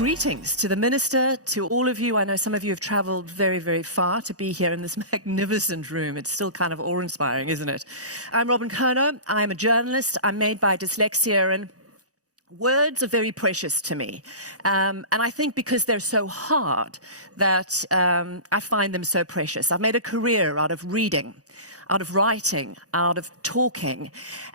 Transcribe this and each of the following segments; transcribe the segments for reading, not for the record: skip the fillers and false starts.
Greetings to the Minister, to all of you. I know some of you have travelled very, very far to be here in this magnificent room. It's still kind of awe-inspiring, isn't it? I'm Robin Kerner. I'm a journalist. I'm Made by Dyslexia, and words are very precious to me. And I think because they're so hard that I find them so precious. I've made a career out of reading, out of writing, out of talking.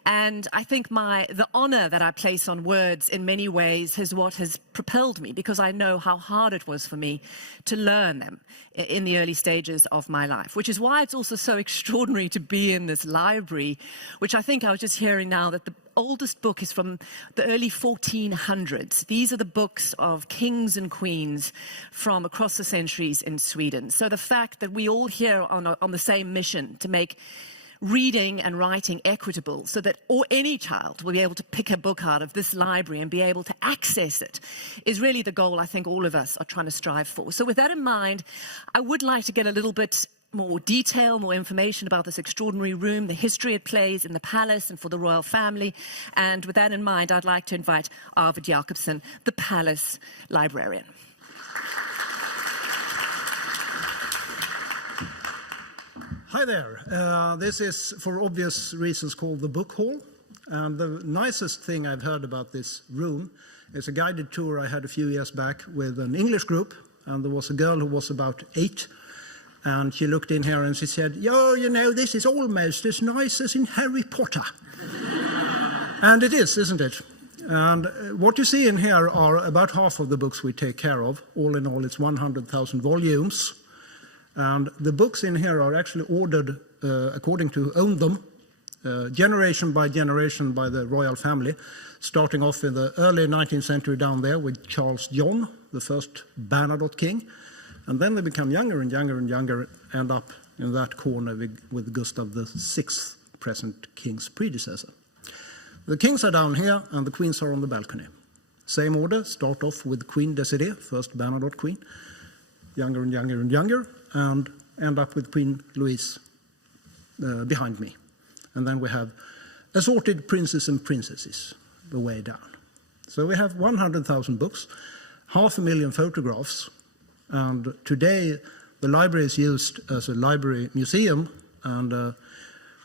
And I think the honor that I place on words in many ways is what has propelled me, because I know how hard it was for me to learn them in the early stages of my life, which is why it's also so extraordinary to be in this library, which I think I was just hearing now that the oldest book is from the early 1400s. These are the books of kings and queens from across the centuries in Sweden. So the fact that we all here on the same mission to make reading and writing equitable so that any child will be able to pick a book out of this library and be able to access it is really the goal I think all of us are trying to strive for. So with that in mind, I would like to get a little bit more detail, more information about this extraordinary room, the history it plays in the palace and for the royal family. And with that in mind, I'd like to invite Arvid Jakobsen, the palace librarian. Hi there. This is, for obvious reasons, called the book hall. And the nicest thing I've heard about this room is a guided tour I had a few years back with an English group. And there was a girl who was about 8. And she looked in here and she said, "Yo, you know, this is almost as nice as in Harry Potter." And it is, isn't it? And what you see in here are about half of the books we take care of. All in all, it's 100,000 volumes. And the books in here are actually ordered according to who owned them, generation by the royal family, starting off in the early 19th century down there with Charles John, the first Bernadotte king. And then they become younger and younger and younger, end up in that corner with Gustav VI, present king's predecessor. The kings are down here and the queens are on the balcony. Same order, start off with Queen Desiree, first Bernadotte queen, younger and younger and younger, and end up with Queen Louise behind me. And then we have assorted princes and princesses the way down. So we have 100,000 books, 500,000 photographs, and today the library is used as a library museum and a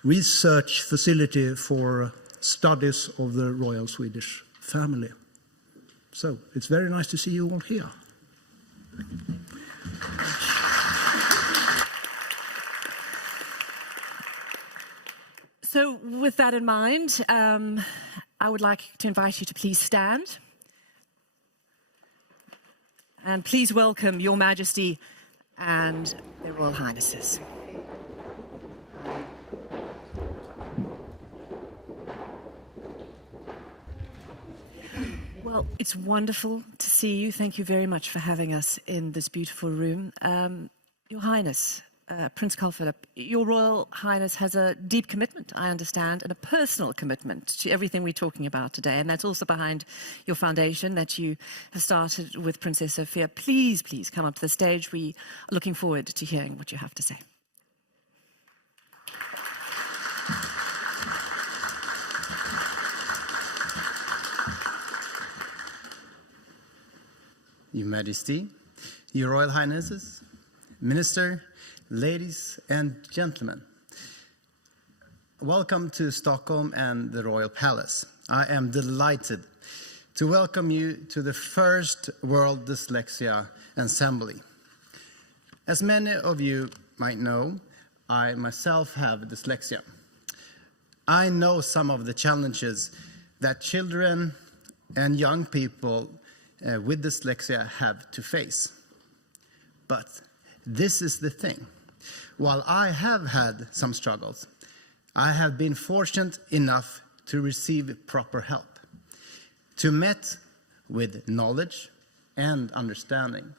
research facility for studies of the royal Swedish family. So it's very nice to see you all here. So with that in mind, I would like to invite you to please stand. And please welcome Your Majesty and their Royal Highnesses. Well, it's wonderful to see you. Thank you very much for having us in this beautiful room. Your Highness, Prince Carl Philip, Your Royal Highness has a deep commitment, I understand, and a personal commitment to everything we're talking about today. And that's also behind your foundation that you have started with Princess Sofia. Please, please come up to the stage. We are looking forward to hearing what you have to say. Your Majesty, Your Royal Highnesses, Minister, ladies and gentlemen, welcome to Stockholm and the Royal Palace. I am delighted to welcome you to the first World Dyslexia Assembly. As many of you might know, I myself have dyslexia. I know some of the challenges that children and young people with dyslexia have to face. But this is the thing. While I have had some struggles, I have been fortunate enough to receive proper help, to meet with knowledge and understanding,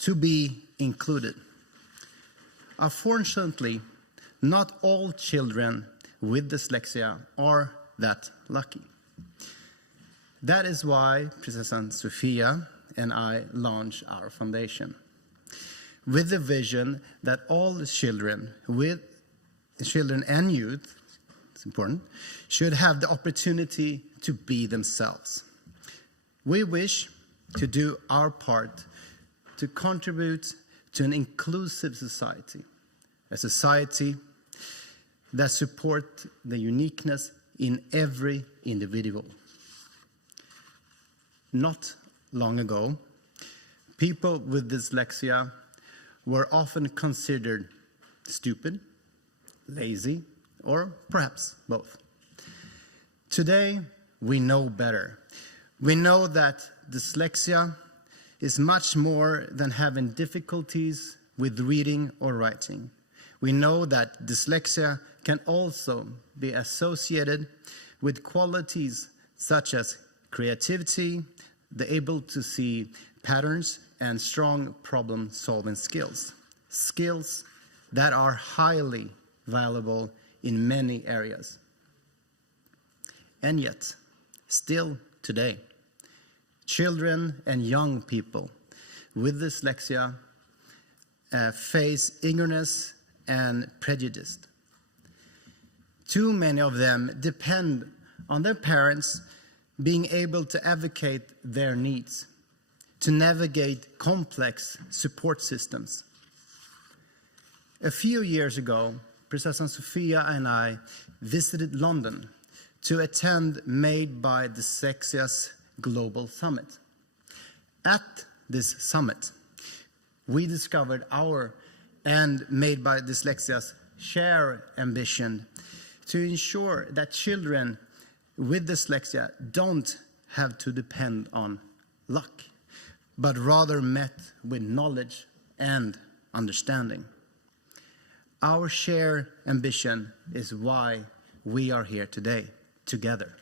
to be included. Unfortunately, not all children with dyslexia are that lucky. That is why Prinsessan Sofia and I launched our foundation, with the vision that all children and youth, it's important, should have the opportunity to be themselves. We wish to do our part to contribute to an inclusive society, a society that supports the uniqueness in every individual. Not long ago, people with dyslexia were often considered stupid, lazy, or perhaps both. Today, we know better. We know that dyslexia is much more than having difficulties with reading or writing. We know that dyslexia can also be associated with qualities such as creativity, the ability to see patterns, and strong problem-solving skills. Skills that are highly valuable in many areas. And yet, still today, children and young people with dyslexia face ignorance and prejudice. Too many of them depend on their parents being able to advocate their needs, to navigate complex support systems. A few years ago, Prinsessan Sofia and I visited London to attend Made by Dyslexia's Global Summit. At this summit, we discovered our and Made by Dyslexia's shared ambition to ensure that children with dyslexia don't have to depend on luck, but rather met with knowledge and understanding. Our shared ambition is why we are here today, together.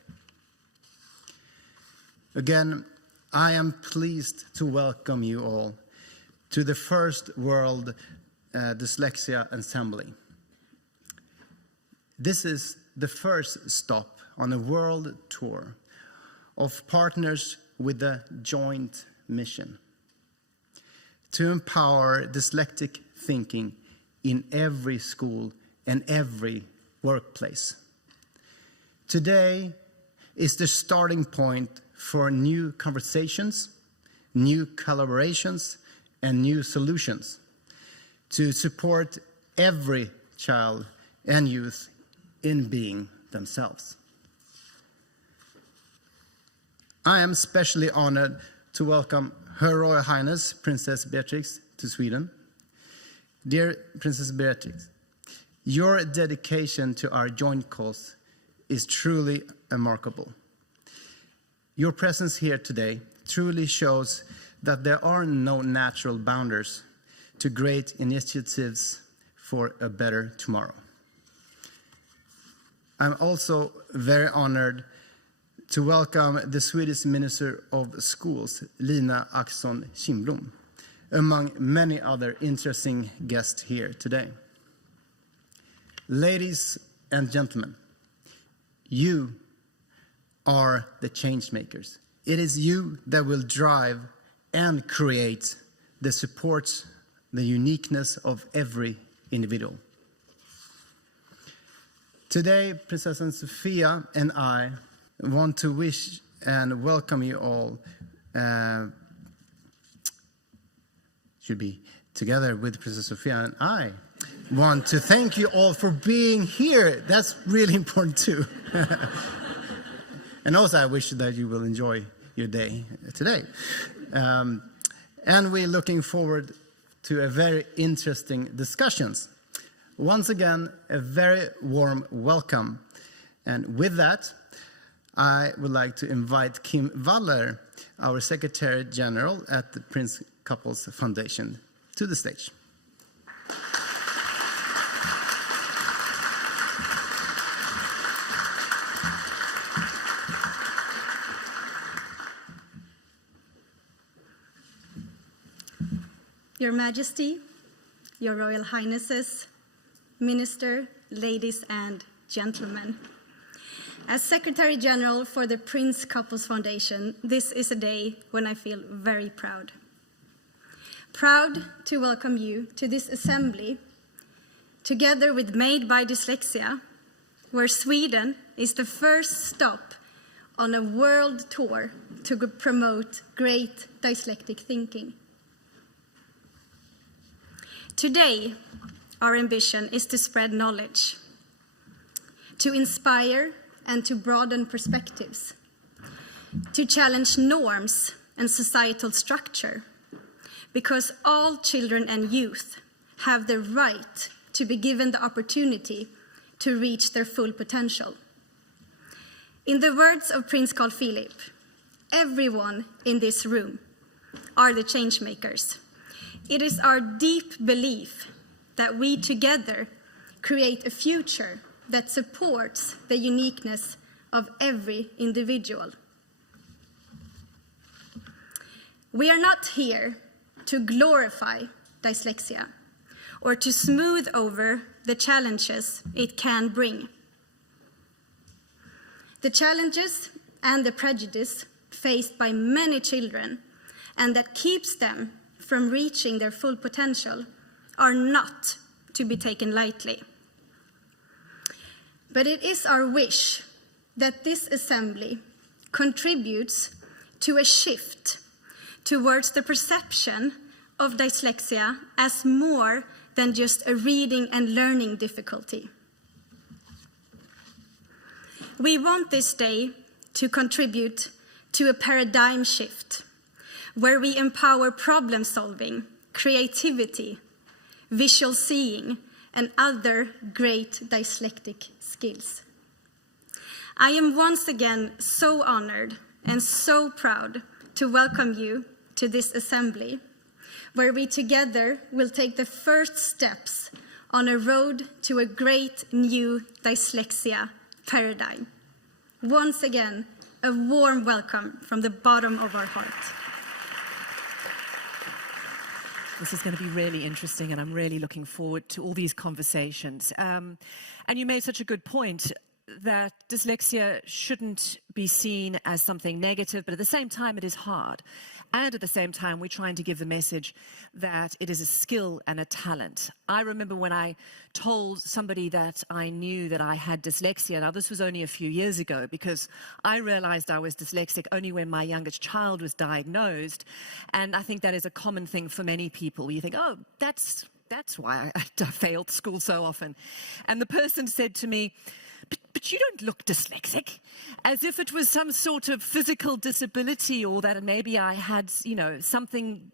Again, I am pleased to welcome you all to the first World Dyslexia Assembly. This is the first stop on a world tour of partners with a joint mission to empower dyslexic thinking in every school and every workplace. Today is the starting point for new conversations, new collaborations, and new solutions to support every child and youth in being themselves. I am especially honored to welcome Her Royal Highness Princess Beatrice to Sweden. Dear Princess Beatrice, your dedication to our joint cause is truly remarkable. Your presence here today truly shows that there are no natural boundaries to great initiatives for a better tomorrow. I'm also very honored to welcome the Swedish Minister of Schools, Lina Axelsson Kihlblom, among many other interesting guests here today. Ladies and gentlemen, you are the change makers. It is you that will drive and create the supports, the uniqueness of every individual. Today, Prinsessan Sofia and I want to wish and welcome you all, should be together with Princess Sofia and I want to thank you all for being here. That's really important too. And also I wish that you will enjoy your day today. And we're looking forward to a very interesting discussions. Once again, a very warm welcome. And with that, I would like to invite Kim Waller, our Secretary General at the Prince Couples Foundation, to the stage. Your Majesty, Your Royal Highnesses, Minister, ladies and gentlemen. As Secretary General for the Prince Couples Foundation, this is a day when I feel very proud. Proud to welcome you to this assembly, together with Made by Dyslexia, where Sweden is the first stop on a world tour to promote great dyslexic thinking. Today, our ambition is to spread knowledge, to inspire and to broaden perspectives, to challenge norms and societal structure, because all children and youth have the right to be given the opportunity to reach their full potential. In the words of Prins Carl Philip, everyone in this room are the change makers. It is our deep belief that we together create a future that supports the uniqueness of every individual. We are not here to glorify dyslexia or to smooth over the challenges it can bring. The challenges and the prejudice faced by many children and that keeps them from reaching their full potential are not to be taken lightly. But it is our wish that this assembly contributes to a shift towards the perception of dyslexia as more than just a reading and learning difficulty. We want this day to contribute to a paradigm shift where we empower problem solving, creativity, visual seeing, and other great dyslexic skills. I am once again so honored and so proud to welcome you to this assembly, where we together will take the first steps on a road to a great new dyslexia paradigm. Once again, a warm welcome from the bottom of our heart. This is going to be really interesting, and I'm really looking forward to all these conversations. And you made such a good point that dyslexia shouldn't be seen as something negative, but at the same time, it is hard. And at the same time, we're trying to give the message that it is a skill and a talent. I remember when I told somebody that I knew that I had dyslexia, now this was only a few years ago, because I realized I was dyslexic only when my youngest child was diagnosed. And I think that is a common thing for many people. You think, oh, that's why I failed school so often. And the person said to me, but you don't look dyslexic, as if it was some sort of physical disability or that maybe I had, something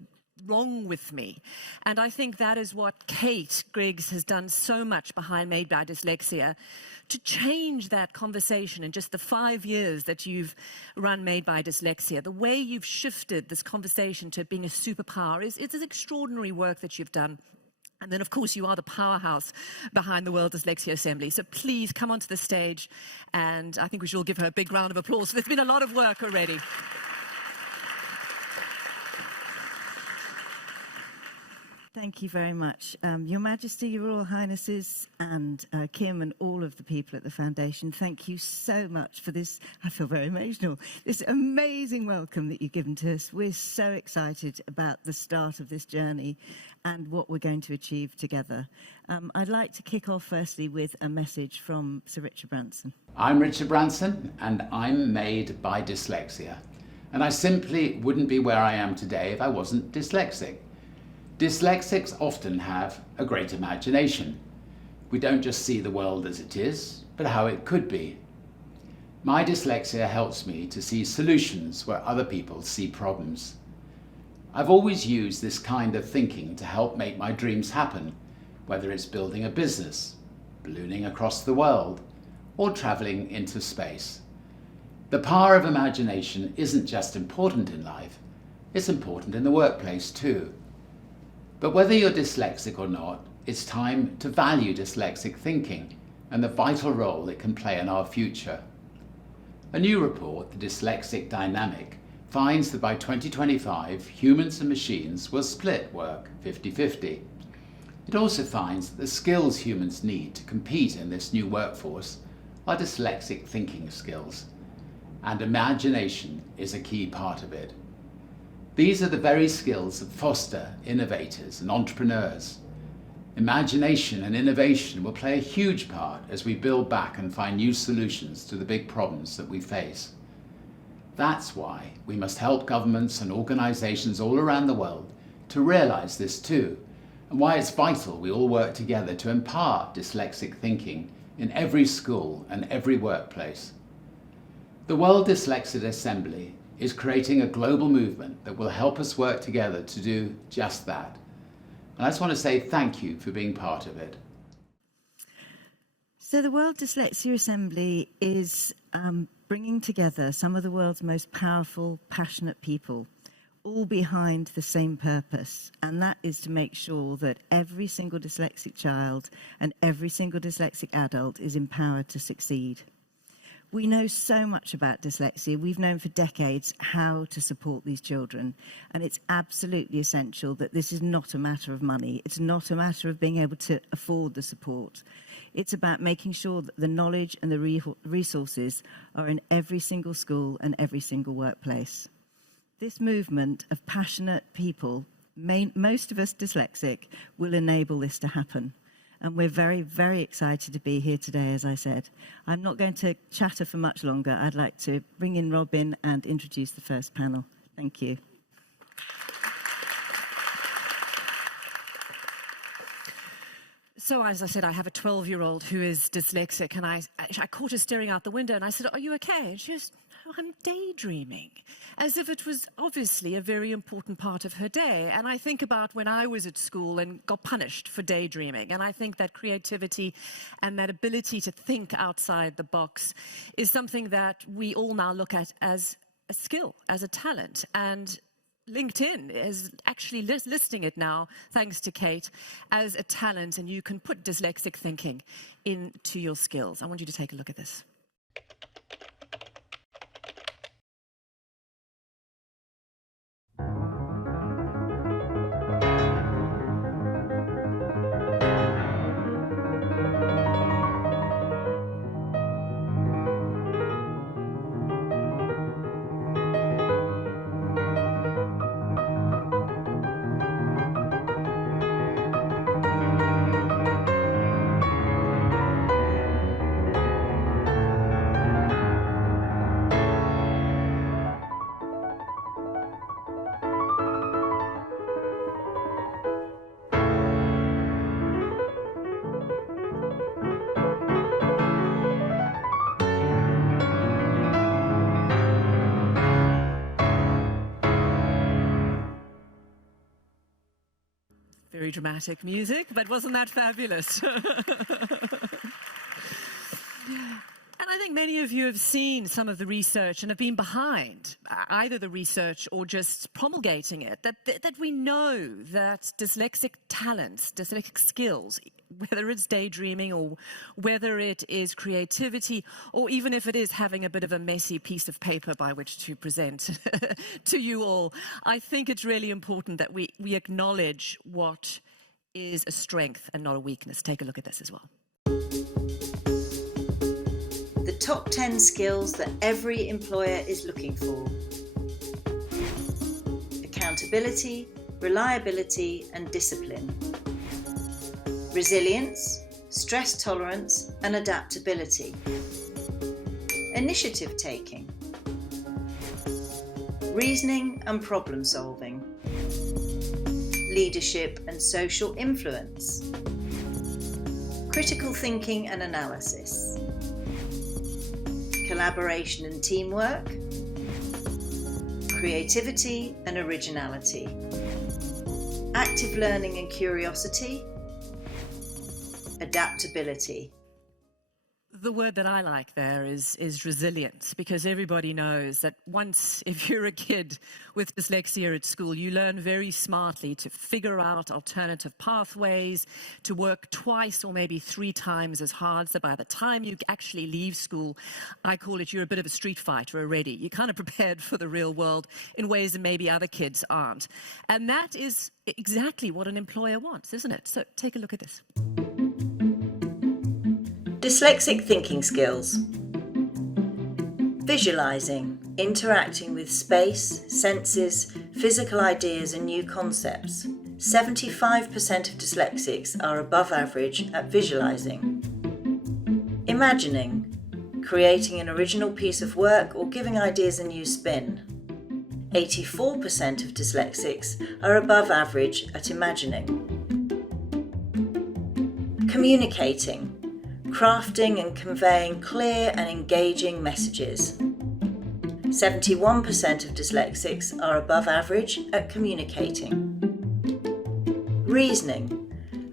wrong with me. And I think that is what Kate Griggs has done so much behind Made by Dyslexia, to change that conversation in just the 5 years that you've run Made by Dyslexia. The way you've shifted this conversation to being a superpower is extraordinary work that you've done. And then, of course, you are the powerhouse behind the World Dyslexia Assembly. So please come onto the stage, and I think we should all give her a big round of applause. There's been a lot of work already. Thank you very much. Your Majesty, Your Royal Highnesses, and Kim and all of the people at the Foundation, thank you so much for this, I feel very emotional, this amazing welcome that you've given to us. We're so excited about the start of this journey and what we're going to achieve together. I'd like to kick off firstly with a message from Sir Richard Branson. I'm Richard Branson, and I'm Made by Dyslexia. And I simply wouldn't be where I am today if I wasn't dyslexic. Dyslexics often have a great imagination. We don't just see the world as it is, but how it could be. My dyslexia helps me to see solutions where other people see problems. I've always used this kind of thinking to help make my dreams happen, whether it's building a business, ballooning across the world, or traveling into space. The power of imagination isn't just important in life, it's important in the workplace too. But whether you're dyslexic or not, it's time to value dyslexic thinking and the vital role it can play in our future. A new report, The Dyslexic Dynamic, finds that by 2025, humans and machines will split work 50-50. It also finds that the skills humans need to compete in this new workforce are dyslexic thinking skills, and imagination is a key part of it. These are the very skills that foster innovators and entrepreneurs. Imagination and innovation will play a huge part as we build back and find new solutions to the big problems that we face. That's why we must help governments and organisations all around the world to realise this too, and why it's vital we all work together to impart dyslexic thinking in every school and every workplace. The World Dyslexia Assembly is creating a global movement that will help us work together to do just that. And I just want to say thank you for being part of it. So the World Dyslexia Assembly is bringing together some of the world's most powerful, passionate people, all behind the same purpose, and that is to make sure that every single dyslexic child and every single dyslexic adult is empowered to succeed. We know so much about dyslexia. We've known for decades how to support these children, and it's absolutely essential that this is not a matter of money. It's not a matter of being able to afford the support. It's about making sure that the knowledge and the resources are in every single school and every single workplace. This movement of passionate people, most of us dyslexic, will enable this to happen. And we're very, very excited to be here today, as I said. I'm not going to chatter for much longer. I'd like to bring in Robin and introduce the first panel. Thank you. So, as I said, I have a 12-year-old who is dyslexic, and I caught her staring out the window, and I said, "Are you okay?" And she goes, "Oh, I'm daydreaming," as if it was obviously a very important part of her day. And I think about when I was at school and got punished for daydreaming, and I think that creativity and that ability to think outside the box is something that we all now look at as a skill, as a talent. And LinkedIn is actually listing it now, thanks to Kate, as a talent, and you can put dyslexic thinking into your skills. I want you to take a look at this. Very dramatic music, but wasn't that fabulous? And I think many of you have seen some of the research and have been behind either the research or just promulgating it, that we know that dyslexic talents, dyslexic skills, whether it's daydreaming or whether it is creativity, or even if it is having a bit of a messy piece of paper by which to present to you all, I think it's really important that we acknowledge what is a strength and not a weakness. Take a look at this as well. The top 10 skills that every employer is looking for. Accountability, reliability and discipline. Resilience, stress tolerance and adaptability. Initiative taking. Reasoning and problem solving. Leadership and social influence. Critical thinking and analysis. Collaboration and teamwork. Creativity and originality. Active learning and curiosity. Adaptability. The word that I like there is resilience, because everybody knows that once, if you're a kid with dyslexia at school, you learn very smartly to figure out alternative pathways, to work twice or maybe 3 times as hard. So by the time you actually leave school, I call it, you're a bit of a street fighter already. You're kind of prepared for the real world in ways that maybe other kids aren't. And that is exactly what an employer wants, isn't it? So take a look at this. Dyslexic thinking skills. Visualizing, interacting with space, senses, physical ideas and new concepts. 75% of dyslexics are above average at visualizing. Imagining, creating an original piece of work or giving ideas a new spin. 84% of dyslexics are above average at imagining. Communicating, crafting and conveying clear and engaging messages. 71% of dyslexics are above average at communicating. Reasoning,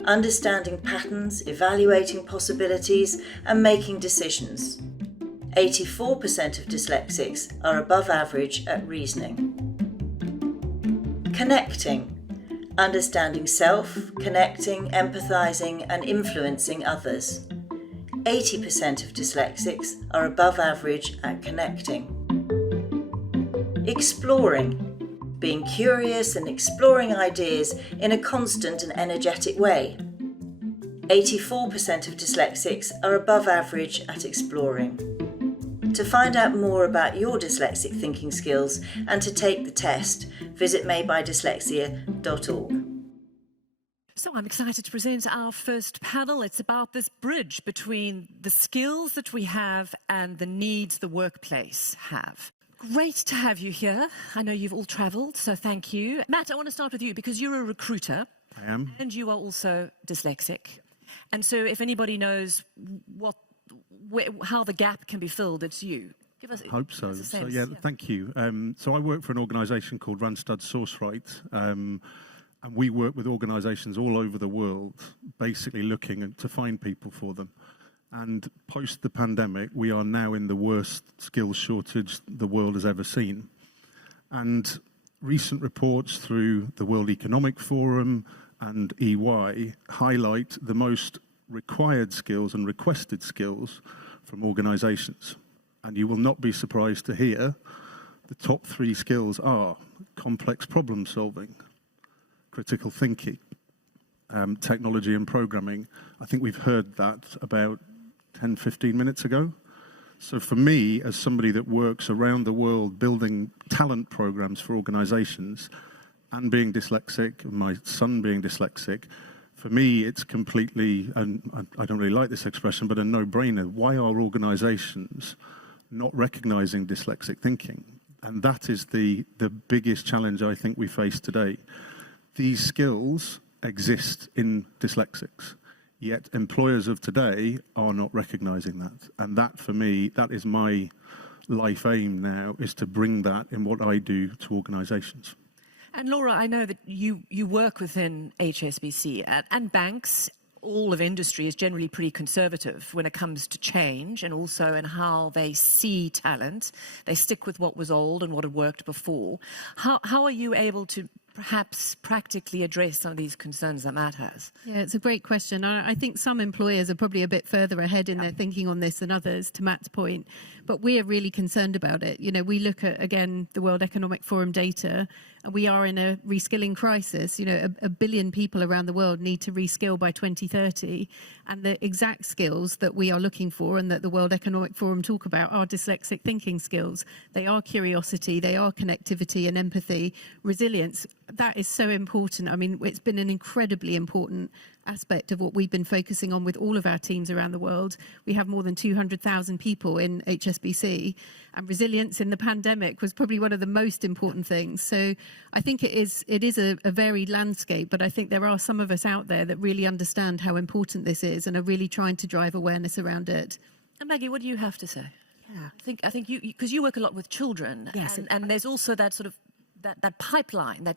understanding patterns, evaluating possibilities and making decisions. 84% of dyslexics are above average at reasoning. Connecting, understanding self, connecting, empathizing and influencing others. 80% of dyslexics are above average at connecting. Exploring, being curious and exploring ideas in a constant and energetic way. 84% of dyslexics are above average at exploring. To find out more about your dyslexic thinking skills and to take the test, visit madebydyslexia.org. So I'm excited to present our first panel. It's about this bridge between the skills that we have and the needs the workplace have. Great to have you here. I know you've all travelled, so thank you. Matt, I want to start with you because you're a recruiter. I am. And you are also dyslexic. And so if anybody knows how the gap can be filled, it's you. Give us, I hope so. give us a sense. Yeah, thank you. So I work for an organisation called Randstad Sourceright, and we work with organisations all over the world, basically looking to find people for them. And post the pandemic, we are now in the worst skills shortage the world has ever seen. And recent reports through the World Economic Forum and EY highlight the most required skills and requested skills from organisations. And you will not be surprised to hear the top 3 skills are complex problem solving, critical thinking, technology and programming. I think we've heard that about 10, 15 minutes ago. So for me, as somebody that works around the world building talent programs for organisations and being dyslexic, and my son being dyslexic, for me, it's completely, and I don't really like this expression, but a no-brainer. Why are organisations not recognising dyslexic thinking? And that is the biggest challenge I think we face today. These skills exist in dyslexics, yet employers of today are not recognising that. And that, for me, that is my life aim now, is to bring that in what I do to organisations. And Laura, I know that you work within HSBC and banks. All of industry is generally pretty conservative when it comes to change and also in how they see talent. They stick with what was old and what had worked before. How are you able to perhaps practically address some of these concerns that Matt has? Yeah, it's a great question. I think some employers are probably a bit further ahead in their thinking on this than others, to Matt's point. But we are really concerned about it. You know, we look at, again, the World Economic Forum data, and we are in a reskilling crisis. You know, a billion people around the world need to reskill by 2030. And the exact skills that we are looking for and that the World Economic Forum talk about are dyslexic thinking skills. They are curiosity, they are connectivity and empathy, resilience. That is so important. I mean, it's been an incredibly important aspect of what we've been focusing on with all of our teams around the world. We have more than 200,000 people in HSBC, and resilience in the pandemic was probably one of the most important things. So I think it is a varied landscape, but I think there are some of us out there that really understand how important this is and are really trying to drive awareness around it. And Maggie, what do you have to say? Yeah. I think you, because you work a lot with children, Yes, and there's also that sort of that pipeline that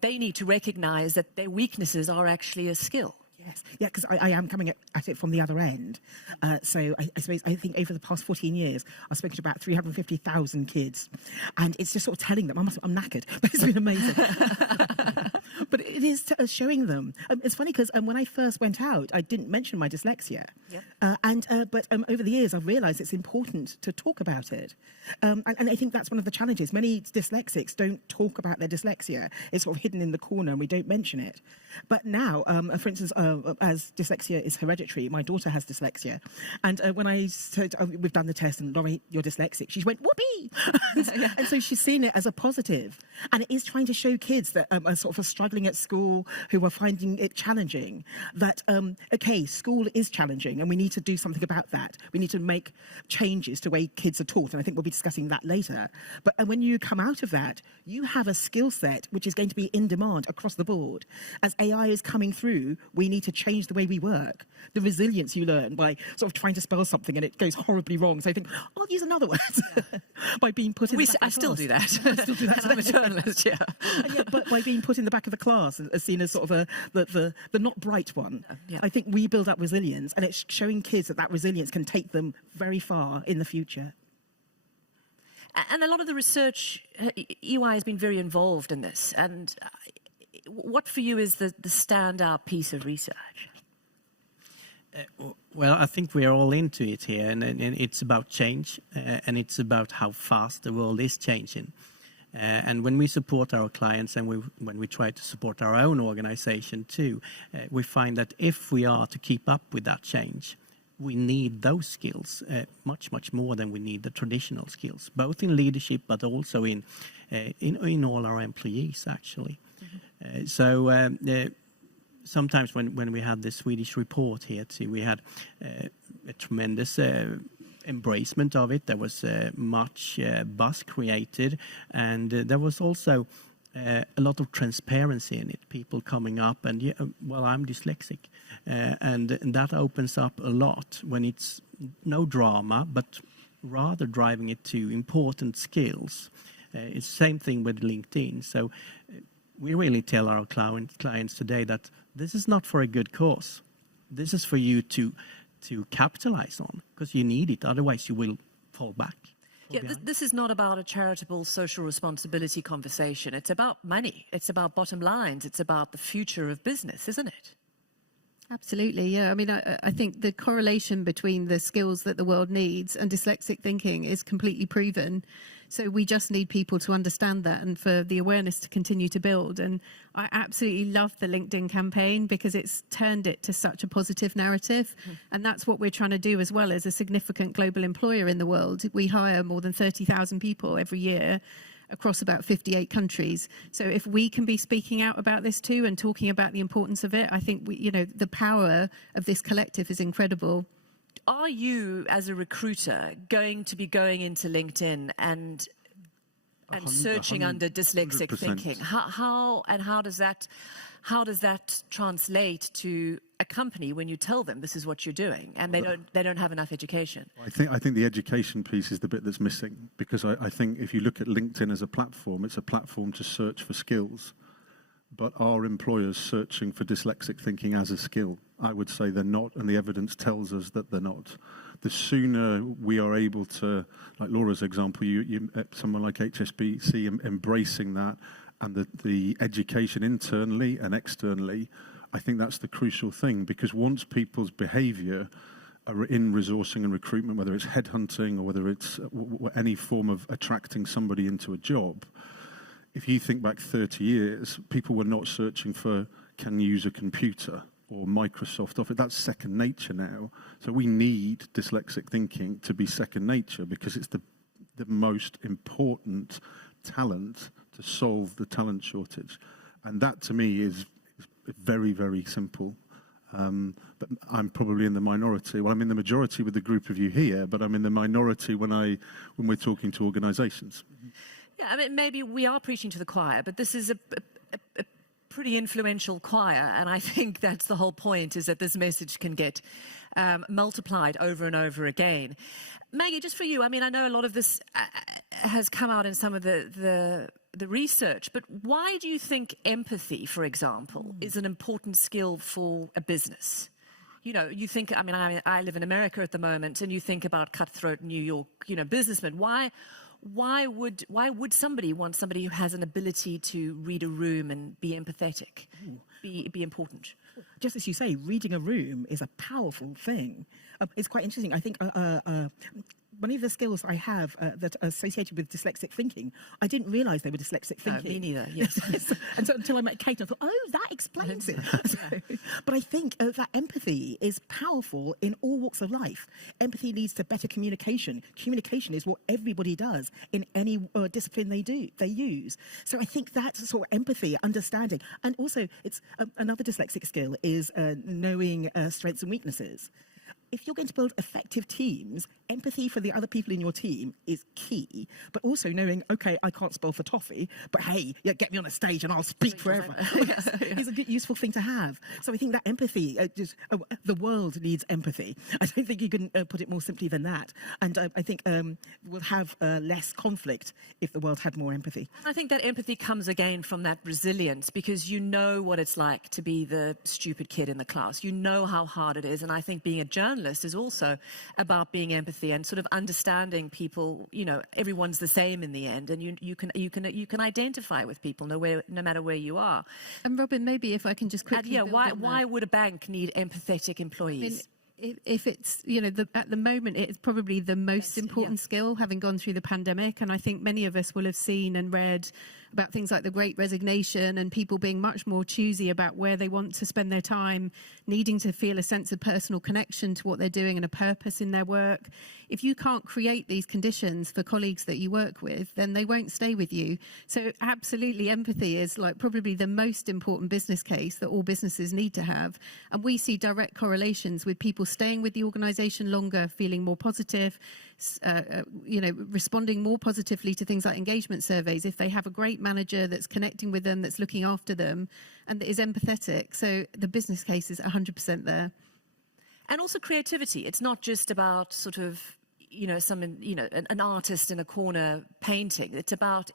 they need to recognise that their weaknesses are actually a skill. Yes, yeah, because I am coming at it from the other end. So I suppose I think over the past 14 years, I've spoken to about 350,000 kids, and it's just sort of telling them, I'm knackered, but it's been amazing. But it is showing them. It's funny because when I first went out, I didn't mention my dyslexia. Yep. But over the years, I've realised it's important to talk about it. And I think that's one of the challenges. Many dyslexics don't talk about their dyslexia. It's sort of hidden in the corner and we don't mention it. But now, for instance, as dyslexia is hereditary, my daughter has dyslexia. And when I said, we've done the test and Laurie, you're dyslexic, she went, whoopee! And so she's seen it as a positive. And it is trying to show kids that a sort of a struggling at school, who are finding it challenging, that, okay, school is challenging and we need to do something about that. We need to make changes to the way kids are taught, and I think we'll be discussing that later. But when you come out of that, you have a skill set which is going to be in demand across the board. As AI is coming through, we need to change the way we work. The resilience you learn by sort of trying to spell something and it goes horribly wrong. So I think, I'll use another word by being put in the back of the I still class. do that. I still do that. I'm a journalist, yeah. And yet, but by being put in the back of the class as seen as sort of the not bright one, Yeah. I think we build up resilience, and it's showing kids that resilience can take them very far in the future. And a lot of the research, EY has been very involved in this. And what for you is the standout piece of research? Well, I think we're all into it here, and it's about change, and it's about how fast the world is changing. And when we support our clients and when we try to support our own organization too, we find that if we are to keep up with that change, we need those skills much more than we need the traditional skills, both in leadership but also in all our employees actually. Sometimes when we had the Swedish report here too, we had a tremendous embracement of it. There was much buzz created, and there was also a lot of transparency in it. People coming up and, yeah, well, I'm dyslexic. And that opens up a lot when it's no drama, but rather driving it to important skills. It's the same thing with LinkedIn. So we really tell our clients today that this is not for a good cause. This is for you to capitalize on, because you need it. Otherwise, you will fall back. Yeah, this is not about a charitable social responsibility conversation. It's about money. It's about bottom lines. It's about the future of business, isn't it? Absolutely, yeah. I mean, I think the correlation between the skills that the world needs and dyslexic thinking is completely proven. So we just need people to understand that and for the awareness to continue to build. And I absolutely love the LinkedIn campaign because it's turned it to such a positive narrative. And that's what we're trying to do as well as a significant global employer in the world. We hire more than 30,000 people every year across about 58 countries. So if we can be speaking out about this too and talking about the importance of it, I think the power of this collective is incredible. Are you, as a recruiter, going to be going into LinkedIn and searching under dyslexic 100%. thinking? How does that translate to a company when you tell them this is what you're doing and they don't have enough education? I think the education piece is the bit that's missing, because I think if you look at LinkedIn as a platform, it's a platform to search for skills. But are employers searching for dyslexic thinking as a skill? I would say they're not, and the evidence tells us that they're not. The sooner we are able to, like Laura's example, someone like HSBC embracing that, and the education internally and externally, I think that's the crucial thing, because once people's behaviour are in resourcing and recruitment, whether it's headhunting or whether it's any form of attracting somebody into a job, if you think back 30 years, people were not searching for can use a computer or Microsoft Office. That's second nature now. So we need dyslexic thinking to be second nature, because it's the most important talent to solve the talent shortage. And that to me is very, very simple. But I'm probably in the minority. Well, I'm in the majority with the group of you here, but I'm in the minority when we're talking to organizations. Yeah, I mean, maybe we are preaching to the choir, but this is a pretty influential choir, and I think that's the whole point, is that this message can get multiplied over and over again. Maggie, just for you, I mean, I know a lot of this has come out in some of the research, but why do you think empathy, for example, is an important skill for a business? You know, you think, I mean, I live in America at the moment, and you think about cutthroat New York, businessmen. Why would somebody want somebody who has an ability to read a room and be empathetic, be important? Just as you say, reading a room is a powerful thing. It's quite interesting. I think one of the skills I have that are associated with dyslexic thinking, I didn't realise they were dyslexic thinking. No, me neither, yes. Until I met Kate, I thought, oh, that explains it. But I think that empathy is powerful in all walks of life. Empathy leads to better communication. Communication is what everybody does in any discipline they use. So I think that's sort of empathy, understanding. And also, it's another dyslexic skill is knowing strengths and weaknesses. If you're going to build effective teams, empathy for the other people in your team is key, but also knowing, okay, I can't spell for toffee, but hey, yeah, get me on a stage and I'll speak forever. It's a good, useful thing to have. So I think that empathy, the world needs empathy. I don't think you can put it more simply than that. And I think we'll have less conflict if the world had more empathy. I think that empathy comes again from that resilience, because you know what it's like to be the stupid kid in the class. You know how hard it is, and I think being a journalist is also about being empathy and sort of understanding people. You know, everyone's the same in the end, and you can identify with people no matter where you are. And Robin, maybe if I can just quickly, why would a bank need empathetic employees? If it's, you know, at the moment, it's probably the most important skill, having gone through the pandemic. And I think many of us will have seen and read about things like the Great Resignation and people being much more choosy about where they want to spend their time, needing to feel a sense of personal connection to what they're doing and a purpose in their work. If you can't create these conditions for colleagues that you work with, then they won't stay with you. So absolutely, empathy is like probably the most important business case that all businesses need to have. And we see direct correlations with people staying with the organisation longer, feeling more positive, you know, responding more positively to things like engagement surveys if they have a great manager that's connecting with them, that's looking after them, and that is empathetic. So the business case is 100% there. And also creativity. It's not just about sort of, you know, an artist in a corner painting. It's about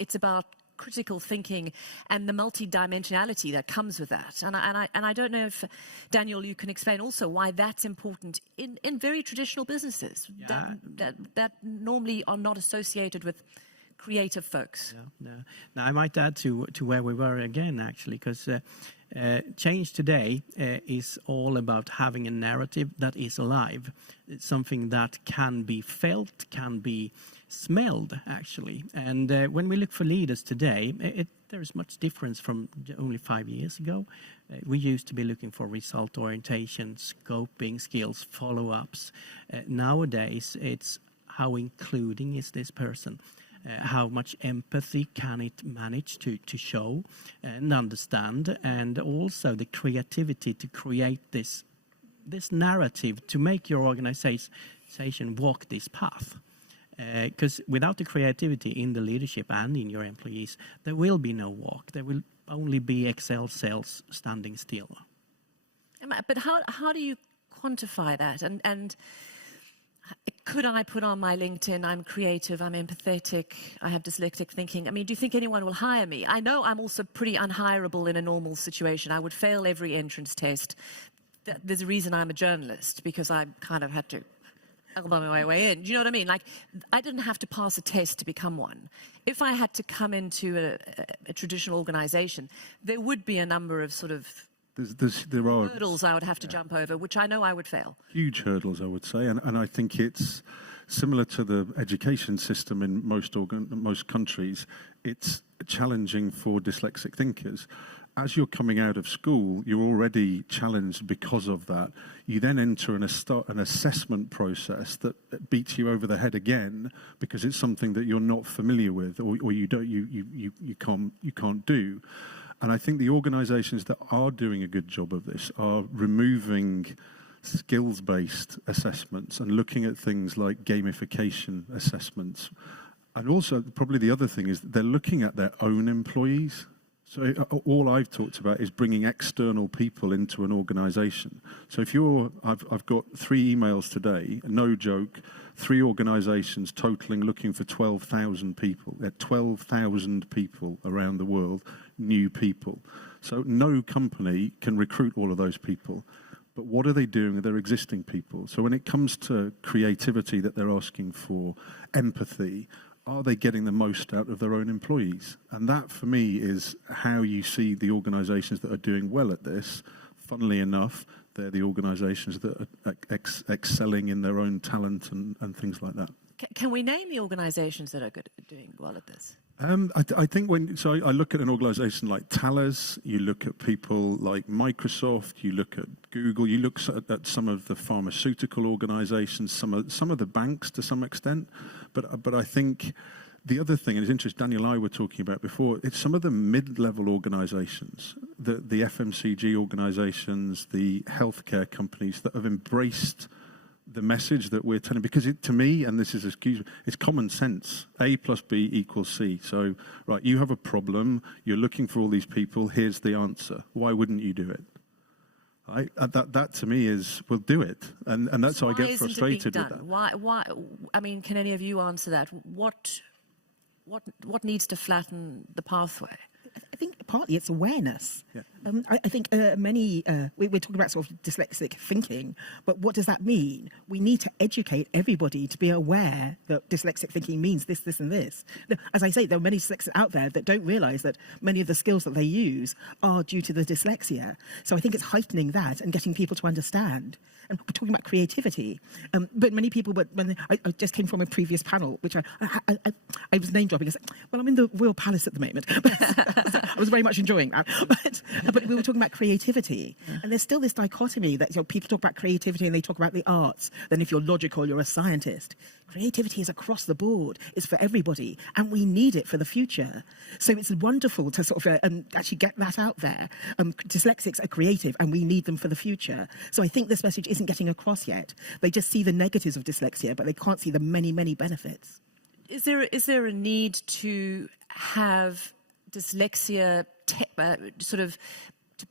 critical thinking and the multidimensionality that comes with that. And I don't know if, Daniel, you can explain also why that's important in very traditional businesses that normally are not associated with creative folks. Now, I might add to where we were again, actually, because change today is all about having a narrative that is alive. It's something that can be felt, can be smelled, actually. And when we look for leaders today, there is much difference from only 5 years ago. We used to be looking for result orientation, scoping skills, follow-ups. Nowadays, it's how including is this person? How much empathy can it manage to show and understand, and also the creativity to create this narrative to make your organization walk this path. Because without the creativity in the leadership and in your employees, there will be no walk. There will only be Excel cells standing still. But how do you quantify that? And could I put on my LinkedIn, I'm creative, I'm empathetic, I have dyslexic thinking? I mean, do you think anyone will hire me? I know I'm also pretty unhireable in a normal situation. I would fail every entrance test. There's a reason I'm a journalist, because I kind of had to elbow my way in. Do you know what I mean? Like, I didn't have to pass a test to become one. If I had to come into a traditional organization, there would be a number of sort of there are hurdles I would have to jump over, which I know I would fail. Huge hurdles, I would say, and I think it's similar to the education system in most countries. It's challenging for dyslexic thinkers. As you're coming out of school, you're already challenged because of that. You then enter an assessment process that beats you over the head again, because it's something that you're not familiar with, or you can't do. And I think the organisations that are doing a good job of this are removing skills-based assessments and looking at things like gamification assessments. And also, probably the other thing is that they're looking at their own employees. So all I've talked about is bringing external people into an organisation. So if I've got 3 emails today, no joke, 3 organisations totaling looking for 12,000 people. There are 12,000 people around the world, new people. So no company can recruit all of those people. But what are they doing with their existing people? So when it comes to creativity that they're asking for, empathy, are they getting the most out of their own employees? And that, for me, is how you see the organisations that are doing well at this. Funnily enough, they're the organisations that are excelling in their own talent and things like that. Can we name the organisations that are doing well at this? I think I look at an organisation like Thales, you look at people like Microsoft, you look at Google, you look at some of the pharmaceutical organisations, some of the banks to some extent. But I think the other thing, and it's interesting, Daniel and I were talking about before, it's some of the mid-level organisations, the FMCG organisations, the healthcare companies that have embraced the message that we're telling, because to me, and this is it's common sense. A plus B equals C. So, right, you have a problem, you're looking for all these people, here's the answer. Why wouldn't you do it? Right? That to me is, we'll do it. And that's how I get frustrated with that. Why? I mean, can any of you answer that? What needs to flatten the pathway? I think partly it's awareness. Yeah. I think we're talking about sort of dyslexic thinking, but what does that mean? We need to educate everybody to be aware that dyslexic thinking means this, this, and this. As I say, there are many dyslexics out there that don't realise that many of the skills that they use are due to the dyslexia. So I think it's heightening that and getting people to understand. And we're talking about creativity, but many people. But when I just came from a previous panel, which I was name dropping. I said, well, I'm in the Royal Palace at the moment. I was very much enjoying that. But we were talking about creativity, and there's still this dichotomy that people talk about creativity and they talk about the arts. Then if you're logical, you're a scientist. Creativity is across the board. It's for everybody, and we need it for the future. So it's wonderful to sort of actually get that out there. Dyslexics are creative, and we need them for the future. So I think this message isn't getting across yet. They just see the negatives of dyslexia, but they can't see the many, many benefits. Is there a need to have dyslexia sort of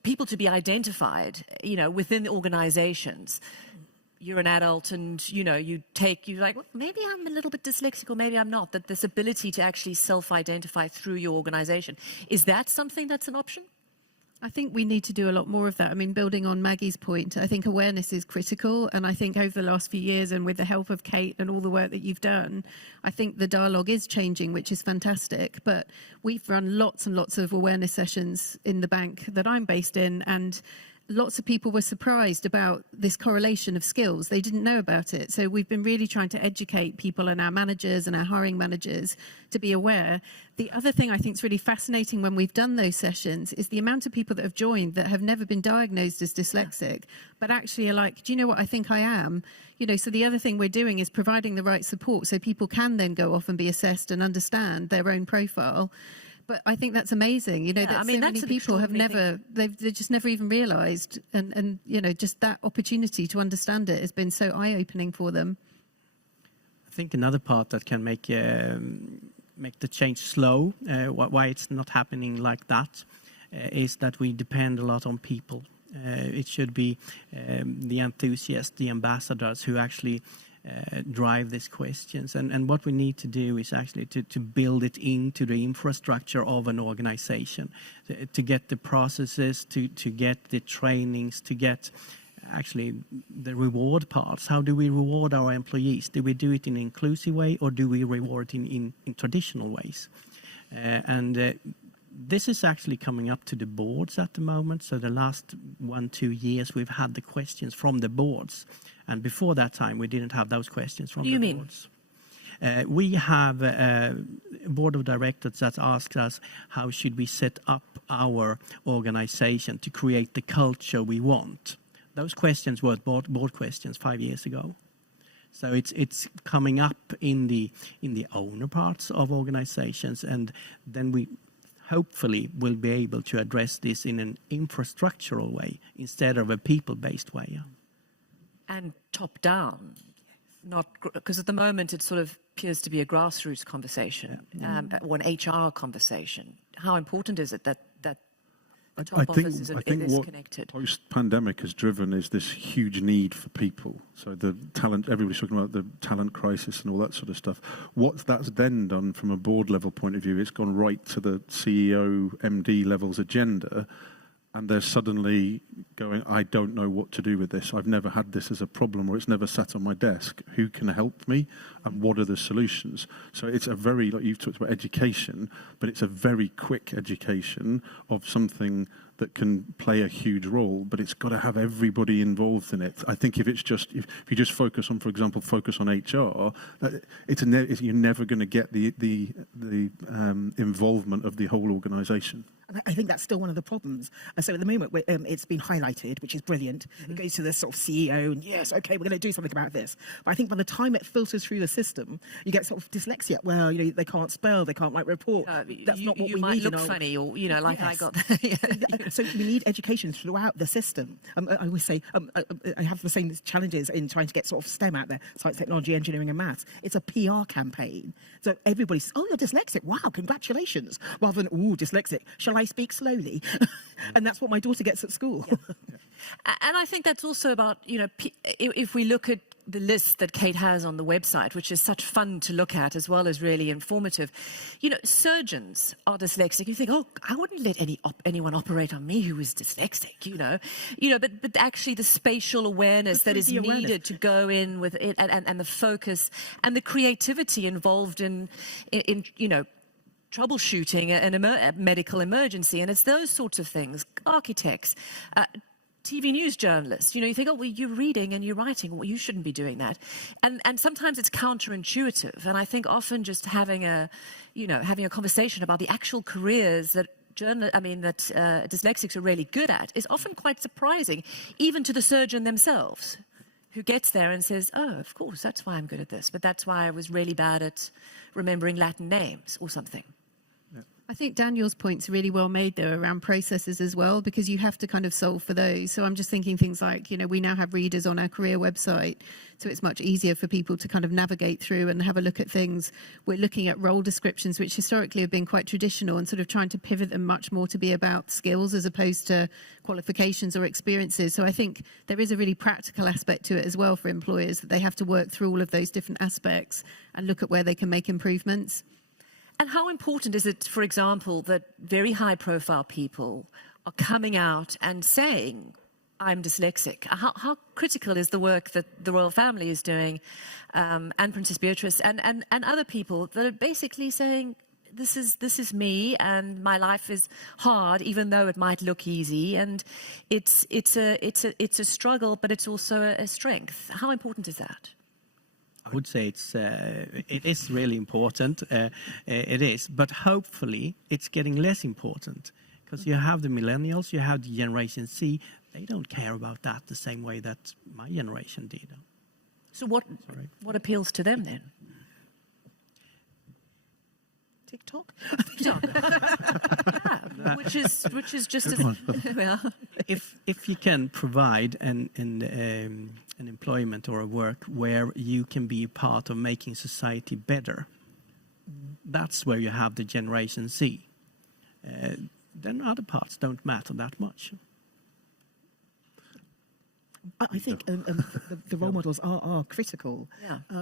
people to be identified, within the organisations? You're an adult and, you're like, well, maybe I'm a little bit dyslexic or maybe I'm not. That this ability to actually self-identify through your organisation, is that something that's an option? I think we need to do a lot more of that. I mean, building on Maggie's point, I think awareness is critical. And I think over the last few years and with the help of Kate and all the work that you've done, I think the dialogue is changing, which is fantastic. But we've run lots and lots of awareness sessions in the bank that I'm based in, and lots of people were surprised about this correlation of skills. They didn't know about it. So we've been really trying to educate people and our managers and our hiring managers to be aware. The other thing I think is really fascinating when we've done those sessions is the amount of people that have joined that have never been diagnosed as dyslexic, but actually are like, do you know what I think I am? So the other thing we're doing is providing the right support so people can then go off and be assessed and understand their own profile. But I think that's amazing, that so many people have they've just never even realised, and just that opportunity to understand it has been so eye-opening for them. I think another part that can make the change slow, why it's not happening like that, is that we depend a lot on people. It should be the enthusiasts, the ambassadors who actually drive these questions, and what we need to do is actually to build it into the infrastructure of an organization, to get the processes, to get the trainings, to get actually the reward parts. How do we reward our employees? Do we do it in an inclusive way, or do we reward in traditional ways? This is actually coming up to the boards at the moment. So the last 1-2 years, we've had the questions from the boards. And before that time, we didn't have those questions from the boards. We have a board of directors that asks us, how should we set up our organization to create the culture we want? Those questions were board questions 5 years ago. So it's coming up in the owner parts of organizations, and then we hopefully will be able to address this in an infrastructural way instead of a people-based way. And top-down, not because at the moment it sort of appears to be a grassroots conversation, or an HR conversation. How important is it that the top office is connected? What post-pandemic has driven is this huge need for people. So the talent, everybody's talking about the talent crisis and all that sort of stuff. What that's then done from a board level point of view, it's gone right to the CEO, MD level's agenda, and they're suddenly going, I don't know what to do with this. I've never had this as a problem, or it's never sat on my desk. Who can help me, and what are the solutions? So it's a very, like you've talked about education, but it's a very quick education of something that can play a huge role, but it's got to have everybody involved in it. I think if you just focus on, for example, HR, you're never going to get the involvement of the whole organisation. I think that's still one of the problems. So at the moment, it's been highlighted, which is brilliant. It goes to the sort of CEO, and yes, okay, we're going to do something about this. But I think by the time it filters through the system, you get sort of dyslexia. Well, they can't spell, they can't write report. That's not what we need. You might look funny, or like yes. I got. So we need education throughout the system. I always say I have the same challenges in trying to get sort of STEM out there: science, technology, engineering, and maths. It's a PR campaign. So everybody's, oh, you're dyslexic. Wow, congratulations. Rather than, ooh, dyslexic. Shall I speak slowly? And that's what my daughter gets at school. Yeah. And I think that's also about, if we look at the list that Kate has on the website, which is such fun to look at as well as really informative. Surgeons are dyslexic. You think, oh, I wouldn't let anyone operate on me who is dyslexic, but actually the spatial awareness that is needed to go in with it and the focus and the creativity involved in troubleshooting a medical emergency. And it's those sorts of things, architects, TV news journalists, you think, oh, well, you're reading and you're writing. Well, you shouldn't be doing that. And sometimes it's counterintuitive. And I think often just having a conversation about the actual careers that dyslexics are really good at is often quite surprising, even to the surgeon themselves, who gets there and says, oh, of course, that's why I'm good at this. But that's why I was really bad at remembering Latin names or something. I think Daniel's point's really well made there around processes as well, because you have to kind of solve for those. So I'm just thinking things like, we now have readers on our career website, so it's much easier for people to kind of navigate through and have a look at things. We're looking at role descriptions, which historically have been quite traditional, and sort of trying to pivot them much more to be about skills as opposed to qualifications or experiences. So I think there is a really practical aspect to it as well for employers, that they have to work through all of those different aspects and look at where they can make improvements. And how important is it, for example, that very high-profile people are coming out and saying, I'm dyslexic? How critical is the work that the royal family is doing, and Princess Beatrice and other people that are basically saying, this is me, and my life is hard, even though it might look easy, and it's a struggle, but it's also a strength. How important is that? I would say it is really important. It is, but hopefully it's getting less important, because you have the millennials, you have the Generation Z. They don't care about that the same way that my generation did. So what appeals to them then? TikTok? Yeah, which is just as well. If you can provide an employment or a work where you can be a part of making society better, that's where you have the Generation Z. Then other parts don't matter that much. I think the role models are critical,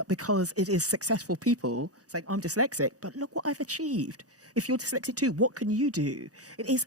because it is successful people saying, I'm dyslexic, but look what I've achieved. If you're dyslexic too, what can you do? It is,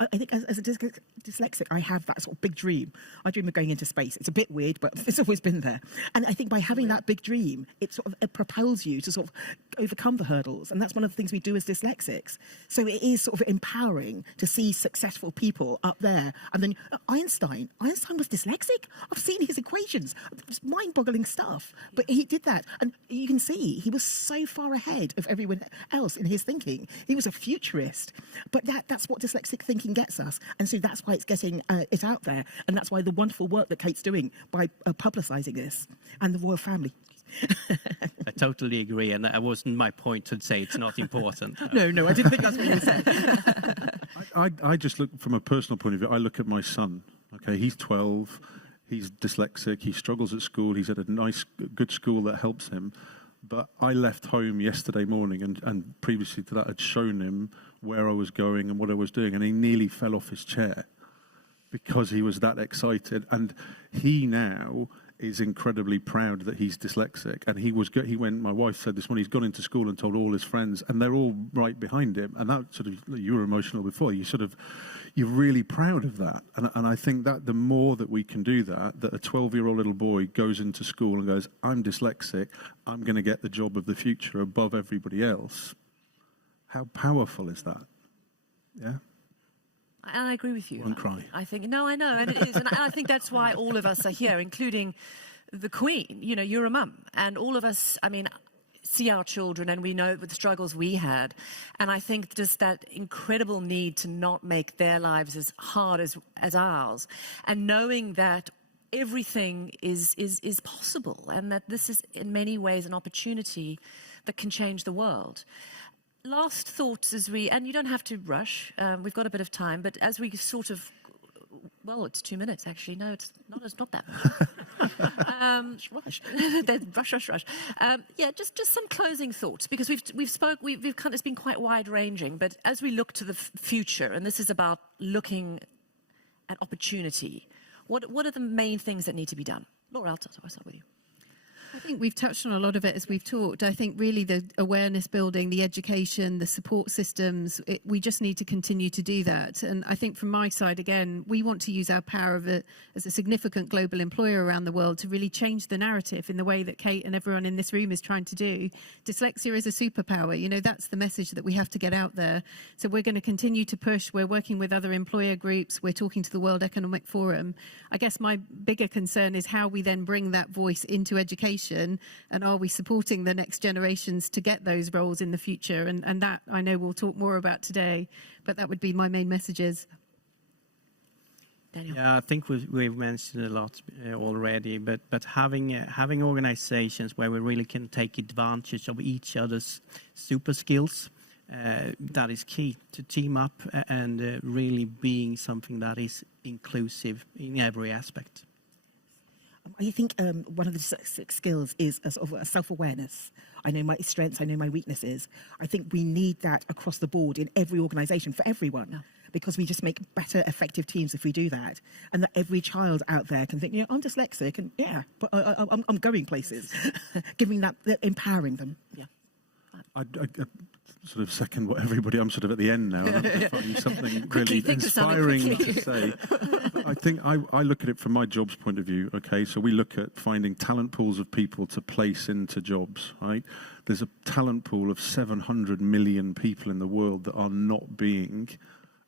I think as a dyslexic, I have that sort of big dream. I dream of going into space. It's a bit weird, but it's always been there. And I think by having that big dream, it propels you to sort of overcome the hurdles. And that's one of the things we do as dyslexics. So it is sort of empowering to see successful people up there. And then Einstein was dyslexic. I've seen his equations. It's mind-boggling stuff. But he did that. And you can see he was so far ahead of everyone else in his thinking. He was a futurist. But that's what dyslexic thinking gets us. And so that's why it's getting it out there. And that's why the wonderful work that Kate's doing by publicising this, and the royal family. I totally agree, and that wasn't my point to say it's not important. No, I didn't think that's what you said. I just look from a personal point of view. I look at my son. Okay, he's 12. He's dyslexic. He struggles at school. He's at a nice, good school that helps him. But I left home yesterday morning and previously to that had shown him where I was going and what I was doing, and he nearly fell off his chair because he was that excited. And he now is incredibly proud that he's dyslexic. And he went, my wife said this morning, he's gone into school and told all his friends, and they're all right behind him. And that sort of, you were emotional before, you're really proud of that. And I think that the more that we can do that a 12-year-old little boy goes into school and goes, I'm dyslexic, I'm going to get the job of the future above everybody else. How powerful is that? Yeah. And I agree with you. Won't cry. I think, no, I know, and it is. And I think that's why all of us are here, including the Queen. You know, you're a mum, and all of us, I mean, see our children and we know the struggles we had. And I think just that incredible need to not make their lives as hard as ours, and knowing that everything is possible, and that this is in many ways an opportunity that can change the world. Last thoughts as and you don't have to rush, we've got a bit of time, but as we sort of, well, it's 2 minutes actually. No, it's not that much. Rush. Yeah, just some closing thoughts, because we've kind of, it's been quite wide ranging, but as we look to the future, and this is about looking at opportunity, what are the main things that need to be done? Laura, I'll start with you. I think we've touched on a lot of it as we've talked. I think really the awareness building, the education, the support systems, we just need to continue to do that. And I think from my side, again, we want to use our power as a significant global employer around the world to really change the narrative in the way that Kate and everyone in this room is trying to do. Dyslexia is a superpower. You know, that's the message that we have to get out there. So we're going to continue to push. We're working with other employer groups. We're talking to the World Economic Forum. I guess my bigger concern is how we then bring that voice into education, and are we supporting the next generations to get those roles in the future, and that I know we'll talk more about today, but that would be my main messages. Daniel. Yeah, I think we've mentioned a lot already, but having organizations where we really can take advantage of each other's super skills, that is key to team up and really being something that is inclusive in every aspect. I think one of the dyslexic skills is a sort of a self-awareness. I know my strengths, I know my weaknesses. I think we need that across the board in every organisation for everyone, because we just make better, effective teams if we do that. And that every child out there can think, yeah, I'm dyslexic, and yeah, but I'm going places. Giving that, empowering them. Yeah. I sort of second what everybody. I'm sort of at the end now. And I'm finding something really inspiring to say. I think I look at it from my jobs point of view. Okay, so we look at finding talent pools of people to place into jobs. Right, there's a talent pool of 700 million people in the world that are not being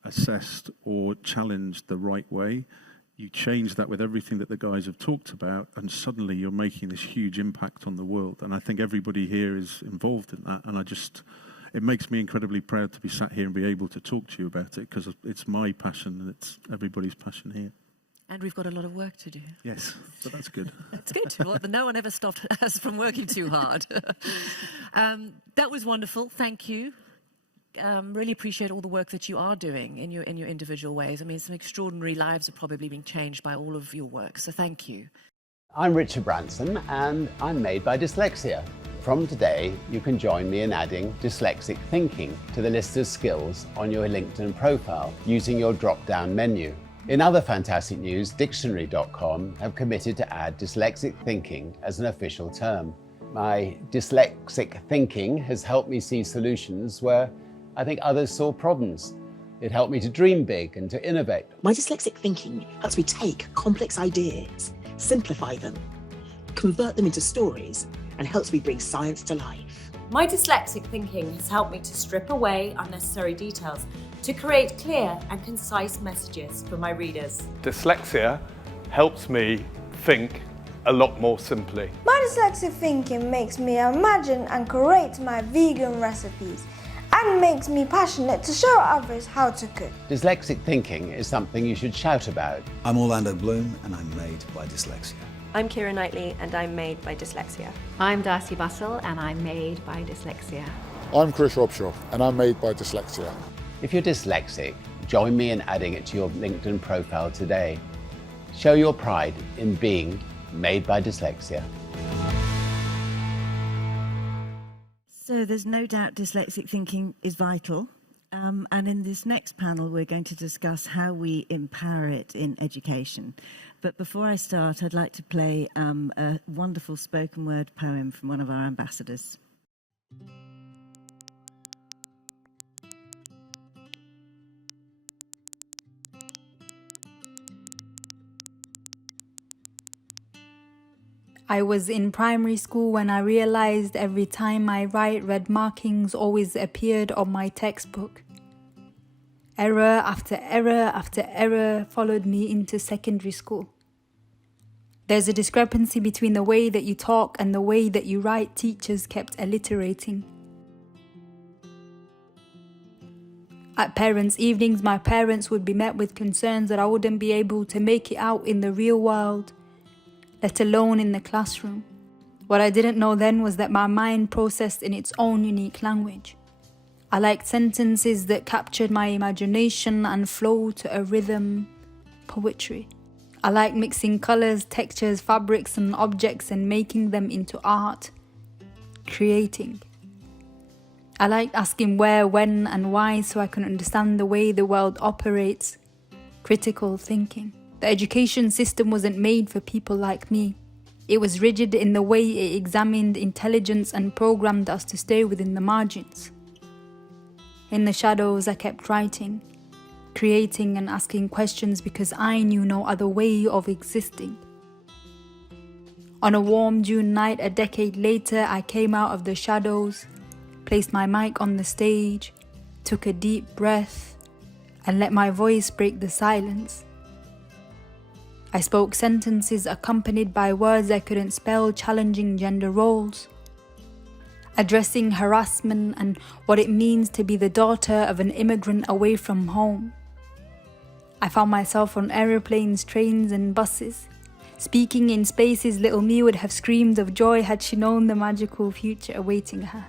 assessed or challenged the right way. You change that with everything that the guys have talked about, and suddenly you're making this huge impact on the world. And I think everybody here is involved in that. And it makes me incredibly proud to be sat here and be able to talk to you about it, because it's my passion and it's everybody's passion here. And we've got a lot of work to do. Yes, but that's good. That's good. Well, no one ever stopped us from working too hard. That was wonderful. Thank you. Really appreciate all the work that you are doing in your individual ways. I mean, some extraordinary lives are probably being changed by all of your work, so thank you. I'm Richard Branson, and I'm Made by Dyslexia. From today, you can join me in adding dyslexic thinking to the list of skills on your LinkedIn profile using your drop-down menu. In other fantastic news, Dictionary.com have committed to add dyslexic thinking as an official term. My dyslexic thinking has helped me see solutions where I think others saw problems. It helped me to dream big and to innovate. My dyslexic thinking helps me take complex ideas, simplify them, convert them into stories, and helps me bring science to life. My dyslexic thinking has helped me to strip away unnecessary details to create clear and concise messages for my readers. Dyslexia helps me think a lot more simply. My dyslexic thinking makes me imagine and create my vegan recipes, and makes me passionate to show others how to cook. Dyslexic thinking is something you should shout about. I'm Orlando Bloom, and I'm made by dyslexia. I'm Kira Knightley, and I'm made by dyslexia. I'm Darcy Bustle, and I'm made by dyslexia. I'm Chris Robshaw, and I'm made by dyslexia. If you're dyslexic, join me in adding it to your LinkedIn profile today. Show your pride in being made by dyslexia. So there's no doubt dyslexic thinking is vital. And in this next panel, we're going to discuss how we empower it in education. But before I start, I'd like to play a wonderful spoken word poem from one of our ambassadors. I was in primary school when I realized every time I write, red markings always appeared on my textbook. Error after error after error followed me into secondary school. There's a discrepancy between the way that you talk and the way that you write. Teachers kept alliterating. At parents' evenings, my parents would be met with concerns that I wouldn't be able to make it out in the real world, let alone in the classroom. What I didn't know then was that my mind processed in its own unique language. I liked sentences that captured my imagination and flowed to a rhythm, poetry. I liked mixing colours, textures, fabrics and objects and making them into art, creating. I liked asking where, when and why so I could understand the way the world operates, critical thinking. The education system wasn't made for people like me. It was rigid in the way it examined intelligence and programmed us to stay within the margins. In the shadows, I kept writing, creating and asking questions because I knew no other way of existing. On a warm June night a decade later, I came out of the shadows, placed my mic on the stage, took a deep breath, and let my voice break the silence. I spoke sentences accompanied by words I couldn't spell, challenging gender roles, addressing harassment and what it means to be the daughter of an immigrant away from home. I found myself on aeroplanes, trains and buses, speaking in spaces little me would have screamed of joy had she known the magical future awaiting her.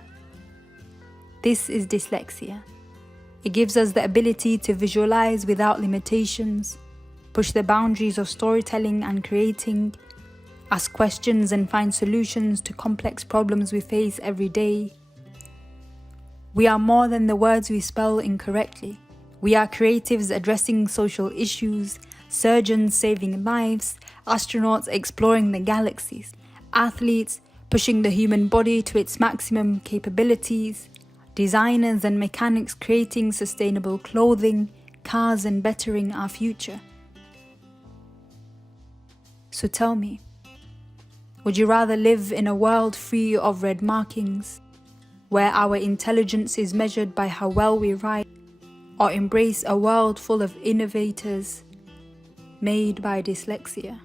This is dyslexia. It gives us the ability to visualize without limitations, push the boundaries of storytelling and creating, ask questions and find solutions to complex problems we face every day. We are more than the words we spell incorrectly. We are creatives addressing social issues, surgeons saving lives, astronauts exploring the galaxies, athletes pushing the human body to its maximum capabilities, designers and mechanics creating sustainable clothing, cars and bettering our future. So tell me, would you rather live in a world free of red markings, where our intelligence is measured by how well we write, or embrace a world full of innovators made by dyslexia?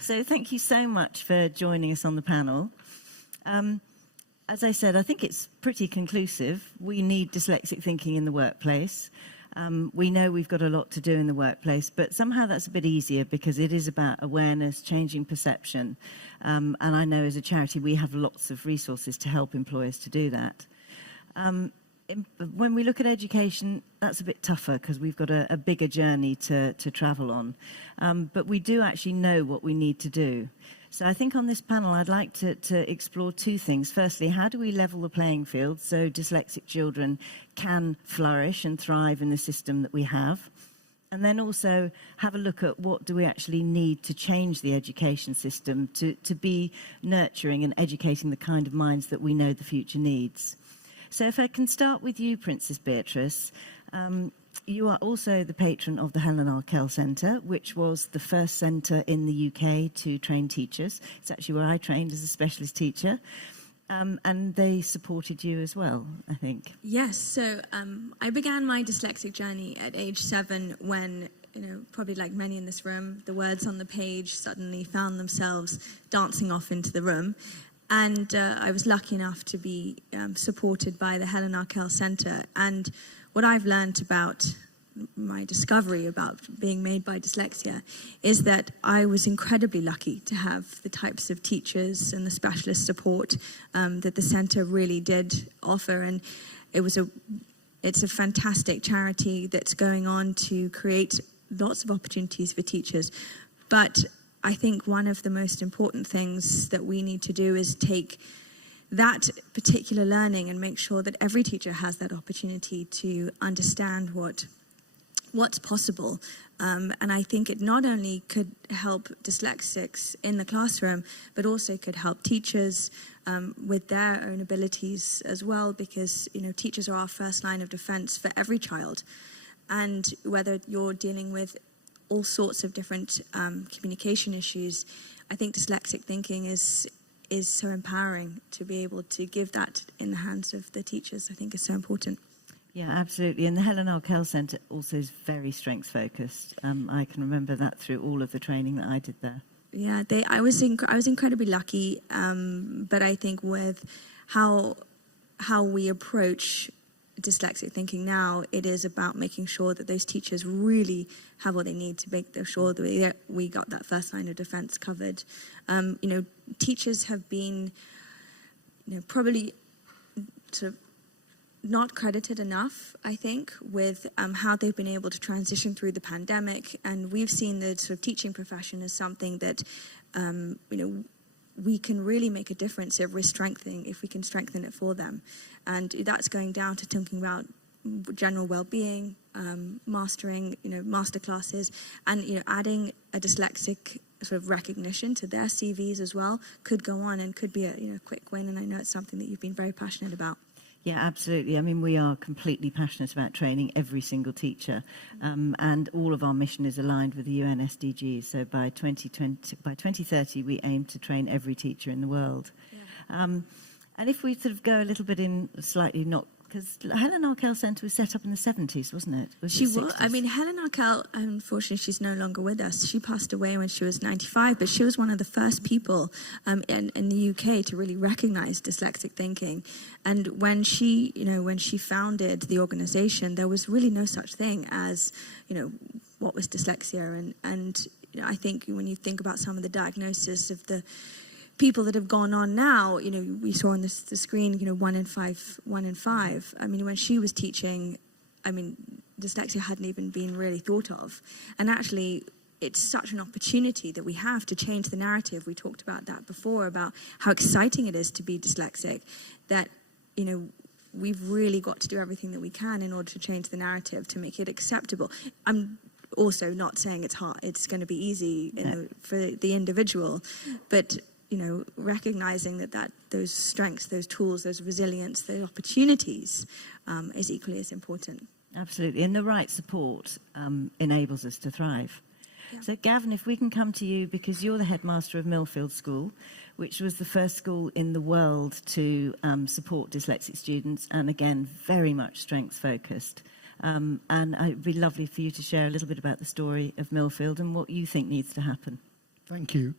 So thank you so much for joining us on the panel. As I said, I think it's pretty conclusive. We need dyslexic thinking in the workplace. We know we've got a lot to do in the workplace, but somehow that's a bit easier because it is about awareness, changing perception. And I know as a charity we have lots of resources to help employers to do that. When we look at education, that's a bit tougher because we've got a bigger journey to travel on. But we do actually know what we need to do. So I think on this panel, I'd like to explore two things. Firstly, how do we level the playing field so dyslexic children can flourish and thrive in the system that we have? And then also have a look at what do we actually need to change the education system to be nurturing and educating the kind of minds that we know the future needs. So if I can start with you, Princess Beatrice, you are also the patron of the Helen R. Kell Centre, which was the first centre in the UK to train teachers. It's actually where I trained as a specialist teacher. And they supported you as well, I think. Yes, so I began my dyslexic journey at age 7 when, probably like many in this room, the words on the page suddenly found themselves dancing off into the room. And I was lucky enough to be supported by the Helen R. Kell Centre. And what I've learned about my discovery about being made by dyslexia is that I was incredibly lucky to have the types of teachers and the specialist support that the centre really did offer. And it's a fantastic charity that's going on to create lots of opportunities for teachers. But I think one of the most important things that we need to do is take that particular learning and make sure that every teacher has that opportunity to understand what's possible. And I think it not only could help dyslexics in the classroom, but also could help teachers with their own abilities as well, because teachers are our first line of defense for every child. And whether you're dealing with all sorts of different communication issues, I think dyslexic thinking is is so empowering. To be able to give that in the hands of the teachers, I think, is so important. Yeah, absolutely. And the Helen Arkell Centre also is very strengths focused. I can remember that through all of the training that I did there. Yeah, I was incredibly lucky, but I think with how we approach dyslexic thinking now, it is about making sure that those teachers really have what they need to make sure that we got that first line of defense covered. Teachers have been, probably sort of not credited enough, I think, with how they've been able to transition through the pandemic. And we've seen the sort of teaching profession as something that, we can really make a difference if we can strengthen it for them. And that's going down to thinking about general well-being, mastering, master classes, and, adding a dyslexic sort of recognition to their CVs as well could go on and could be a quick win. And I know it's something that you've been very passionate about. Yeah, absolutely. I mean, we are completely passionate about training every single teacher, and all of our mission is aligned with the UN SDGs. So by 2030, we aim to train every teacher in the world. Yeah. And if we sort of go a little bit in slightly not, because Helen Arkell Centre was set up in the 70s, wasn't it? She was. I mean, Helen Arkell, unfortunately, she's no longer with us. She passed away when she was 95, but she was one of the first people in the UK to really recognise dyslexic thinking. And when she founded the organisation, there was really no such thing as, what was dyslexia. And I think when you think about some of the diagnosis of the people that have gone on now, we saw on the screen, 1 in 5. I mean, when she was teaching, dyslexia hadn't even been really thought of. And actually, it's such an opportunity that we have to change the narrative. We talked about that before, about how exciting it is to be dyslexic, that, we've really got to do everything that we can in order to change the narrative, to make it acceptable. I'm also not saying it's hard, it's going to be easy for the individual, but recognizing that those strengths, those tools, those resilience, those opportunities is equally as important. Absolutely, and the right support enables us to thrive. Yeah. So Gavin, if we can come to you, because you're the headmaster of Millfield School, which was the first school in the world to support dyslexic students, and again, very much strengths focused. And it'd be lovely for you to share a little bit about the story of Millfield and what you think needs to happen. Thank you.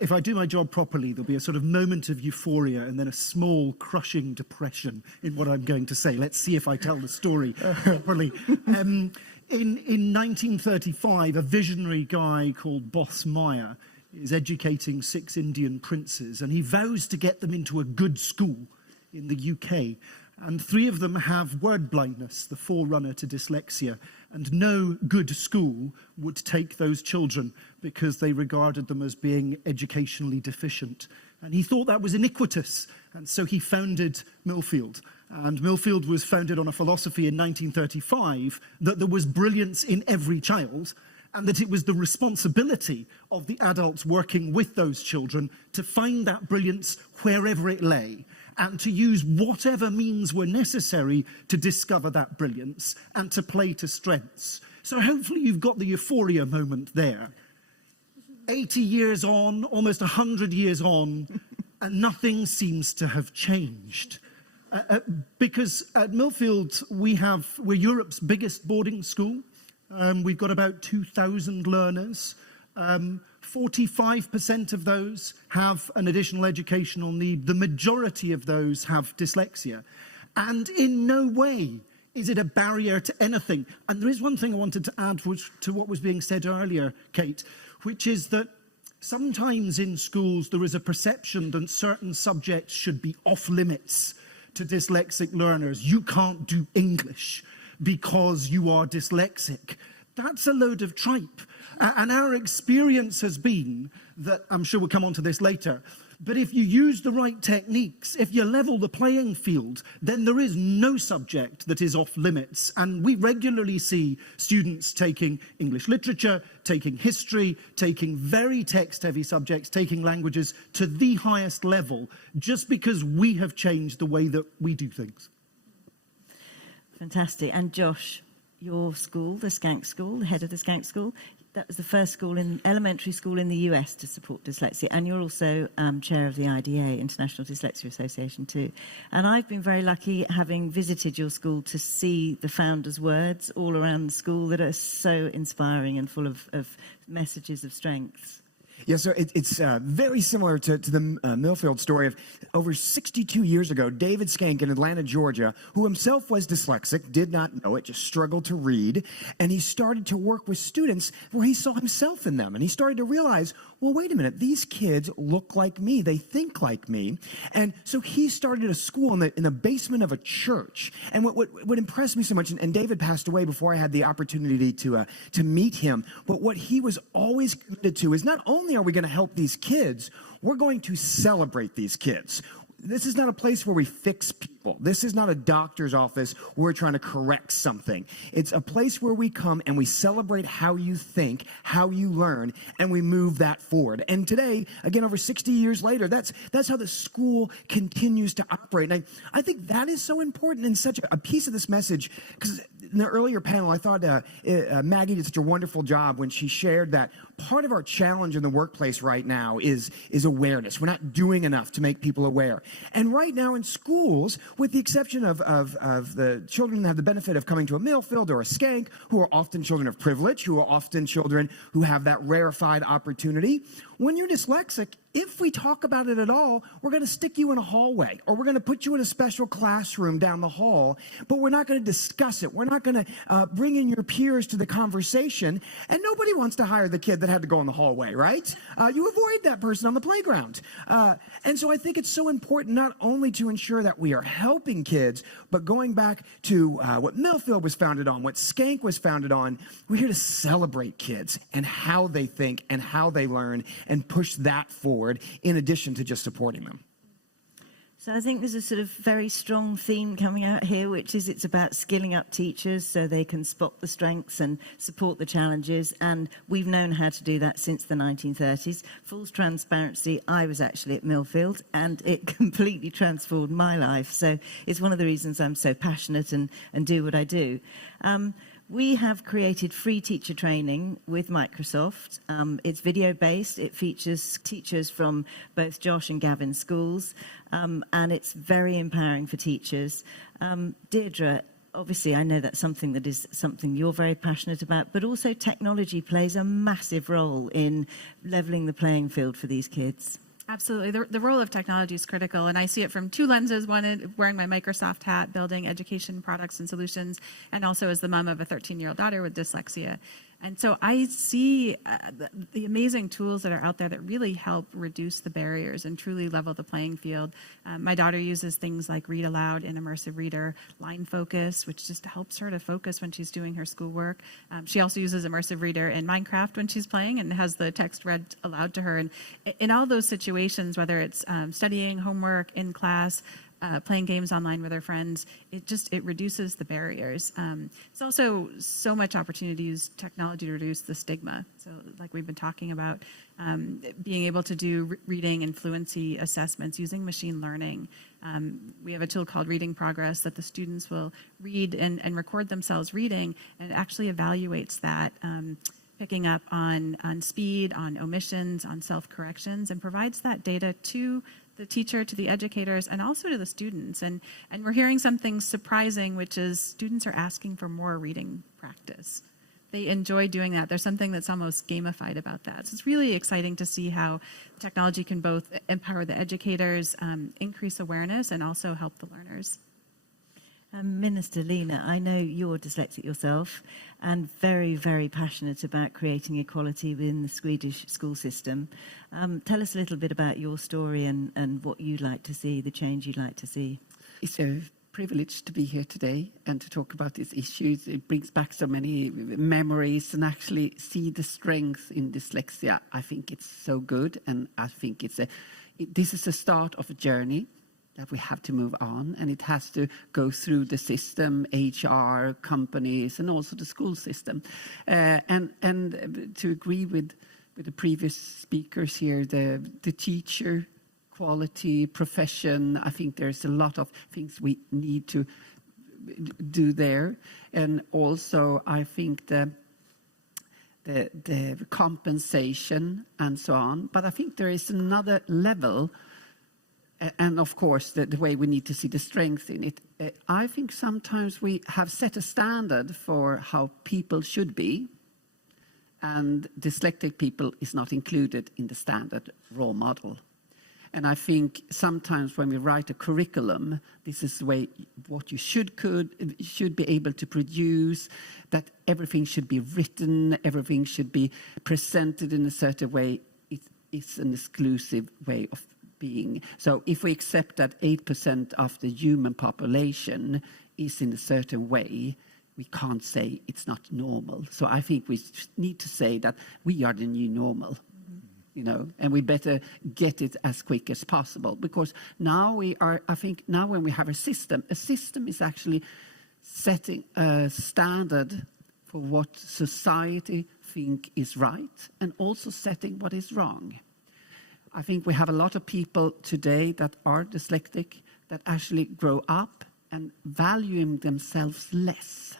If I do my job properly, there'll be a sort of moment of euphoria and then a small, crushing depression in what I'm going to say. Let's see if I tell the story properly. In 1935, a visionary guy called Boss Meyer is educating 6 Indian princes, and he vows to get them into a good school in the UK. And 3 of them have word blindness, the forerunner to dyslexia, and no good school would take those children because they regarded them as being educationally deficient. And he thought that was iniquitous, and so he founded Millfield. And Millfield was founded on a philosophy in 1935 that there was brilliance in every child, and that it was the responsibility of the adults working with those children to find that brilliance wherever it lay, and to use whatever means were necessary to discover that brilliance and to play to strengths. So hopefully you've got the euphoria moment there. 80 years on, almost 100 years on, and nothing seems to have changed. Because at Millfield, we're Europe's biggest boarding school. We've got about 2,000 learners. 45% of those have an additional educational need. The majority of those have dyslexia. And in no way is it a barrier to anything. And there is one thing I wanted to add to what was being said earlier, Kate, which is that sometimes in schools there is a perception that certain subjects should be off limits to dyslexic learners. You can't do English because you are dyslexic. That's a load of tripe. And our experience has been that, I'm sure we'll come on to this later, but if you use the right techniques, if you level the playing field, then there is no subject that is off limits. And we regularly see students taking English literature, taking history, taking very text-heavy subjects, taking languages to the highest level, just because we have changed the way that we do things. Fantastic. And Josh, your school, the Skank School, the head of the Skank School. That was the first elementary school in the US to support dyslexia. And you're also chair of the IDA, International Dyslexia Association, too. And I've been very lucky, having visited your school, to see the founders' words all around the school that are so inspiring and full of messages of strength. Yeah, so it's very similar to the Millfield story of over 62 years ago, David Skank in Atlanta, Georgia, who himself was dyslexic, did not know it, just struggled to read, and he started to work with students where he saw himself in them, and he started to realize, well, wait a minute, these kids look like me, they think like me, and so he started a school in the basement of a church, and what impressed me so much, and David passed away before I had the opportunity to meet him, but what he was always committed to is not only are we going to help these kids, we're going to celebrate these kids. This is not a place where we fix people. This is not a doctor's office where we're trying to correct something. It's a place where we come and we celebrate how you think, how you learn, and we move that forward. And today, again, over 60 years later, that's how the school continues to operate. And I think that is so important and such a piece of this message, because in the earlier panel, I thought Maggie did such a wonderful job when she shared that part of our challenge in the workplace right now is awareness. We're not doing enough to make people aware. And right now in schools, with the exception of the children that have the benefit of coming to a Millfield or a Skank, who are often children of privilege, who are often children who have that rarefied opportunity, when you're dyslexic, if we talk about it at all, we're going to stick you in a hallway, or we're going to put you in a special classroom down the hall, but we're not going to discuss it. We're not going to bring in your peers to the conversation, and nobody wants to hire the kid that had to go in the hallway, right? You avoid that person on the playground. And so I think it's so important not only to ensure that we are helping kids, but going back to what Millfield was founded on, what Skank was founded on, we're here to celebrate kids and how they think and how they learn and push that forward in addition to just supporting them. So I think there's a sort of very strong theme coming out here, which is it's about skilling up teachers so they can spot the strengths and support the challenges. And we've known how to do that since the 1930s. Full transparency, I was actually at Millfield and it completely transformed my life. So it's one of the reasons I'm so passionate and do what I do. We have created free teacher training with Microsoft. It's video-based. It features teachers from both Josh and Gavin's schools, and it's very empowering for teachers. Deirdre, obviously, I know that's something you're very passionate about, but also technology plays a massive role in leveling the playing field for these kids. Absolutely. The role of technology is critical, and I see it from two lenses. One, wearing my Microsoft hat, building education products and solutions, and also as the mom of a 13-year-old daughter with dyslexia. And so I see the amazing tools that are out there that really help reduce the barriers and truly level the playing field. My daughter uses things like Read Aloud and Immersive Reader, Line Focus, which just helps her to focus when she's doing her schoolwork. She also uses Immersive Reader in Minecraft when she's playing and has the text read aloud to her. And in all those situations, whether it's studying, homework, in class, playing games online with her friends, it reduces the barriers. It's also so much opportunity to use technology to reduce the stigma. So like we've been talking about, being able to do reading and fluency assessments using machine learning. We have a tool called Reading Progress that the students will read and record themselves reading, and it actually evaluates that, picking up on speed, on omissions, on self-corrections, and provides that data to the teacher, to the educators, and also to the students. And we're hearing something surprising, which is students are asking for more reading practice. They enjoy doing that. There's something that's almost gamified about that. So it's really exciting to see how technology can both empower the educators, increase awareness, and also help the learners. Minister Lina, I know you're dyslexic yourself and very, very passionate about creating equality within the Swedish school system. Tell us a little bit about your story and what you'd like to see, the change you'd like to see. It's a privilege to be here today and to talk about these issues. It brings back so many memories and actually see the strength in dyslexia. I think it's so good, and I think this is the start of a journey that we have to move on, and it has to go through the system, HR, companies, and also the school system. And to agree with the previous speakers here, the teacher quality, profession, I think there's a lot of things we need to do there. And also, I think the compensation and so on. But I think there is another level, and of course, the way we need to see the strength in it. I think sometimes we have set a standard for how people should be, and dyslexic people is not included in the standard role model. And I think sometimes when we write a curriculum, this is the way what you should be able to produce, that everything should be written, everything should be presented in a certain way. It's an exclusive way of being. So if we accept that 8% of the human population is in a certain way, we can't say it's not normal. So I think we need to say that we are the new normal. You know, and we better get it as quick as possible, because now I think now when we have a system is actually setting a standard for what society think is right, and also setting what is wrong. I think we have a lot of people today that are dyslexic that actually grow up and valuing themselves less.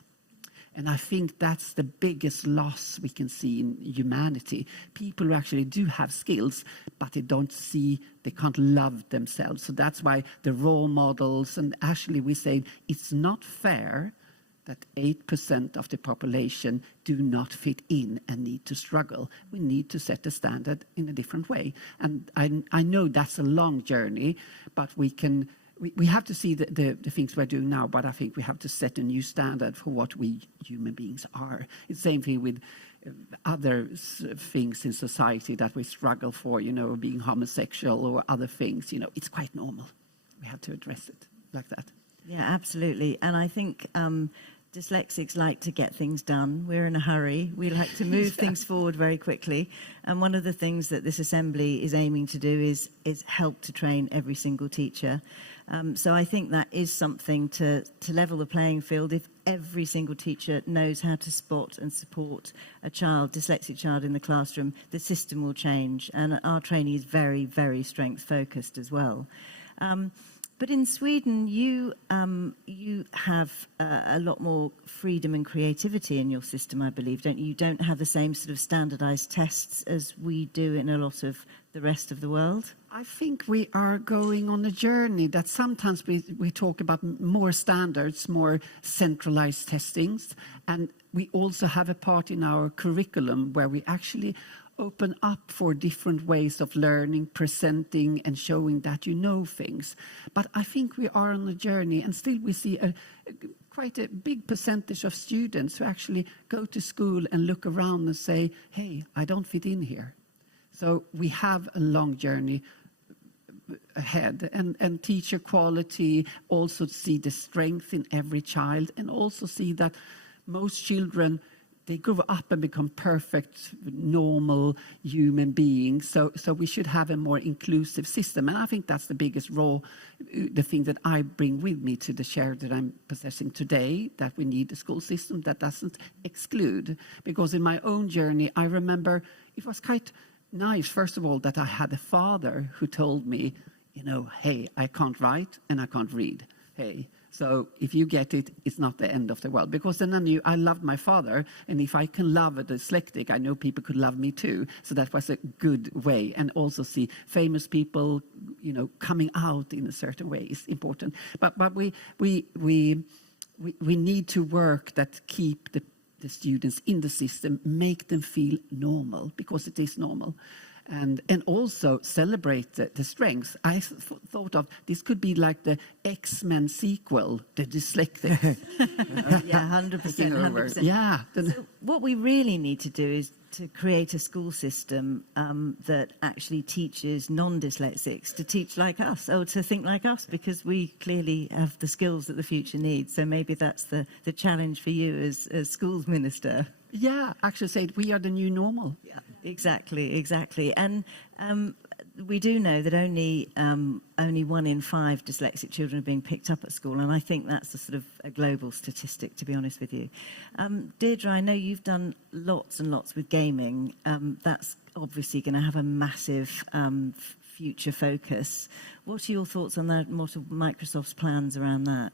And I think that's the biggest loss we can see in humanity. People who actually do have skills, but they can't love themselves. So that's why the role models, and actually we say it's not fair that 8% of the population do not fit in and need to struggle. We need to set the standard in a different way. And I know that's a long journey, but we have to see the things we're doing now, but I think we have to set a new standard for what we human beings are. It's the same thing with other things in society that we struggle for, you know, being homosexual or other things. You know, it's quite normal. We have to address it like that. Yeah, absolutely. And I think dyslexics like to get things done. We're in a hurry. We like to move things forward very quickly. And one of the things that this assembly is aiming to do is help to train every single teacher. So I think that is something to level the playing field. If every single teacher knows how to spot and support a dyslexic child in the classroom, the system will change. And our training is very, very strength focused as well. But in Sweden, you have a lot more freedom and creativity in your system, I believe, don't you? You don't have the same sort of standardized tests as we do in a lot of the rest of the world. I think we are going on a journey that sometimes we talk about more standards, more centralized testings, and we also have a part in our curriculum where we actually open up for different ways of learning, presenting and showing that you know things. But I think we are on a journey, and still we see quite a big percentage of students who actually go to school and look around and say, hey, I don't fit in here. So we have a long journey ahead, and teacher quality, also see the strength in every child, and also see that most children, they grow up and become perfect, normal human beings. So we should have a more inclusive system. And I think that's the biggest role, the thing that I bring with me to the chair that I'm possessing today, that we need a school system that doesn't exclude. Because in my own journey, I remember it was quite nice, first of all, that I had a father who told me, you know, hey, I can't write and I can't read. Hey, so if you get it, it's not the end of the world. Because then I knew I loved my father, and if I can love a dyslexic, I know people could love me too. So that was a good way. And also see famous people, you know, coming out in a certain way is important. But we need to work that keep the students in the system, make them feel normal, because it is normal. And also celebrate the strengths. I thought of this could be like the X-Men sequel, the dyslexic. Yeah, 100%. Yeah. So what we really need to do is to create a school system that actually teaches non-dyslexics to teach like us, or to think like us, because we clearly have the skills that the future needs. So maybe that's the challenge for you as schools minister. Yeah, actually said we are the new normal. Yeah, exactly. And we do know that only 1 in 5 dyslexic children are being picked up at school, and I think that's a sort of a global statistic, to be honest with you. Deirdre, I know you've done lots and lots with gaming. That's obviously going to have a massive future focus. What are your thoughts on that? What are Microsoft's plans around that?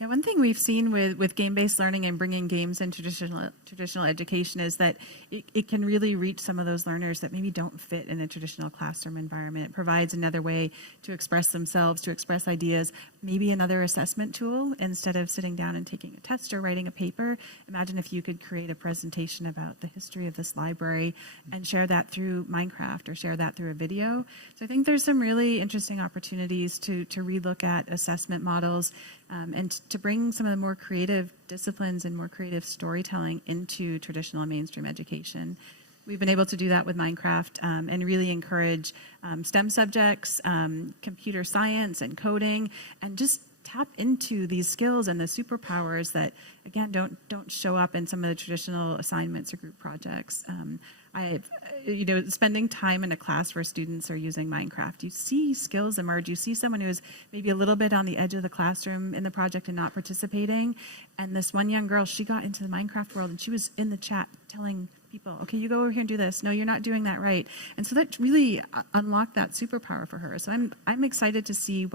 Yeah, one thing we've seen with game-based learning and bringing games in traditional education is that it can really reach some of those learners that maybe don't fit in a traditional classroom environment. It provides another way to express themselves, to express ideas, maybe another assessment tool instead of sitting down and taking a test or writing a paper. Imagine if you could create a presentation about the history of this library and share that through Minecraft or share that through a video. So I think there's some really interesting opportunities to relook at assessment models and to bring some of the more creative disciplines and more creative storytelling into traditional and mainstream education. We've been able to do that with Minecraft and really encourage STEM subjects, computer science and coding, and just tap into these skills and the superpowers that, again, don't show up in some of the traditional assignments or group projects. Spending time in a class where students are using Minecraft, you see skills emerge. You see someone who is maybe a little bit on the edge of the classroom in the project and not participating. And this one young girl, she got into the Minecraft world and she was in the chat telling people, okay, you go over here and do this. No, you're not doing that right. And so that really unlocked that superpower for her. So I'm excited to see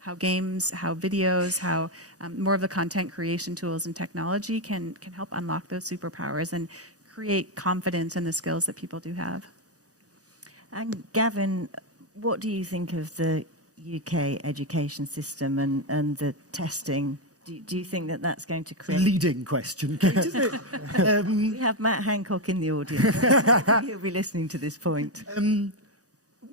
how games, how videos, how more of the content creation tools and technology can help unlock those superpowers and create confidence in the skills that people do have. And Gavin, what do you think of the UK education system and the testing? Do you think that that's going to create... Leading question, Kate, isn't it? We have Matt Hancock in the audience. He'll be listening to this point.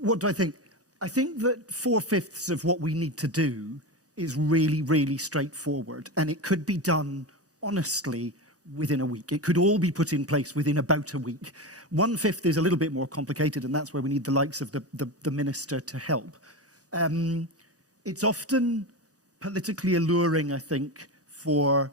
What do I think? I think that 4/5 of what we need to do is really, really straightforward, and it could be done honestly within a week. It could all be put in place within about a week. 1/5 is a little bit more complicated, and that's where we need the likes of the minister to help. It's often politically alluring, I think, for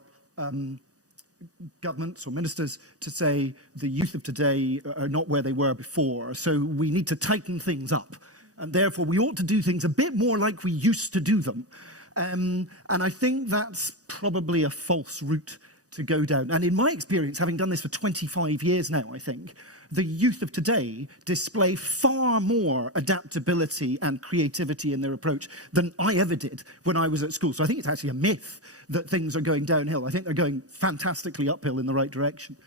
governments or ministers to say the youth of today are not where they were before, so we need to tighten things up, and therefore we ought to do things a bit more like we used to do them. And I think that's probably a false route to go down. And in my experience, having done this for 25 years now, I think, the youth of today display far more adaptability and creativity in their approach than I ever did when I was at school. So I think it's actually a myth that things are going downhill. I think they're going fantastically uphill in the right direction.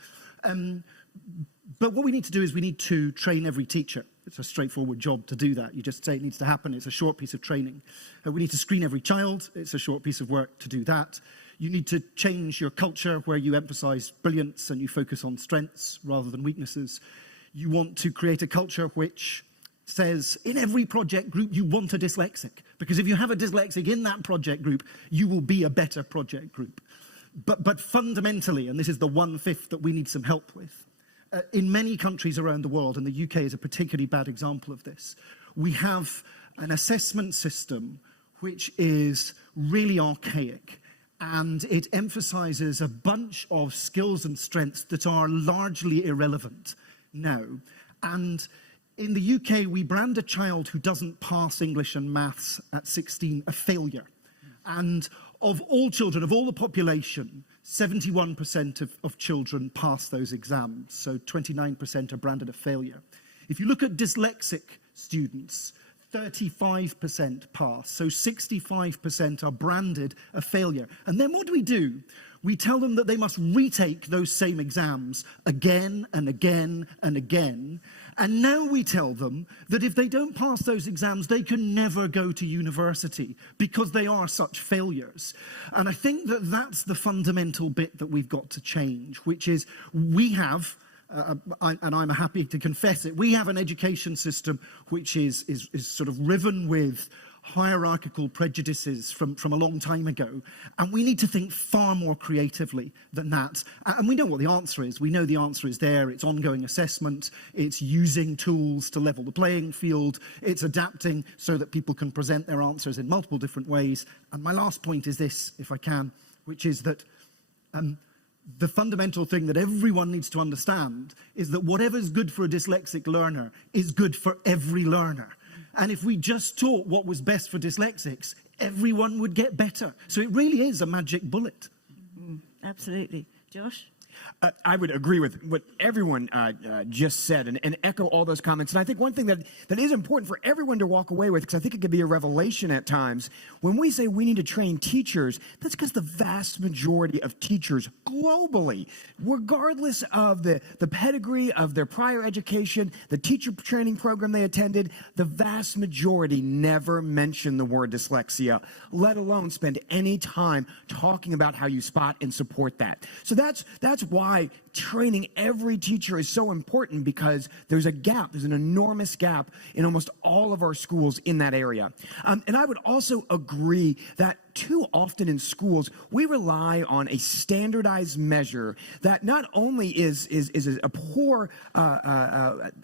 But what we need to do is we need to train every teacher. It's a straightforward job to do that. You just say it needs to happen. It's a short piece of training. We need to screen every child. It's a short piece of work to do that. You need to change your culture where you emphasize brilliance and you focus on strengths rather than weaknesses. You want to create a culture which says in every project group you want a dyslexic, because if you have a dyslexic in that project group, you will be a better project group. But fundamentally, and this is the 1/5 that we need some help with, in many countries around the world, and the UK is a particularly bad example of this, we have an assessment system which is really archaic. And it emphasizes a bunch of skills and strengths that are largely irrelevant now. And in the UK, we brand a child who doesn't pass English and maths at 16 a failure. And of all children, of all the population, 71% of children pass those exams. So 29% are branded a failure. If you look at dyslexic students, 35% pass, so 65% are branded a failure. And then what do? We tell them that they must retake those same exams again and again and again. And now we tell them that if they don't pass those exams, they can never go to university because they are such failures. And I think that that's the fundamental bit that we've got to change, which is we have... and I'm happy to confess it, we have an education system which is sort of riven with hierarchical prejudices from a long time ago, and we need to think far more creatively than that. And we know what the answer is. We know the answer is there. It's ongoing assessment. It's using tools to level the playing field. It's adapting so that people can present their answers in multiple different ways. And my last point is this, if I can, which is that the fundamental thing that everyone needs to understand is that whatever's good for a dyslexic learner is good for every learner. And if we just taught what was best for dyslexics, everyone would get better. So it really is a magic bullet. Absolutely. Josh? I would agree with what everyone just said and echo all those comments. And I think one thing that is important for everyone to walk away with, because I think it could be a revelation at times, when we say we need to train teachers, that's because the vast majority of teachers globally, regardless of the pedigree of their prior education, the teacher training program they attended, the vast majority never mention the word dyslexia, let alone spend any time talking about how you spot and support that. So that's why training every teacher is so important, because there's an enormous gap in almost all of our schools in that area. And I would also agree that too often in schools, we rely on a standardized measure that not only is a poor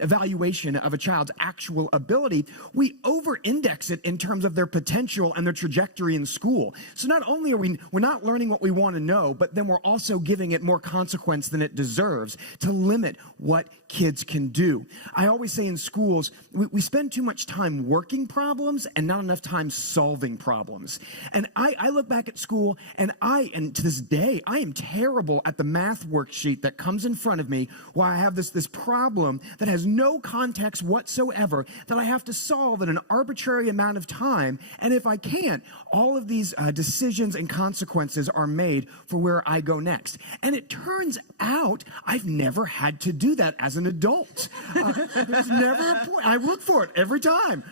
evaluation of a child's actual ability, we over-index it in terms of their potential and their trajectory in school. So not only are we're not learning what we want to know, but then we're also giving it more consequence than it deserves to limit what kids can do. I always say in schools, we spend too much time working problems and not enough time solving problems. And I look back at school, and to this day, I am terrible at the math worksheet that comes in front of me where I have this problem that has no context whatsoever that I have to solve in an arbitrary amount of time. And if I can't, all of these decisions and consequences are made for where I go next. And it turns out I've never had to do that as an adult. There's never a point. I look for it every time.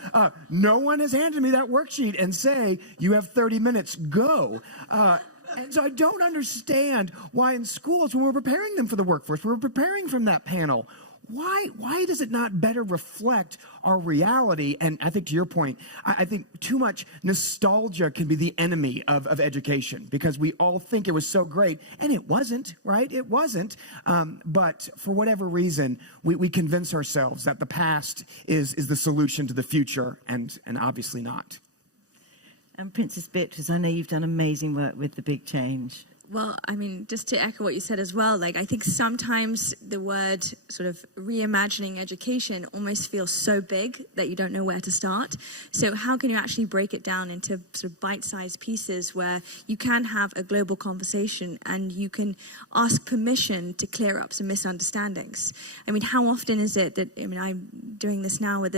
No one has handed me that worksheet and say, you have 30 minutes, go. And so I don't understand why in schools, when we're preparing them for the workforce, we're preparing from that panel, why does it not better reflect our reality? And I think to your point, I think too much nostalgia can be the enemy of education, because we all think it was so great, and it wasn't, right? It wasn't. But for whatever reason, we convince ourselves that the past is the solution to the future, and obviously not. And Princess Beatrice, I know you've done amazing work with the Big Change. Well, I mean, just to echo what you said as well, like I think sometimes the word sort of reimagining education almost feels so big that you don't know where to start. So how can you actually break it down into sort of bite-sized pieces where you can have a global conversation and you can ask permission to clear up some misunderstandings? I mean, how often is it that, I mean, I'm doing this now with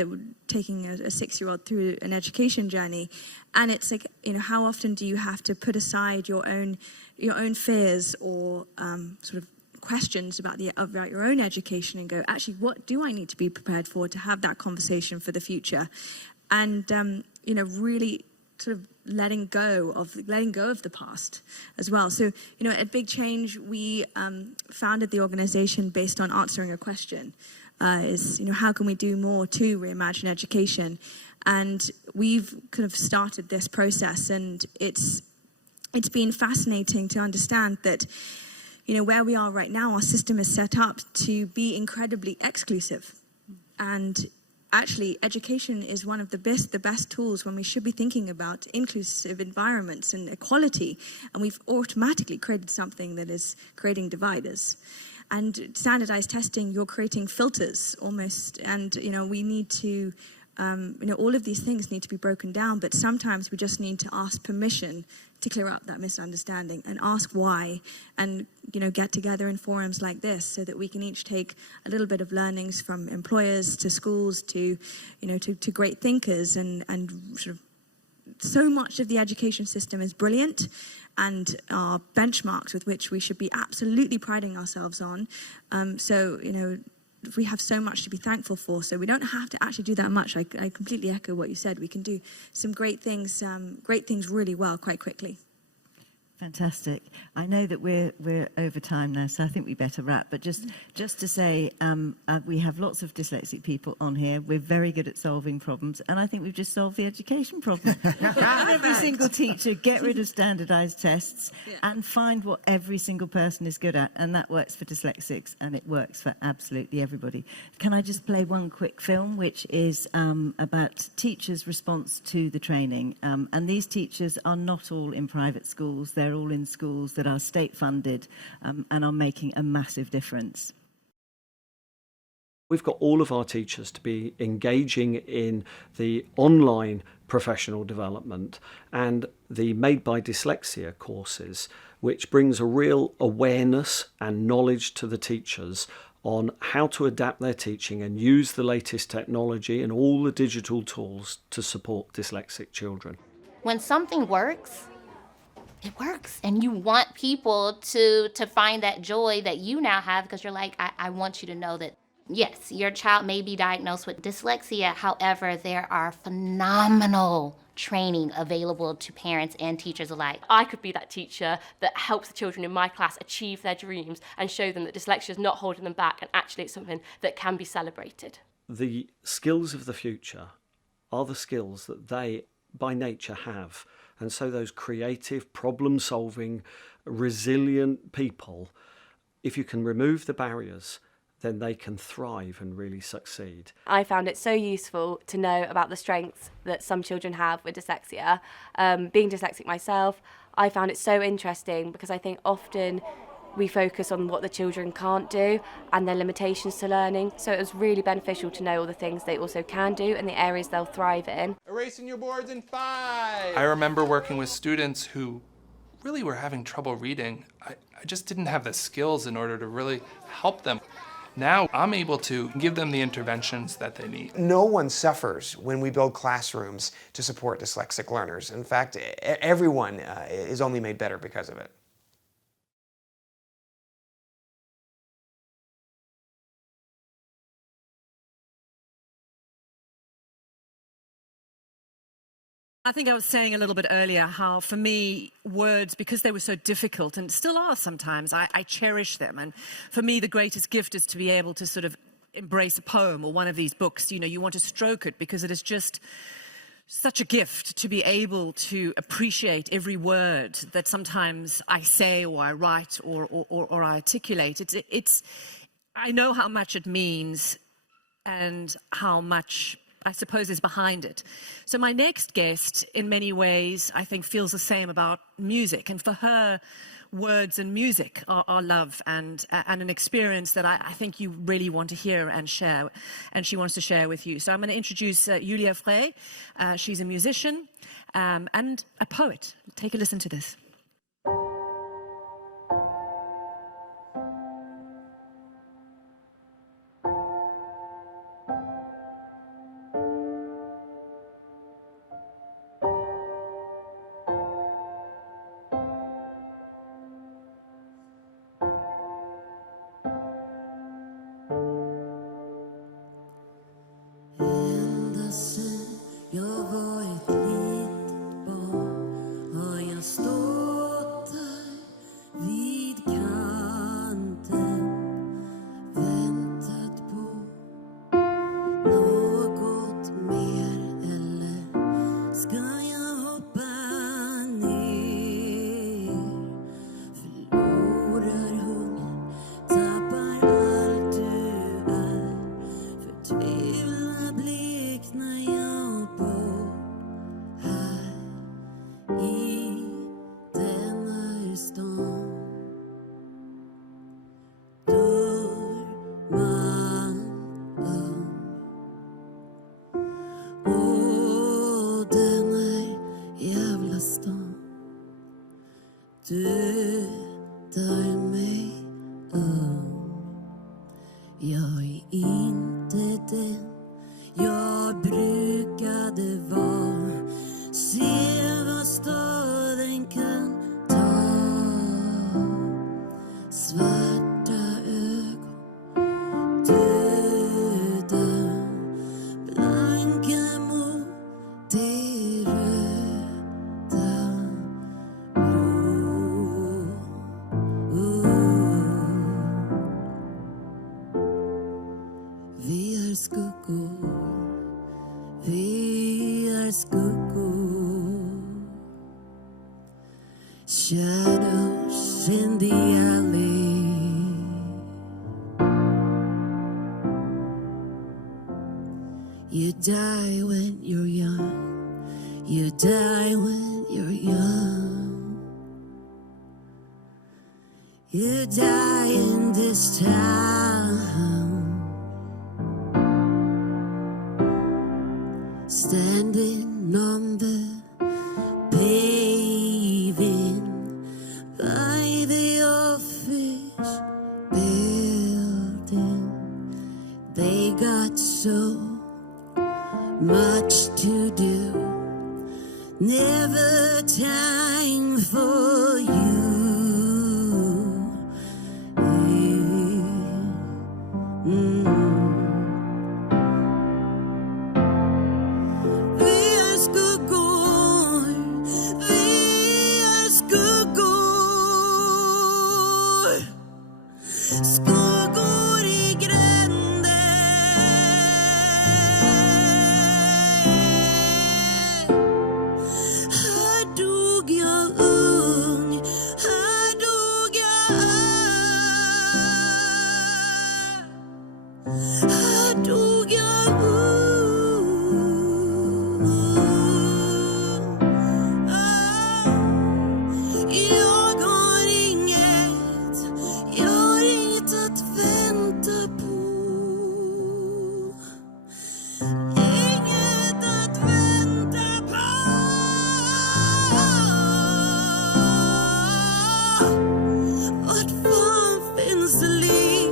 taking a 6-year-old through an education journey, and it's like, you know, how often do you have to put aside your own fears or sort of questions about your own education and go, actually, what do I need to be prepared for to have that conversation for the future? And you know, really sort of letting go of the past as well. So, you know, at Big Change, we founded the organization based on answering a question. You know, how can we do more to reimagine education? And we've kind of started this process, and it's been fascinating to understand that, you know, where we are right now, our system is set up to be incredibly exclusive. And actually, education is one of the best tools when we should be thinking about inclusive environments and equality. And we've automatically created something that is creating dividers. And standardized testing, you're creating filters almost. And, you know, we need to, you know, all of these things need to be broken down, but sometimes we just need to ask permission to clear up that misunderstanding and ask why, and, you know, get together in forums like this so that we can each take a little bit of learnings from employers to schools to, you know, to great thinkers, and sort of so much of the education system is brilliant and are benchmarks with which we should be absolutely priding ourselves on. So, you know, we have so much to be thankful for, so we don't have to actually do that much. I completely echo what you said. We can do some great things really well quite quickly. Fantastic. I know that we're over time now, so I think we better wrap. But just to say, we have lots of dyslexic people on here. We're very good at solving problems, and I think we've just solved the education problem. Every single teacher, get rid of standardized tests and find what every single person is good at, and that works for dyslexics, and it works for absolutely everybody. Can I just play one quick film, which is about teachers' response to the training? And these teachers are not all in private schools. They're all in schools that are state funded and are making a massive difference. We've got all of our teachers to be engaging in the online professional development, and the Made by Dyslexia courses which brings a real awareness and knowledge to the teachers on how to adapt their teaching and use the latest technology and all the digital tools to support dyslexic children. When something works, it works. And you want people to find that joy that you now have, because you're like, I want you to know that, yes, your child may be diagnosed with dyslexia. However, there are phenomenal training available to parents and teachers alike. I could be that teacher that helps the children in my class achieve their dreams and show them that dyslexia is not holding them back, and actually it's something that can be celebrated. The skills of the future are the skills that they, by nature, have. And so those creative, problem-solving, resilient people, if you can remove the barriers, then they can thrive and really succeed. I found it so useful to know about the strengths that some children have with dyslexia. Being dyslexic myself, I found it so interesting because I think often we focus on what the children can't do and their limitations to learning. So it was really beneficial to know all the things they also can do and the areas they'll thrive in. Erasing your boards in 5. I remember working with students who really were having trouble reading. I just didn't have the skills in order to really help them. Now I'm able to give them the interventions that they need. No one suffers when we build classrooms to support dyslexic learners. In fact, everyone is only made better because of it. I think I was saying a little bit earlier how, for me, words, because they were so difficult, and still are sometimes, I cherish them. And for me, the greatest gift is to be able to sort of embrace a poem or one of these books. You know, you want to stroke it because it is just such a gift to be able to appreciate every word that sometimes I say or I write or I articulate. I know how much it means and how much, I suppose, is behind it. So my next guest, in many ways, I think feels the same about music. And for her, words and music are love and an experience that I think you really want to hear and share. And she wants to share with you. So I'm going to introduce Julia Frey. She's a musician and a poet. Take a listen to this. Shadows in the alley. You die when you're young. You die when you're young. You die in this town. Standing on the paving by they got so much to do. Never time for you. Vi är skuggor, vi är skuggor. Skuggor i gränder. Här dog jag ung, här dog jag här dog jag jag har inget att vänta på. Inget att vänta på. Vart fan finns det liv?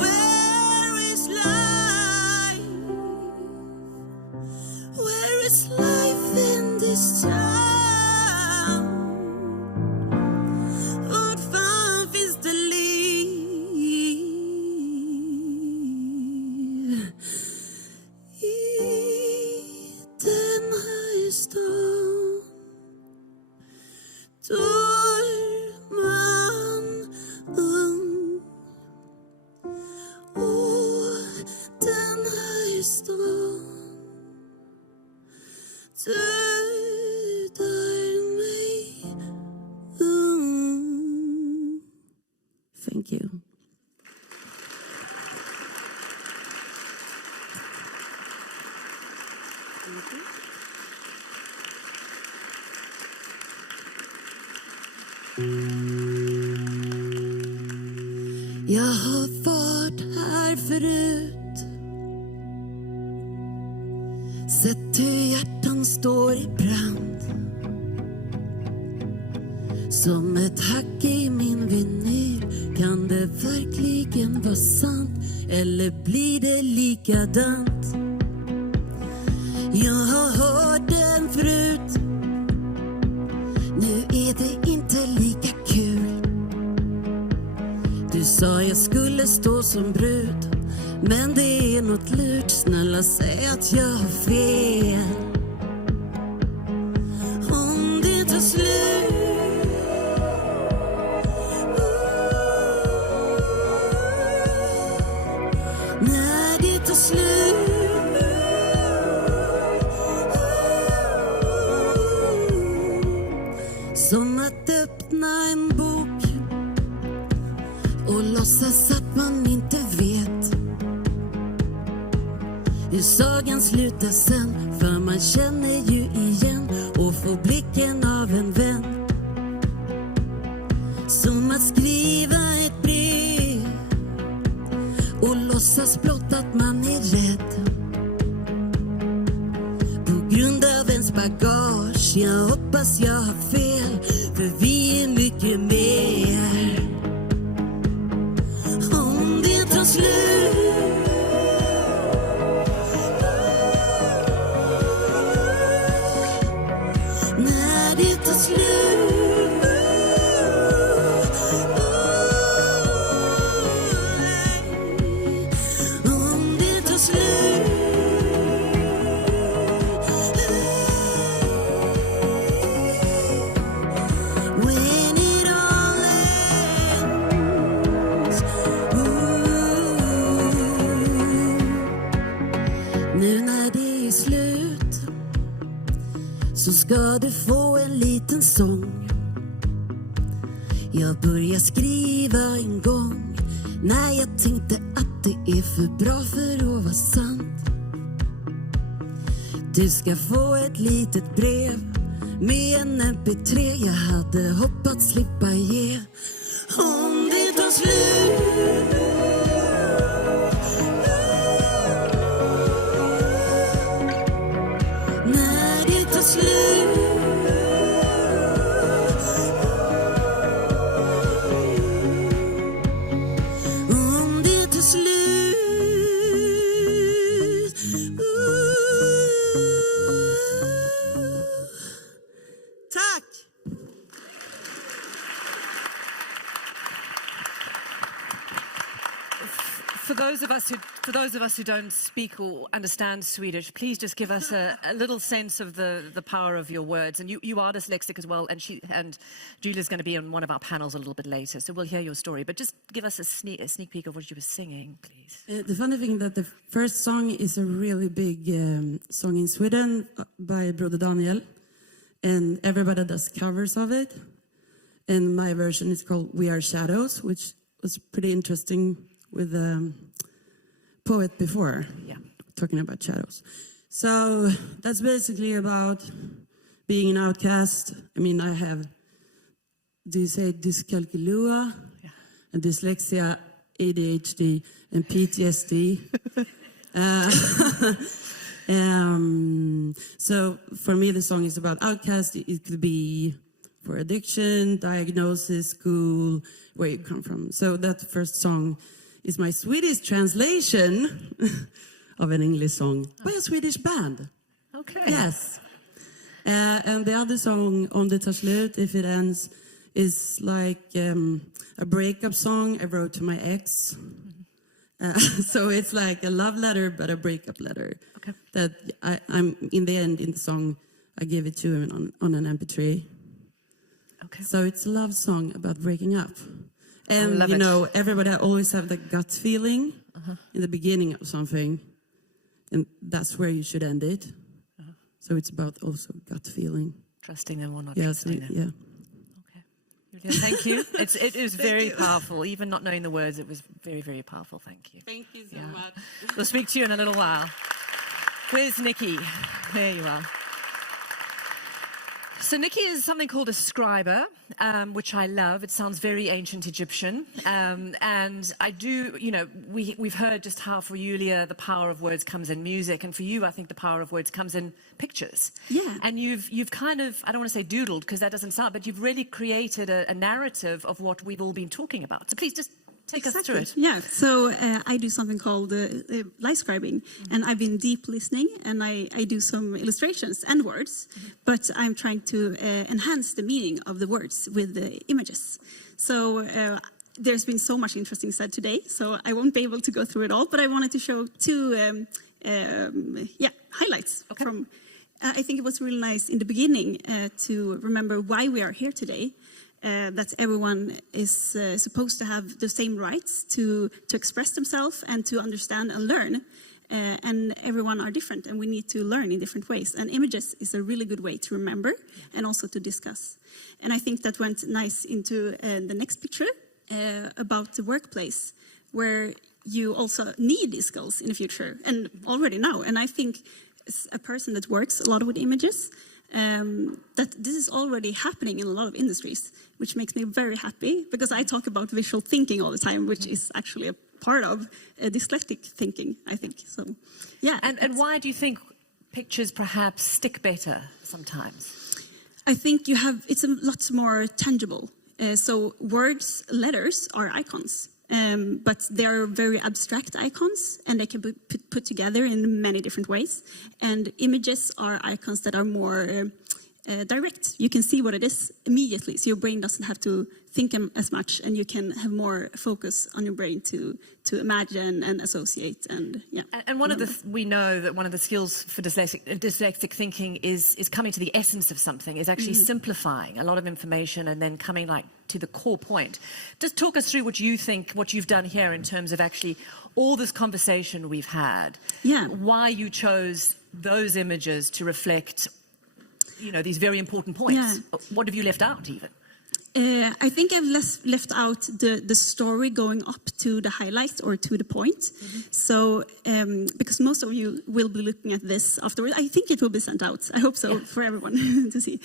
Where is life? Where is life in this town? Vart fan finns det liv? I den här stan dör man ung. Och den här stan dödar mig ung. Thank you. Jag har varit här förut, sett hur hjärtan står i brand. Som ett hack i min vinyl. Kan det verkligen vara sant? Eller blir det likadant? Jag har hört den förut. Nu är det inte lika kul. Du sa jag skulle stå som brud, men det är något lurt. Snälla säg att jag har fel. Om det tar slut, när det tar slut, som att öppna en bok och låtsas att man inte vet hur sagan slutar sen. För man känner ju igen och får blicken av en vän. Som att skriva ett brev och låtsas blott att man är rädd. På grund av ens bagage. Jag hoppas jag har fel, för vi är mycket mer. Om det tar slut, när det tar slut, om det tar slut, when it all ends, nu när det är slut så ska du få en liten sång. Jag började skriva en gång när jag tänkte att det är för bra för att vara sant. Du ska få ett litet brev med en MP3 jag hade hoppats slippa ge. Om det tar slut, när det tar slut, om det tar slut, those of us who don't speak or understand Swedish, please just give us a little sense of the power of your words. And you are dyslexic as well, and Julia's going to be on one of our panels a little bit later, so we'll hear your story. But just give us a sneak peek of what you were singing, please. The funny thing that the first song is a really big song in Sweden by Brother Daniel, and everybody does covers of it. And my version is called We Are Shadows, which was pretty interesting with a poet before, talking about shadows. So that's basically about being an outcast. I mean, I have, do you say dyscalculia, and dyslexia, ADHD, and PTSD. So for me, the song is about outcast. It could be for addiction, diagnosis, school, where you come from. So that first song is my Swedish translation of an English song by a Swedish band. Okay. Yes. And the other song, Om det tar slut, If It Ends, is like a breakup song I wrote to my ex. So it's like a love letter, but a breakup letter. Okay. That I'm in the end, in the song, I give it to him on an MP3. Okay. So it's a love song about breaking up. And, you know, everybody always have the gut feeling in the beginning of something. And that's where you should end it. So it's about also gut feeling. Trusting them or not Yes, trusting them. yeah. Julia, thank you. It is very powerful. Even not knowing the words, it was very, very powerful. Thank you. Thank you so much. We'll speak to you in a little while. Where's Nikki? There you are. So Nikki is something called a scriber, which I love. It sounds very ancient Egyptian. And I do, you know, we've heard just how for Julia the power of words comes in music. And for you, I think the power of words comes in pictures. Yeah. And you've kind of, I don't want to say doodled, because that doesn't sound, but you've really created a narrative of what we've all been talking about. So please just take us through it. Yeah, so I do something called light scribing, and I've been deep listening, and I do some illustrations and words, but I'm trying to enhance the meaning of the words with the images. So there's been so much interesting said today, so I won't be able to go through it all, but I wanted to show two highlights from. I think it was really nice in the beginning to remember why we are here today. That everyone is supposed to have the same rights to express themselves and to understand and learn. And everyone are different, and we need to learn in different ways. And images is a really good way to remember and also to discuss. And I think that went nice into the next picture about the workplace, where you also need these skills in the future, and already now. And I think as a person that works a lot with images, that this is already happening in a lot of industries, which makes me very happy, because I talk about visual thinking all the time, which is actually a part of dyslexic thinking, I think. So, yeah. And why do you think pictures perhaps stick better sometimes? I think it's a lot more tangible. So words, letters are icons. But they're very abstract icons, and they can be put together in many different ways. And images are icons that are more direct. You can see what it is immediately, so your brain doesn't have to think as much, and you can have more focus on your brain to imagine and associate. And yeah. And we know that one of the skills for dyslexic thinking is coming to the essence of something, is actually simplifying a lot of information and then coming to the core point. Just talk us through what you think, what you've done here in terms of actually all this conversation we've had. Yeah. Why you chose those images to reflect, you know, these very important points. Yeah. What have you left out even? I think I've left out the story going up to the highlights or to the point. So, because most of you will be looking at this afterwards, I think it will be sent out. I hope so, for everyone to see.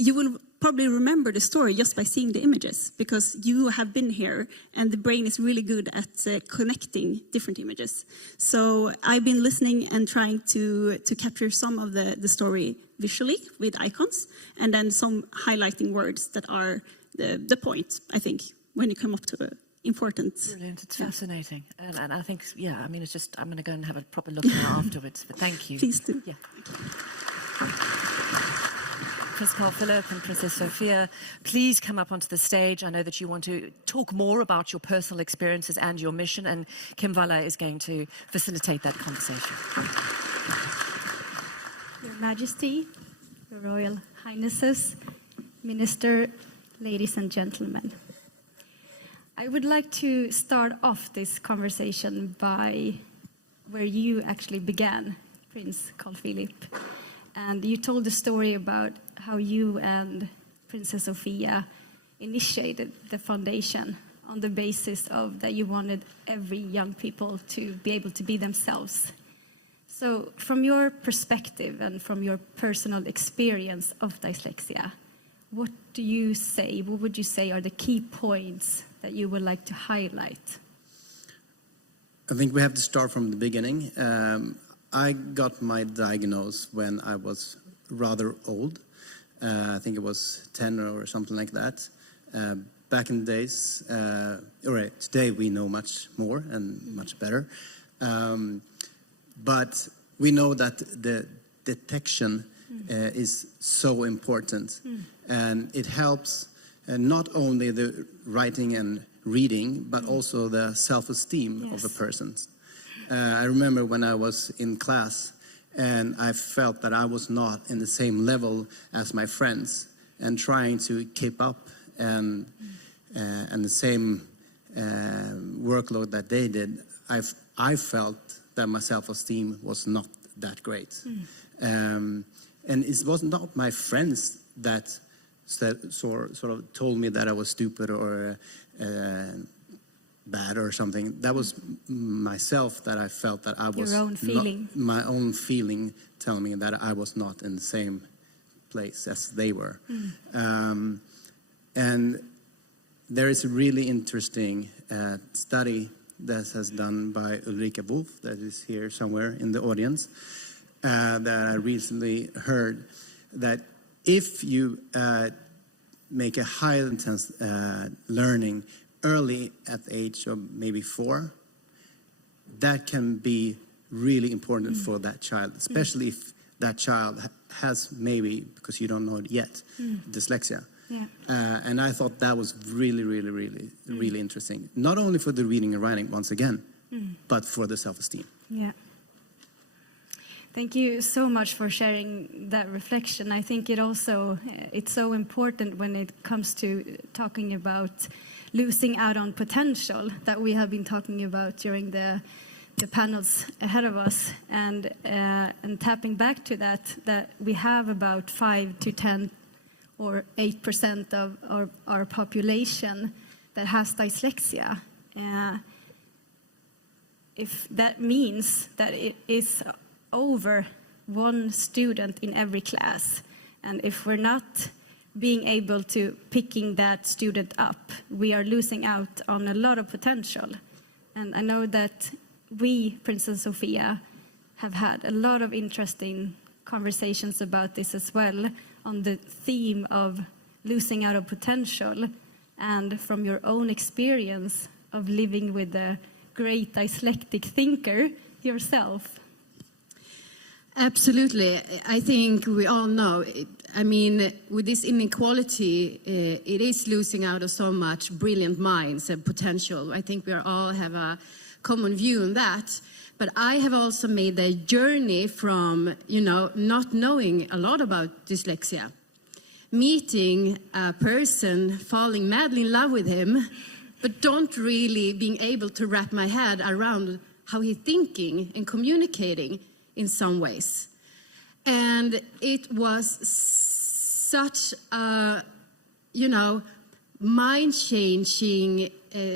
You will probably remember the story just by seeing the images, because you have been here, and the brain is really good at connecting different images. So I've been listening and trying to capture some of the story visually with icons, and then some highlighting words that are the point, I think, when you come up to important. Brilliant, it's fascinating. And I think, it's just, I'm going to go and have a proper look at it afterwards, but thank you. Please do. Yeah. Prins Carl Philip and Princess Sofia, please come up onto the stage. I know that you want to talk more about your personal experiences and your mission, and Kim Valla is going to facilitate that conversation. Your Majesty, Your Royal Highnesses, Minister, ladies and gentlemen. I would like to start off this conversation by where you actually began, Prince Carl Philip. And you told the story about how you and Princess Sofia initiated the foundation on the basis of that you wanted every young people to be able to be themselves. So from your perspective and from your personal experience of dyslexia, what do you say, what would you say are the key points that you would like to highlight? I think we have to start from the beginning. I got my diagnosis when I was rather old. I think it was 10 or something like that. Back in the days, today we know much more and much better. But we know that the detection is so important. And it helps not only the writing and reading, but also the self-esteem of a person. I remember when I was in class and I felt that I was not in the same level as my friends and trying to keep up and the same workload that they did, I felt that my self-esteem was not that great. And it was not my friends that sort of told me that I was stupid or bad or something. That was myself that I felt that I was your own feeling. My own feeling telling me that I was not in the same place as they were. And there is a really interesting study that has done by Ulrika Wolf, that is here somewhere in the audience, that I recently heard, that if you make a high intense learning early at the age of maybe 4, that can be really important for that child, especially if that child has maybe, because you don't know it yet, dyslexia. Yeah. And I thought that was really, really, really, really interesting. Not only for the reading and writing, once again, but for the self-esteem. Yeah. Thank you so much for sharing that reflection. I think it's so important when it comes to talking about losing out on potential that we have been talking about during the panels ahead of us, and tapping back to that we have about 5 to 10 or 8% of our population that has dyslexia. If that means that it is over 1 student in every class, and if we're not being able to picking that student up, we are losing out on a lot of potential. And I know that we, Princess Sofia, have had a lot of interesting conversations about this as well, on the theme of losing out of potential, and from your own experience of living with a great dyslexic thinker yourself. Absolutely. I think we all know, with this inequality, it is losing out of so much brilliant minds and potential. I think we all have a common view on that. But I have also made the journey from, not knowing a lot about dyslexia, meeting a person, falling madly in love with him, but don't really being able to wrap my head around how he's thinking and communicating in some ways. And it was such a, mind-changing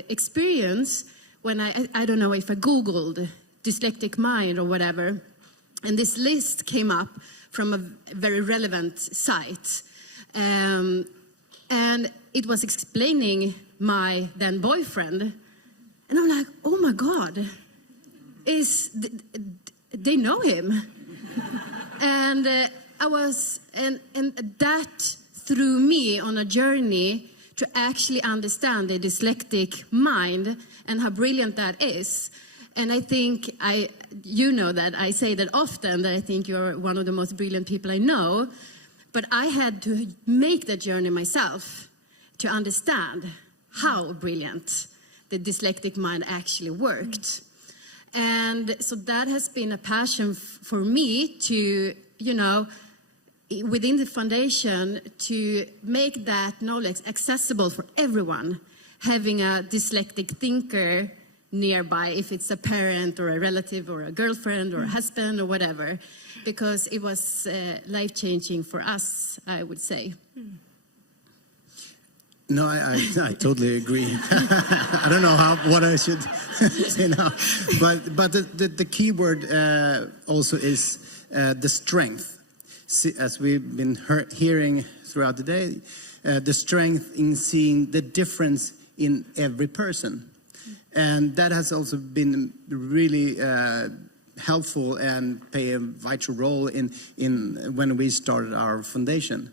experience when I don't know if I Googled dyslexic mind or whatever, and this list came up from a very relevant site. And it was explaining my then boyfriend, and I'm like, oh my God, they know him. And and that threw me on a journey to actually understand the dyslexic mind and how brilliant that is. And I think that I say that often, that I think you're one of the most brilliant people I know. But I had to make the journey myself to understand how brilliant the dyslexic mind actually worked. And so that has been a passion for me to, you know, within the foundation, to make that knowledge accessible for everyone, having a dyslexic thinker nearby, if it's a parent or a relative or a girlfriend or a husband or whatever, because it was life-changing for us, I would say. No, I totally agree. I don't know what I should say now, but the key word also is the strength. See, as we've been hearing throughout the day, the strength in seeing the difference in every person, and that has also been really helpful and play a vital role in when we started our foundation.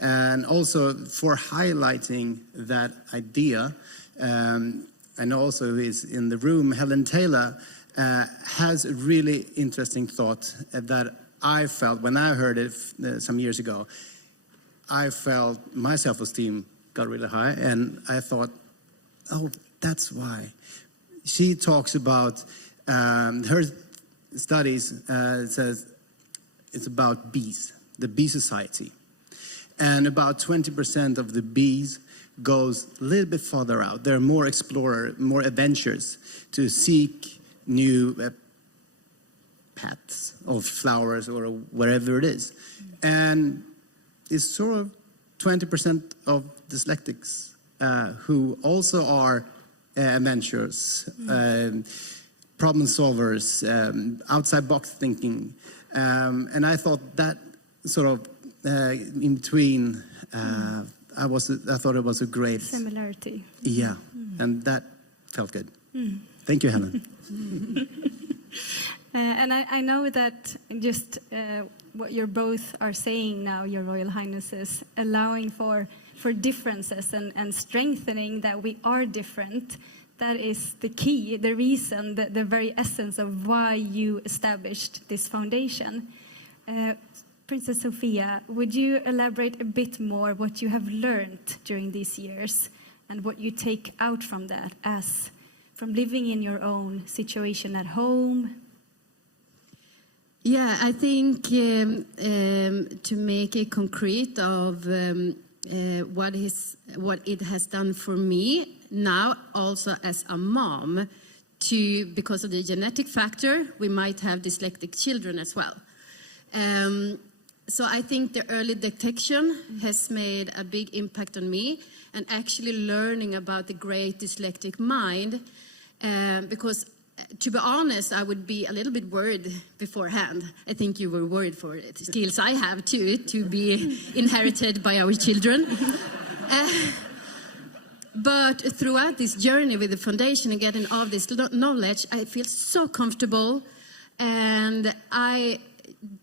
And also for highlighting that idea, and also who is in the room, Helen Taylor, has a really interesting thought that I felt when I heard it some years ago. I felt my self-esteem got really high, and I thought, oh, that's why. She talks about her studies, says it's about bees, the bee society. And about 20% of the bees goes a little bit farther out. They're more explorer, more adventures to seek new paths of flowers or wherever it is. And it's sort of 20% of dyslexics who also are adventurers, problem solvers, outside box thinking. And I thought that sort of in between, I thought it was a great similarity. Yeah, and that felt good. Thank you, Helen. And I know that just what you're both are saying now, Your Royal Highnesses, allowing for differences and strengthening that we are different. That is the key, the reason, the very essence of why you established this foundation. Princess Sofia, would you elaborate a bit more what you have learned during these years and what you take out from that as from living in your own situation at home? Yeah, I think to make it concrete of what it has done for me now, also as a mom, because of the genetic factor, we might have dyslexic children as well. So I think the early detection has made a big impact on me, and actually learning about the great dyslexic mind, because to be honest, I would be a little bit worried beforehand. I think you were worried for it. Skills I have too, to be inherited by our children. But throughout this journey with the foundation and getting all this knowledge, I feel so comfortable, and I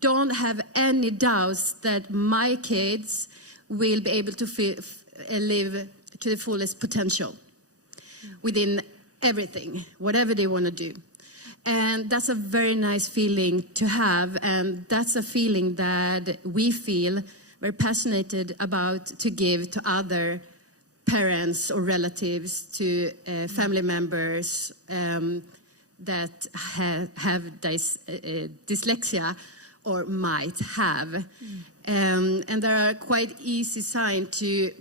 don't have any doubts that my kids will be able to live to the fullest potential within everything, whatever they want to do. And that's a very nice feeling to have, and that's a feeling that we feel very passionate about to give to other parents or relatives, to family members that have dyslexia or might have. And there are quite easy signs to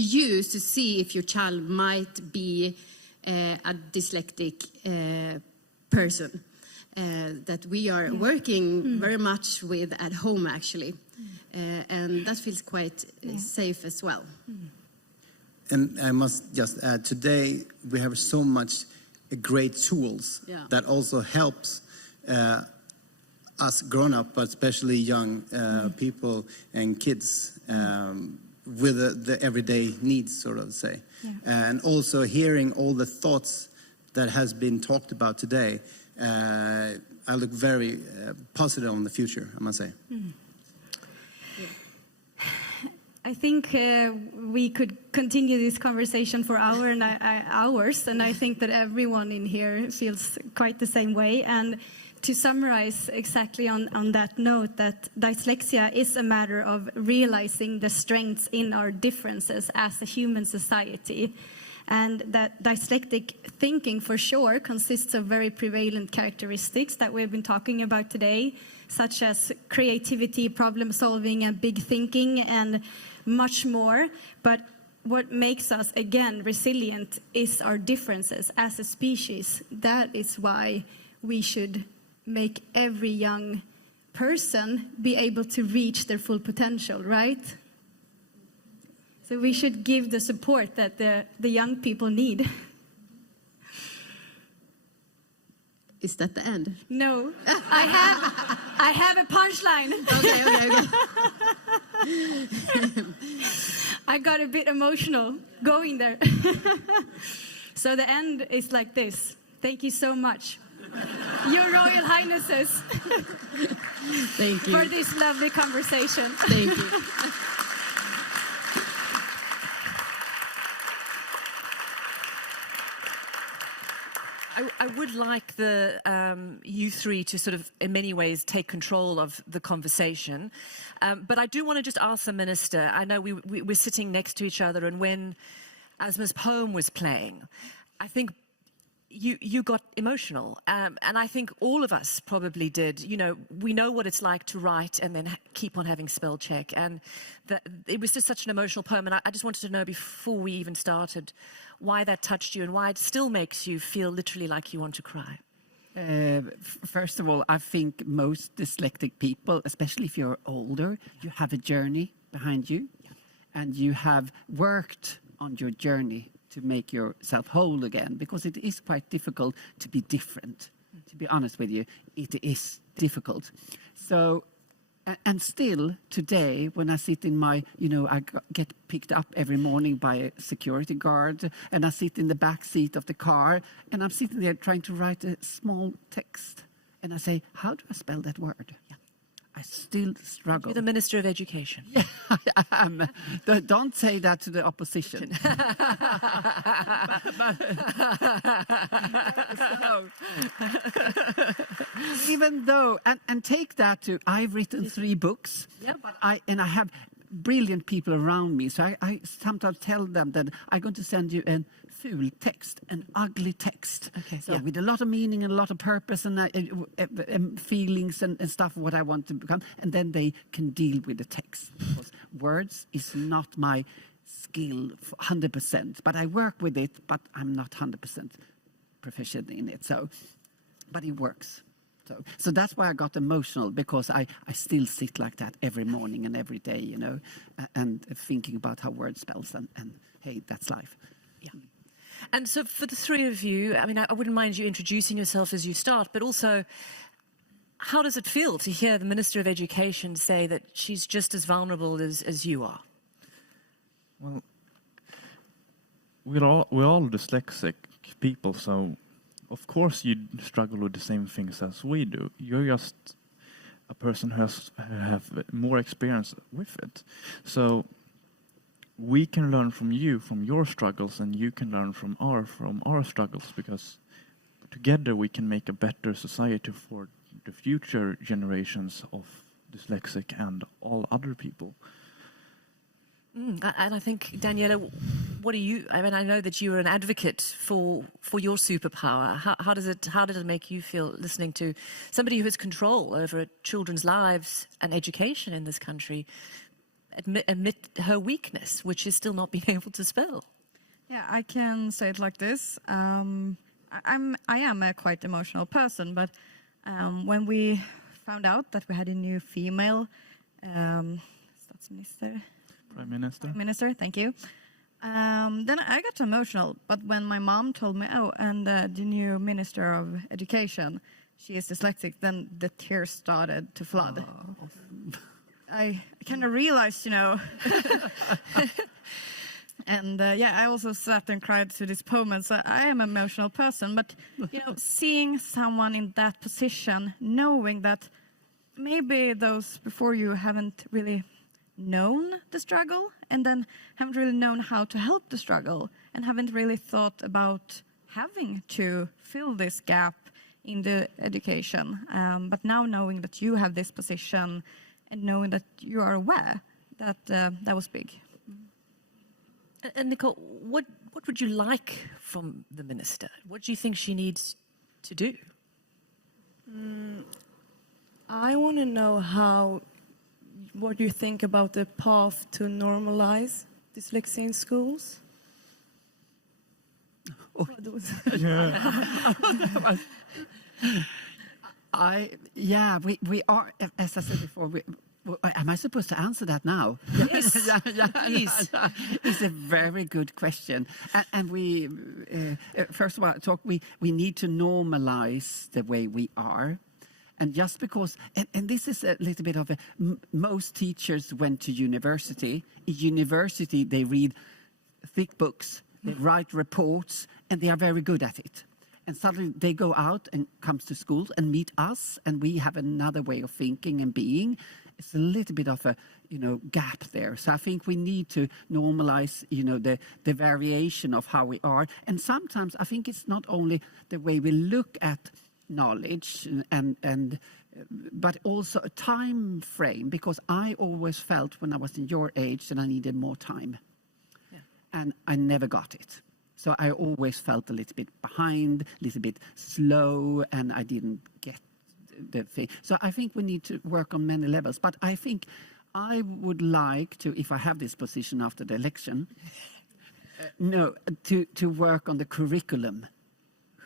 use to see if your child might be a dyslexic person that we are working very much with at home, actually. And that feels quite safe as well. And I must just add, today we have so much great tools that also helps us grown-up, but especially young people and kids with the everyday needs, sort of say. And also hearing all the thoughts that has been talked about today, I look very positive on the future, I must say. I think we could continue this conversation for hours, and I think that everyone in here feels quite the same way. And to summarize exactly on that note, that dyslexia is a matter of realizing the strengths in our differences as a human society. And that dyslexic thinking, for sure, consists of very prevalent characteristics that we've been talking about today, such as creativity, problem solving, and big thinking, and much more. But what makes us, again, resilient is our differences as a species. That is why we should make every young person be able to reach their full potential, right? So we should give the support that the young people need. Is that the end? No, I have a punchline. Okay. I got a bit emotional going there. So the end is like this. Thank you so much, Your Royal Highnesses. Thank you for this lovely conversation. Thank you. I would like the you three to sort of, in many ways, take control of the conversation. But I do want to just ask the Minister, I know we're sitting next to each other, and when Asma's poem was playing, I think you got emotional. And I think all of us probably did. You know, we know what it's like to write and then keep on having spell check. And it was just such an emotional poem. And I just wanted to know, before we even started, why that touched you and why it still makes you feel literally like you want to cry. First of all, I think most dyslexic people, especially if you're older, you have a journey behind you, and you have worked on your journey to make yourself whole again, because it is quite difficult to be different. To be honest with you, it is difficult. So, and still today, when I sit in my, I get picked up every morning by a security guard, and I sit in the back seat of the car, and I'm sitting there trying to write a small text, and I say, how do I spell that word? Yeah. I still struggle. You're the Minister of Education. Yeah, I am. Don't say that to the opposition. Even though, and take that to, I've written 3 books, but I have brilliant people around me. So I sometimes tell them that I'm going to send you an ful text, an ugly text. Okay, so with a lot of meaning and a lot of purpose and feelings and stuff, what I want to become, and then they can deal with the text. Because words is not my skill 100%, but I work with it, but I'm not 100% proficient in it. So, but it works. So that's why I got emotional, because I still sit like that every morning and every day, and thinking about how words spells, and hey, that's life. Yeah. And so for the 3 of you, I mean, I wouldn't mind you introducing yourself as you start, but also, how does it feel to hear the Minister of Education say that she's just as vulnerable as you are? Well, we're all dyslexic people, so of course you struggle with the same things as we do. You're just a person who have more experience with it. So we can learn from you, from your struggles, and you can learn from our struggles, because together we can make a better society for the future generations of dyslexic and all other people. And I think, Daniela, what do you? I mean, I know that you are an advocate for your superpower. How did it make you feel listening to somebody who has control over children's lives and education in this country admit her weakness, which is still not being able to spell? Yeah, I can say it like this. I am a quite emotional person, but when we found out that we had a new female Statsminister. Prime Minister. Prime Minister, thank you. Then I got emotional, but when my mom told me, and the new Minister of Education, she is dyslexic, then the tears started to flood. Oh. I kind of realized, and I also sat and cried to this poem, and so I am an emotional person, but seeing someone in that position, knowing that maybe those before you haven't really known the struggle, and then haven't really known how to help the struggle, and haven't really thought about having to fill this gap in the education. But now knowing that you have this position and knowing that you are aware, that was big. And Nicole, what would you like from the minister? What do you think she needs to do? I want to know what you think about the path to normalize dyslexia in schools. Oh. We are, as I said before, am I supposed to answer that now? Yes, please. It's a very good question. And we, first of all, we need to normalize the way we are. And just because, and this is a little bit of most teachers went to university. In university, they read thick books, they write reports, and they are very good at it. And suddenly they go out and comes to schools and meet us, and we have another way of thinking and being. It's a little bit of a gap there. So I think we need to normalize the variation of how we are. And sometimes I think it's not only the way we look at knowledge but also a time frame, because I always felt when I was in your age that I needed more time. Yeah. And I never got it. So I always felt a little bit behind, a little bit slow, and I didn't get the thing. So I think we need to work on many levels. But I think I would like to, if I have this position after the election, to work on the curriculum.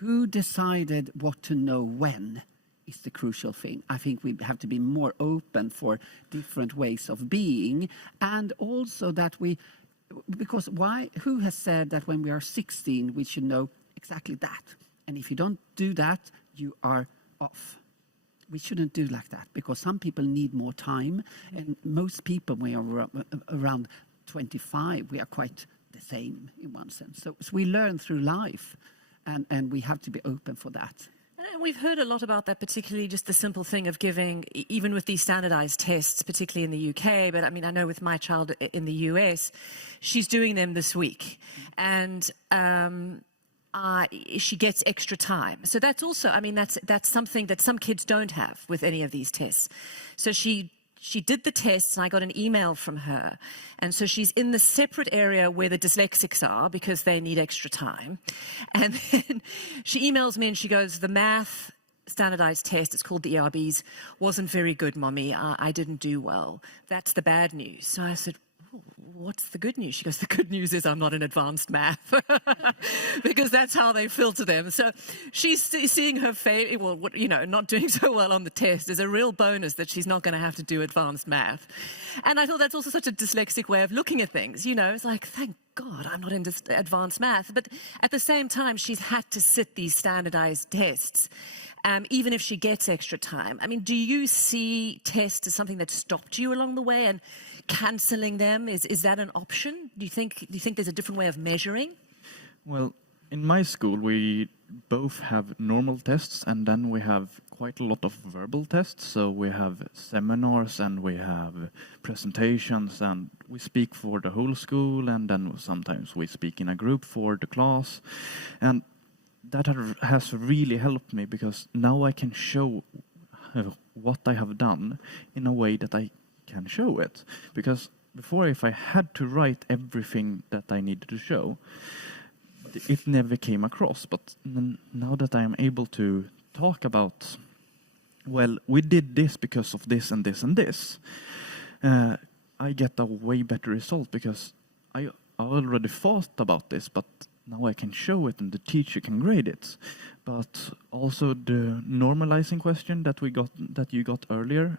Who decided what to know when is the crucial thing. I think we have to be more open for different ways of being, and also that because who has said that when we are 16 we should know exactly that, and if you don't do that you are off. We shouldn't do like that, because some people need more time, and most people when we are around 25 we are quite the same in one sense. So we learn through life. And we have to be open for that. And we've heard a lot about that, particularly just the simple thing of giving, even with these standardized tests, particularly in the UK, but I mean, I know with my child in the US, she's doing them this week. And she gets extra time. So that's also, I mean, that's something that some kids don't have with any of these tests. So she did the tests, and I got an email from her. And so she's in the separate area where the dyslexics are, because they need extra time. And then she emails me and she goes, the math standardized test, it's called the ERBs, wasn't very good, Mommy. I didn't do well. That's the bad news. So I said, what's the good news? She goes, the good news is I'm not in advanced math, because that's how they filter them. So she's seeing her not doing so well on the test is a real bonus that she's not going to have to do advanced math. And I thought that's also such a dyslexic way of looking at things. It's like, thank God I'm not in advanced math. But at the same time, she's had to sit these standardized tests, even if she gets extra time. I mean, do you see tests as something that stopped you along the way, and cancelling them, is that an option? Do you think there's a different way of measuring? Well, in my school we both have normal tests, and then we have quite a lot of verbal tests. So we have seminars and we have presentations, and we speak for the whole school, and then sometimes we speak in a group for the class. And that has really helped me, because now I can show what I have done in a way that I can show it. Because before, if I had to write everything that I needed to show, it never came across. But now that I am able to talk about, well, we did this because of this and this and this, I get a way better result, because I already thought about this, but now I can show it and the teacher can grade it. But also the normalizing question that you got earlier,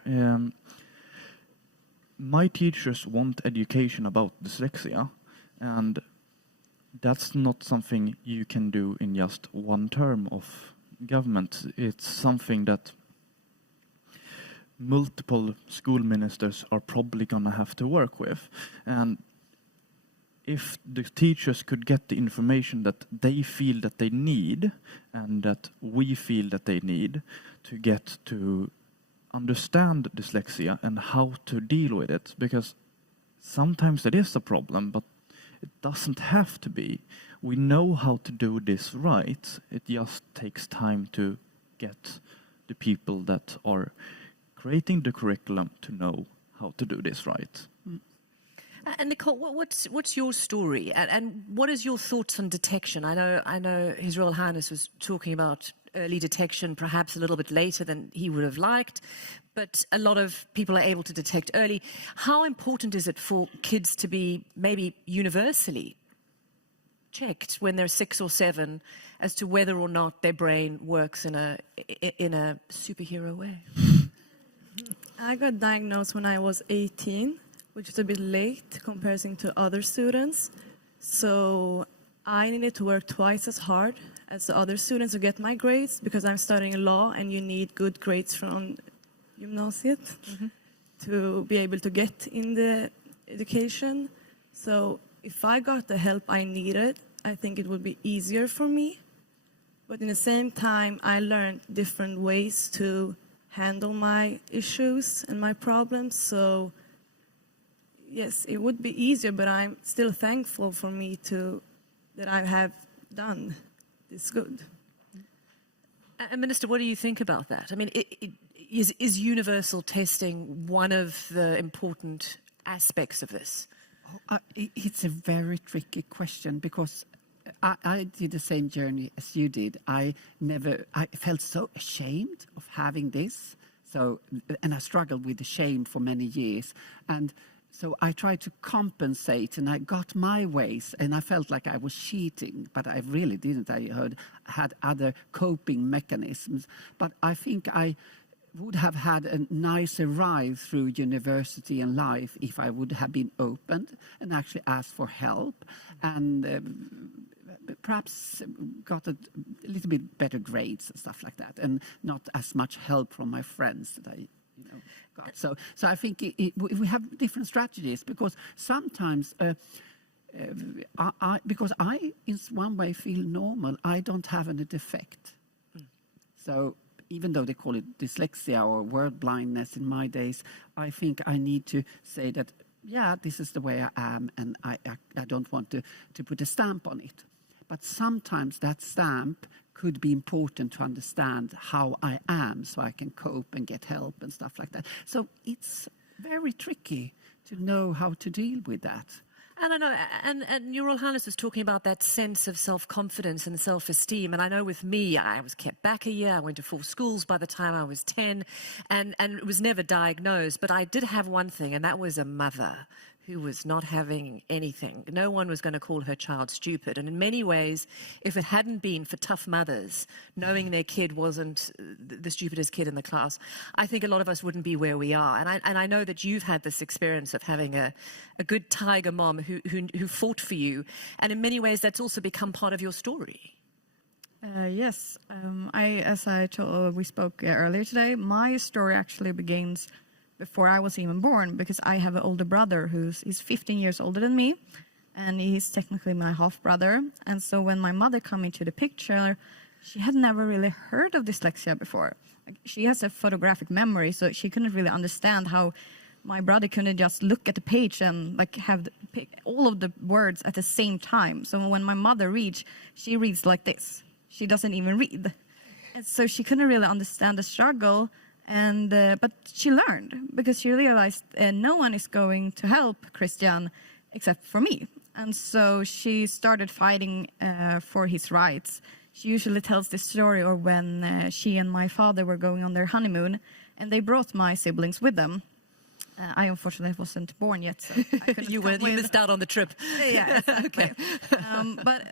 my teachers want education about dyslexia, and that's not something you can do in just one term of government. It's something that multiple school ministers are probably going to have to work with. And if the teachers could get the information that they feel that they need, and that we feel that they need, to get to understand dyslexia and how to deal with it, because sometimes it is a problem, but it doesn't have to be. We know how to do this right. It just takes time to get the people that are creating the curriculum to know how to do this right. And Nicole, what's your story, and what is your thoughts on detection? I know His Royal Highness was talking about early detection, perhaps a little bit later than he would have liked, but a lot of people are able to detect early. How important is it for kids to be maybe universally checked when they're 6 or 7 as to whether or not their brain works in a superhero way? I got diagnosed when I was 18, which is a bit late comparing to other students. So I needed to work twice as hard as the other students to get my grades, because I'm studying law and you need good grades from gymnasiet to be able to get in the education. So if I got the help I needed, I think it would be easier for me. But in the same time, I learned different ways to handle my issues and my problems. So yes, it would be easier, but I'm still thankful for me that I have done this good. And Minister, what do you think about that? I mean, is universal testing one of the important aspects of this? It's a very tricky question, because I did the same journey as you did. I felt so ashamed of having this. And I struggled with the shame for many years. And so I tried to compensate, and I got my ways, and I felt like I was cheating, but I really didn't. I had other coping mechanisms. But I think I would have had a nicer ride through university and life if I would have been open and actually asked for help, and perhaps got a little bit better grades and stuff like that, and not as much help from my friends that I got. So I think we have different strategies, because sometimes because I in one way feel normal, I don't have any defect. So even though they call it dyslexia or word blindness in my days, I think I need to say that, yeah, this is the way I am, and I don't want to put a stamp on it. But sometimes that stamp could be important to understand how I am, so I can cope and get help and stuff like that. So it's very tricky to know how to deal with that. And I know, and Your Royal Highness was talking about that sense of self-confidence and self-esteem. And I know with me, I was kept back a year. I went to 4 schools by the time I was 10, and was never diagnosed. But I did have one thing, and that was a mother who was not having anything. No one was going to call her child stupid. And in many ways, if it hadn't been for tough mothers, knowing their kid wasn't the stupidest kid in the class, I think a lot of us wouldn't be where we are. And I know that you've had this experience of having a good tiger mom who fought for you. And in many ways, that's also become part of your story. Yes. As I told, we spoke earlier today, my story actually begins before I was even born, because I have an older brother he's 15 years older than me, and he's technically my half brother. And so when my mother came into the picture, she had never really heard of dyslexia before. Like, she has a photographic memory, so she couldn't really understand how my brother couldn't just look at the page and have all of the words at the same time. So when my mother reads, she reads like this. She doesn't even read. And so she couldn't really understand the struggle. And but she learned, because she realized no one is going to help Christian except for me. And so she started fighting for his rights. She usually tells this story or when she and my father were going on their honeymoon, and they brought my siblings with them. I unfortunately wasn't born yet, so I couldn't you missed out on the trip. Yeah, exactly. Okay. But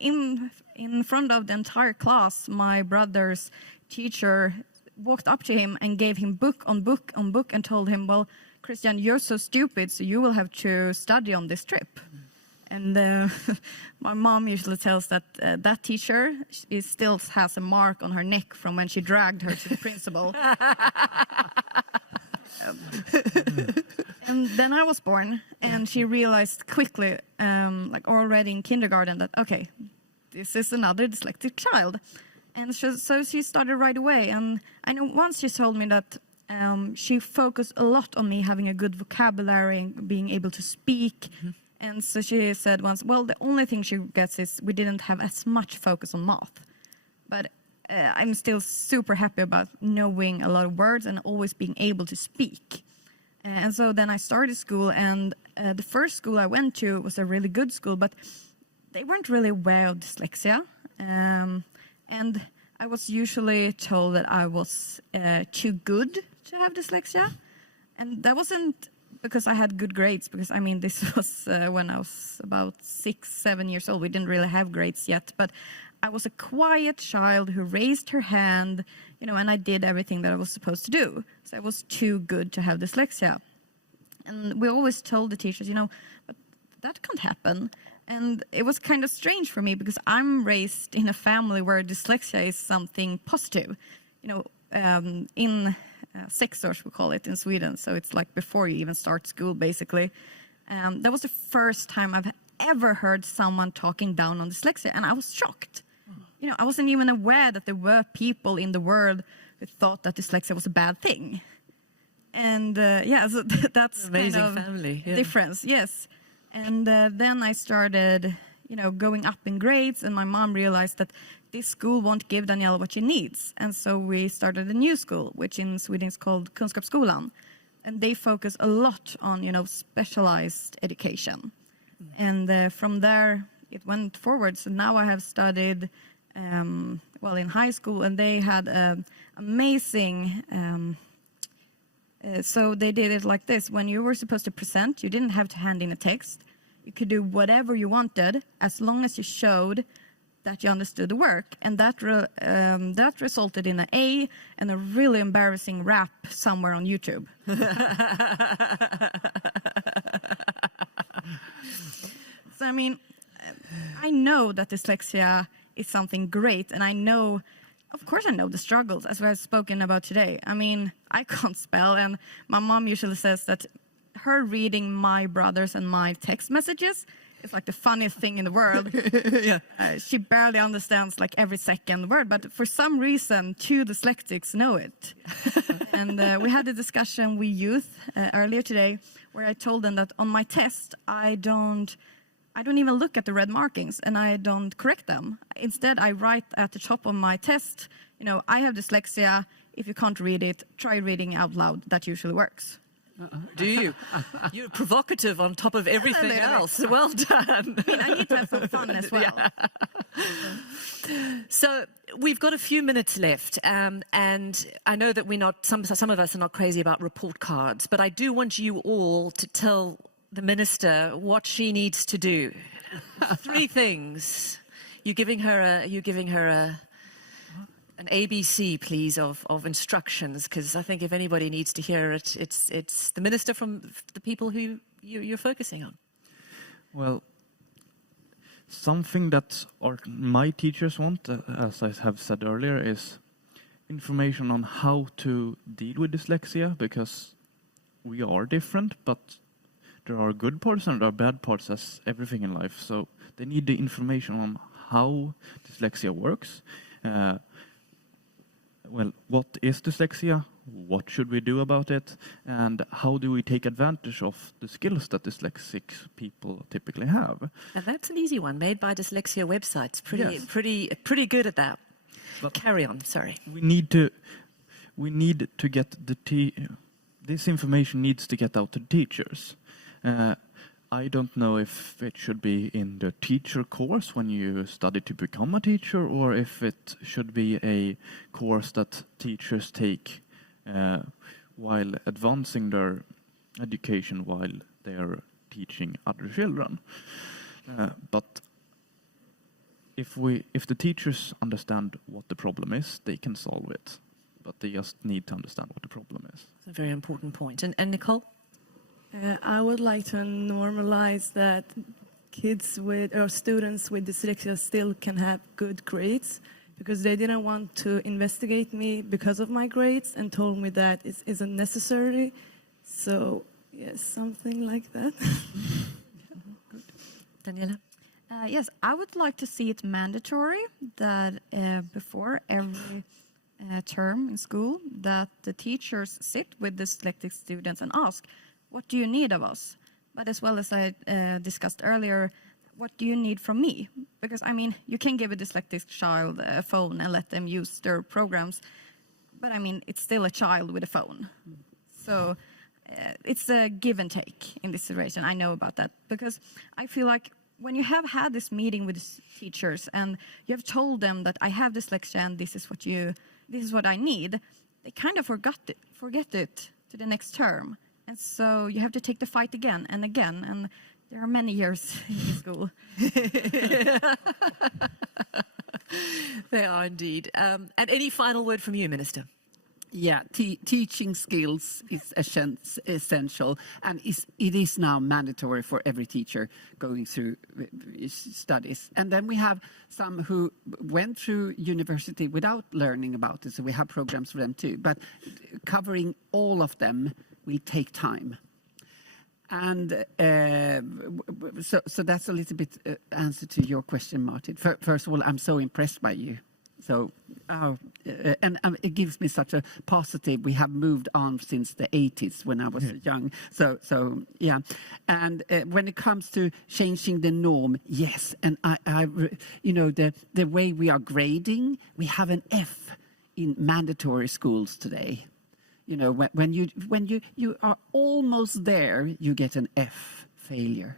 in front of the entire class, my brother's teacher walked up to him and gave him book on book on book and told him, well, Christian, you're so stupid, so you will have to study on this trip. And my mom usually tells that that teacher still has a mark on her neck from when she dragged her to the principal. And then I was born, and she realized quickly, already in kindergarten, that, okay, this is another dyslexic child. And so she started right away. And I know once she told me that she focused a lot on me having a good vocabulary and being able to speak. Mm-hmm. And so she said once, well, the only thing she gets is we didn't have as much focus on math. But I'm still super happy about knowing a lot of words and always being able to speak. And so then I started school, and the first school I went to was a really good school, but they weren't really aware of dyslexia. And I was usually told that I was too good to have dyslexia. And that wasn't because I had good grades, because I mean, this was when I was about 6, 7 years old. We didn't really have grades yet, but I was a quiet child who raised her hand, you know, and I did everything that I was supposed to do. So I was too good to have dyslexia. And we always told the teachers, you know, but that can't happen. And it was kind of strange for me because I'm raised in a family where dyslexia is something positive. You know, in sexårs, we call it in Sweden. So it's like before you even start school, basically. That was the first time I've ever heard someone talking down on dyslexia. And I was shocked. You know, I wasn't even aware that there were people in the world who thought that dyslexia was a bad thing. And yeah, so that's amazing kind of family. Yeah. Difference, yes. And then I started, you know, going up in grades, and my mom realized that this school won't give Daniela what she needs. And so we started a new school, which in Sweden is called Kunskapen. And they focus a lot on, you know, specialized education. And from there, it went forward. So now I have studied, well, in high school, and they had amazing... so they did it like this. When you were supposed to present, you didn't have to hand in a text. You could do whatever you wanted as long as you showed that you understood the work. And that resulted in an A and a really embarrassing rap somewhere on YouTube. So, I mean, I know that dyslexia is something great, and I know... Of course I know the struggles, as we have spoken about today. I mean, I can't spell, and my mom usually says that her reading my brothers and my text messages is like the funniest thing in the world. Yeah. She barely understands like every second word, but for some reason, 2 dyslexics know it. And we had a discussion with youth earlier today where I told them that on my test, I don't even look at the red markings, and I don't correct them. Instead, I write at the top of my test, you know, I have dyslexia. If you can't read it, try reading out loud. That usually works. Do you? You're provocative on top of everything else. Well done. I mean, I need to have some fun as well. Yeah. So we've got a few minutes left, and I know that some of us are not crazy about report cards, but I do want you all to tell the minister what she needs to do. 3 things. You're giving her an ABC, please, of instructions, because I think if anybody needs to hear it, it's the minister from the people who you're focusing on. Well, something that my teachers want, as I have said earlier, is information on how to deal with dyslexia, because we are different, but there are good parts and there are bad parts, as everything in life. So they need the information on how dyslexia works. Well, what is dyslexia? What should we do about it? And how do we take advantage of the skills that dyslexic people typically have? And that's an easy one. Made by Dyslexia website's pretty good at that. But carry on. Sorry. We need to get this information needs to get out to teachers. I don't know if it should be in the teacher course when you study to become a teacher, or if it should be a course that teachers take while advancing their education while they are teaching other children. But if the teachers understand what the problem is, they can solve it. But they just need to understand what the problem is. That's a very important point. And Nicole? I would like to normalize that kids or students with dyslexia still can have good grades, because they didn't want to investigate me because of my grades and told me that it isn't necessary. So, yes, something like that. Good. Daniela? Yes, I would like to see it mandatory that before every term in school that the teachers sit with dyslexic students and ask, what do you need of us? But as well as I discussed earlier, what do you need from me? Because, I mean, you can give a dyslexic child a phone and let them use their programs, but, I mean, it's still a child with a phone. So it's a give and take in this situation. I know about that because I feel like when you have had this meeting with teachers and you have told them that I have dyslexia and this is what I need, they kind of forget it to the next term. And so you have to take the fight again and again. And there are many years in the school. There are indeed. And any final word from you, Minister? Yeah, teaching skills is essential, and it is now mandatory for every teacher going through studies. And then we have some who went through university without learning about it, so we have programs for them too. But covering all of them will take time. And so that's a little bit answer to your question, Martin. First of all, I'm so impressed by you. So, and it gives me such a positive. We have moved on since the 80s when I was young. So yeah. And when it comes to changing the norm, yes. And I you know, the way we are grading, we have an F in mandatory schools today. You know, when you are almost there, you get an F, failure.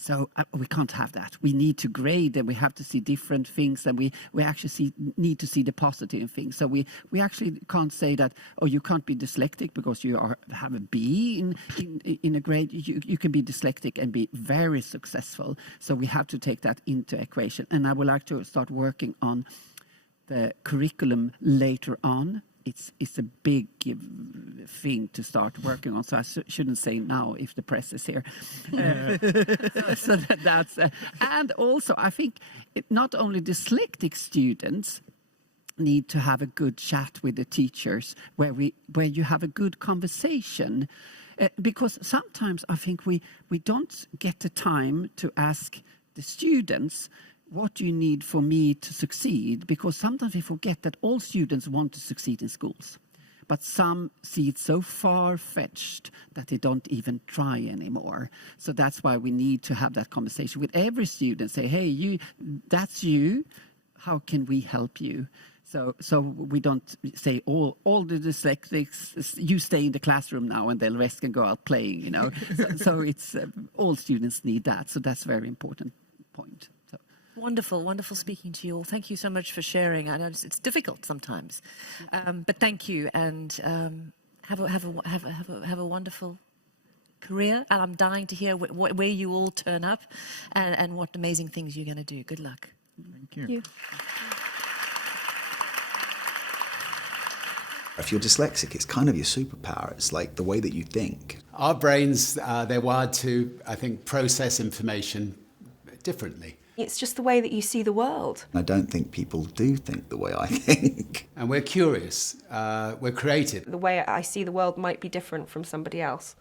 So we can't have that. We need to grade, and we have to see different things, and we actually need to see the positive things. So we actually can't say that, oh, you can't be dyslexic because you have a B in a grade. You can be dyslexic and be very successful. So we have to take that into equation. And I would like to start working on the curriculum later on. It's a big thing to start working on, so I shouldn't say now if the press is here. So that's and also I think not only dyslexic students need to have a good chat with the teachers where you have a good conversation, because sometimes I think we don't get the time to ask the students, what do you need for me to succeed? Because sometimes we forget that all students want to succeed in schools. But some see it so far-fetched that they don't even try anymore. So that's why we need to have that conversation with every student. Say, hey, that's you. How can we help you? So we don't say all the dyslexics, you stay in the classroom now and the rest can go out playing, you know. so it's all students need that. So that's a very important point. Wonderful, wonderful speaking to you all. Thank you so much for sharing. I know it's difficult sometimes, but thank you, and have a wonderful career. And I'm dying to hear where you all turn up, and what amazing things you're going to do. Good luck. Thank you. Thank you. If you're dyslexic, it's kind of your superpower. It's like the way that you think. Our brains, they're wired to, I think, process information differently. It's just the way that you see the world. I don't think people do think the way I think. And we're curious, we're creative. The way I see the world might be different from somebody else,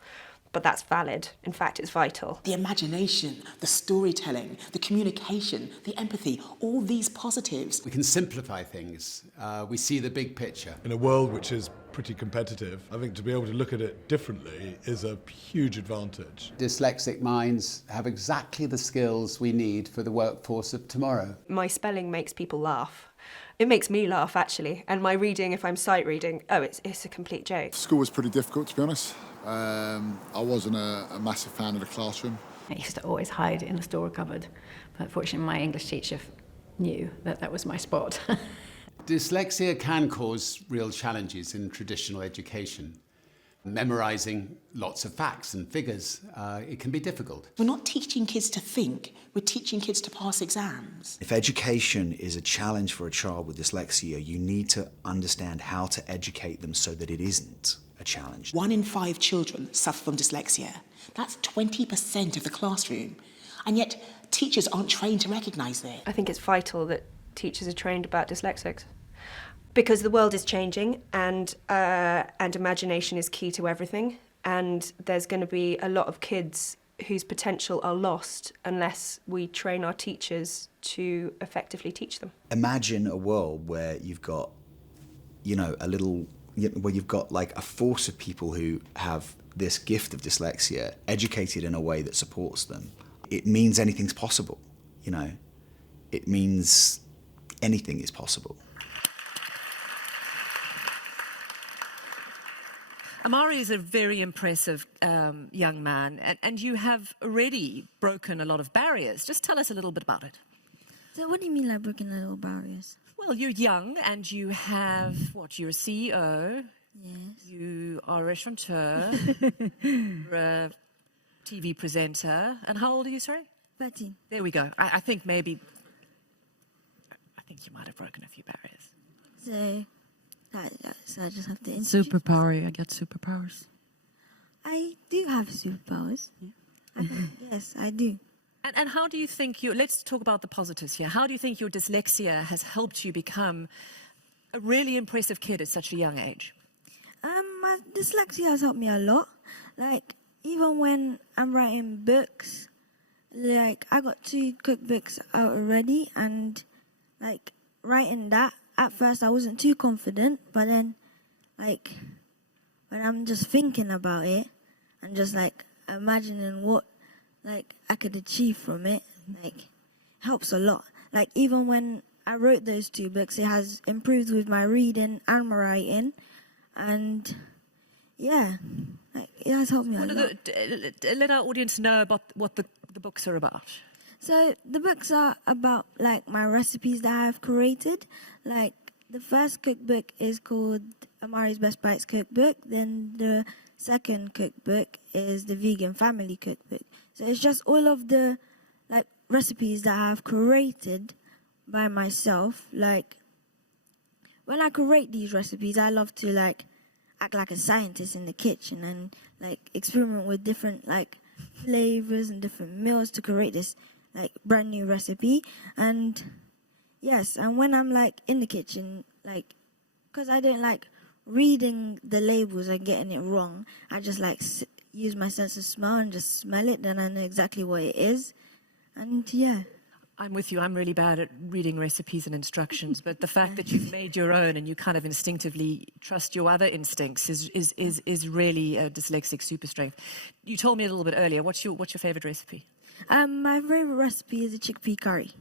but that's valid. In fact, it's vital. The imagination, the storytelling, the communication, the empathy, all these positives. We can simplify things. We see the big picture. In a world which is pretty competitive, I think to be able to look at it differently is a huge advantage. Dyslexic minds have exactly the skills we need for the workforce of tomorrow. My spelling makes people laugh. It makes me laugh, actually. And my reading, if I'm sight reading, it's a complete joke. School was pretty difficult, to be honest. I wasn't a massive fan of the classroom. I used to always hide in the store cupboard, but fortunately my English teacher knew that that was my spot. Dyslexia can cause real challenges in traditional education. Memorising lots of facts and figures, it can be difficult. We're not teaching kids to think, we're teaching kids to pass exams. If education is a challenge for a child with dyslexia, you need to understand how to educate them so that it isn't a challenge. 1 in 5 children suffer from dyslexia. That's 20% of the classroom. And yet teachers aren't trained to recognise it. I think it's vital that teachers are trained about dyslexics. Because the world is changing, and imagination is key to everything. And there's going to be a lot of kids whose potential are lost unless we train our teachers to effectively teach them. Imagine a world where you've got, where you've got like a force of people who have this gift of dyslexia educated in a way that supports them. It means anything's possible, you know. It means anything is possible. Amari is a very impressive young man, and you have already broken a lot of barriers. Just tell us a little bit about it. So what do you mean, like breaking a little barriers? Well, you're young, and you have, you're a CEO. Yes. You are a restaurateur. You're a TV presenter. And how old are you, sorry? 13. There we go. I think you might have broken a few barriers. So I just have to... Superpower, I got superpowers. I do have superpowers. Yeah. Yes, I do. And how do you think let's talk about the positives here. How do you think your dyslexia has helped you become a really impressive kid at such a young age? My dyslexia has helped me a lot. Like, even when I'm writing books, like, I got 2 cookbooks out already, and, like, writing that, at first I wasn't too confident, but then, like, when I'm just thinking about it, and just, like, imagining what, like, I could achieve from it, like, helps a lot. Like, even when I wrote those 2 books, it has improved with my reading and my writing, and yeah, like, it has helped me a lot. Let our audience know about what the books are about. So the books are about, like, my recipes that I have created. Like, the first cookbook is called Amari's Best Bites Cookbook. Then the second cookbook is the Vegan Family Cookbook. So it's just all of the, like, recipes that I have created by myself. Like, when I create these recipes, I love to, like, act like a scientist in the kitchen and, like, experiment with different, like, flavors and different meals to create this, like, brand new recipe. And yes, and when I'm, like, in the kitchen, like, because I don't like reading the labels and getting it wrong, I just, like, use my sense of smell and just smell it, then I know exactly what it is. And yeah. I'm with you. I'm really bad at reading recipes and instructions, but the fact that you've made your own and you kind of instinctively trust your other instincts is really a dyslexic super strength. You told me a little bit earlier. What's your favorite recipe? My favorite recipe is a chickpea curry.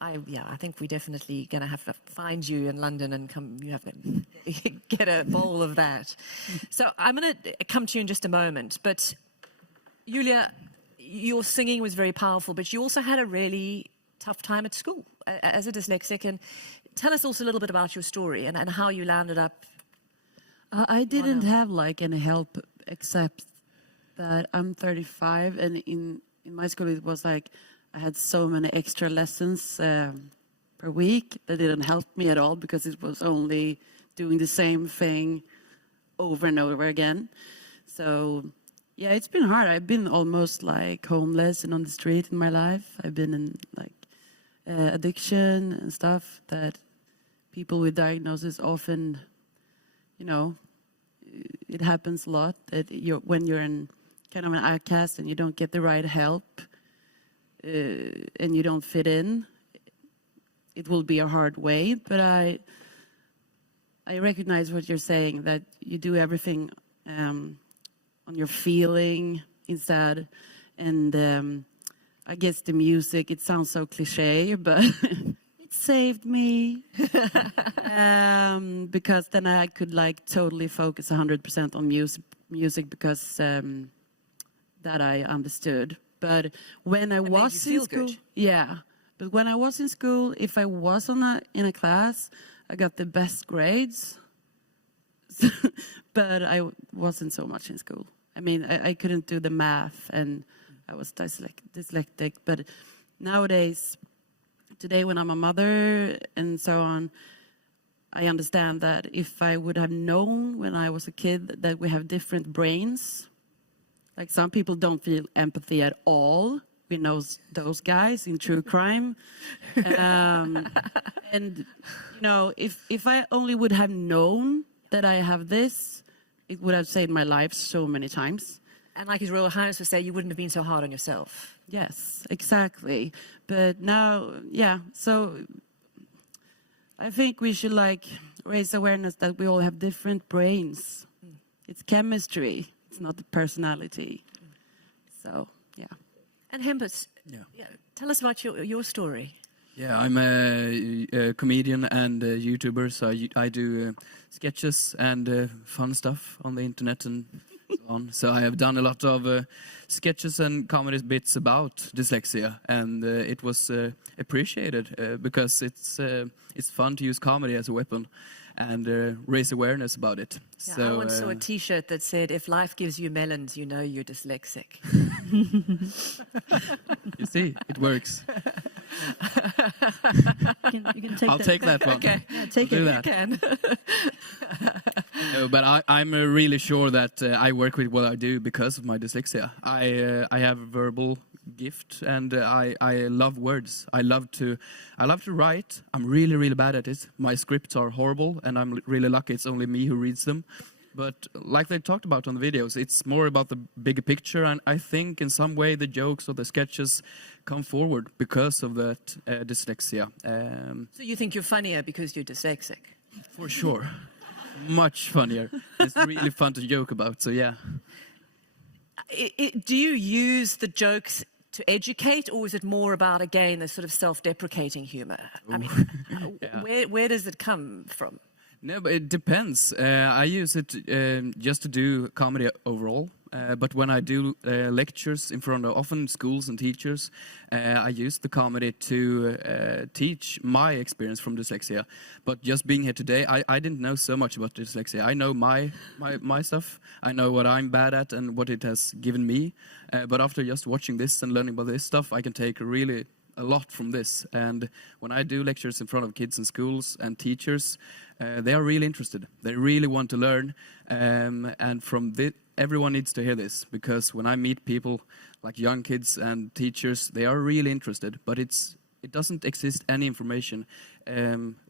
I think we're definitely going to have to find you in London and you have to get a bowl of that. So I'm going to come to you in just a moment, but Julia, your singing was very powerful, but you also had a really tough time at school as a dyslexic. And tell us also a little bit about your story and how you landed up. I didn't have, like, any help except that I'm 35, and in my school it was like I had so many extra lessons per week that didn't help me at all because it was only doing the same thing over and over again. So yeah, it's been hard. I've been almost, like, homeless and on the street in my life. I've been in, like, addiction and stuff that people with diagnosis often, you know, it happens a lot that when you're in kind of an outcast and you don't get the right help and you don't fit in, it will be a hard way. But I recognize what you're saying, that you do everything on your feeling instead. And I guess the music, it sounds so cliche, but it saved me. Because then I could, like, totally focus 100% on music because that I understood. But when I was in school, but when I was in school, if I was in a class, I got the best grades. But I wasn't so much in school. I mean, I couldn't do the math, and I was dyslexic. But nowadays, today when I'm a mother and so on, I understand that if I would have known when I was a kid that we have different brains, like some people don't feel empathy at all. We know those guys in true crime. And, you know, if I only would have known that I have this, it would have saved my life so many times. And like His Royal Highness would say, you wouldn't have been so hard on yourself. Yes, exactly. But now, yeah, so I think we should, like, raise awareness that we all have different brains. It's chemistry. It's not the personality. So, yeah. And Hembus, tell us about your story. Yeah, I'm a comedian and a YouTuber, so I do sketches and fun stuff on the internet and so on. So I have done a lot of sketches and comedy bits about dyslexia, and it was appreciated because it's fun to use comedy as a weapon and raise awareness about it. Yeah, so I once saw a T-shirt that said, "If life gives you melons, you know you're dyslexic." You see, it works. You can take I'll take that one. Okay, yeah, take I'll it. do that. You can. No, but I'm really sure that I work with what I do because of my dyslexia. I have a verbal gift, and I love words. I love to write. I'm really bad at it. My scripts are horrible, and I'm really lucky it's only me who reads them. But like they talked about on the videos, it's more about the bigger picture, and I think in some way the jokes or the sketches come forward because of that dyslexia. So you think you're funnier because you're dyslexic? For sure. Much funnier. It's really fun to joke about, so yeah. Do you use the jokes to educate, or is it more about, again, the sort of self-deprecating humor? I mean, Yeah. where does it come from? No, but it depends. I use it just to do comedy overall. But when I do lectures in front of often schools and teachers, I use the comedy to teach my experience from dyslexia. But just being here today, I didn't know so much about dyslexia. I know my stuff. I know what I'm bad at and what it has given me. But after just watching this and learning about this stuff, I can take really a lot from this. And when I do lectures in front of kids in schools and teachers, they are really interested. They really want to learn. And from this, everyone needs to hear this, because when I meet people like young kids and teachers, they are really interested. But it doesn't exist any information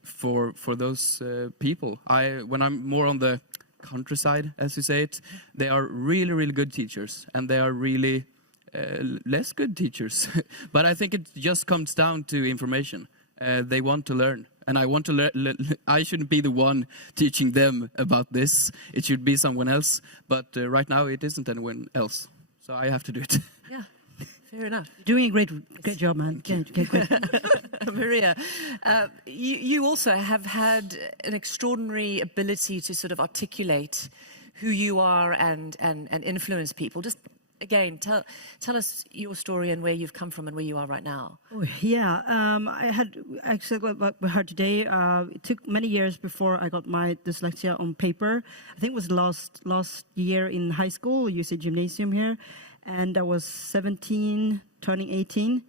for those people. When I'm more on the countryside, as you say it, they are really good teachers, and they are really less good teachers. But I think it just comes down to information. They want to learn, and I want to learn. I shouldn't be the one teaching them about this. It should be someone else. But right now, it isn't anyone else, so I have to do it. Yeah, fair enough. Doing a great job, man. Great. Maria, you also have had an extraordinary ability to sort of articulate who you are and influence people. Just again, tell us your story and where you've come from and where you are right now. Oh, yeah, I had actually what we heard today. It took many years before I got my dyslexia on paper. I think it was last year in high school, UC Gymnasium here, and I was 17, turning 18,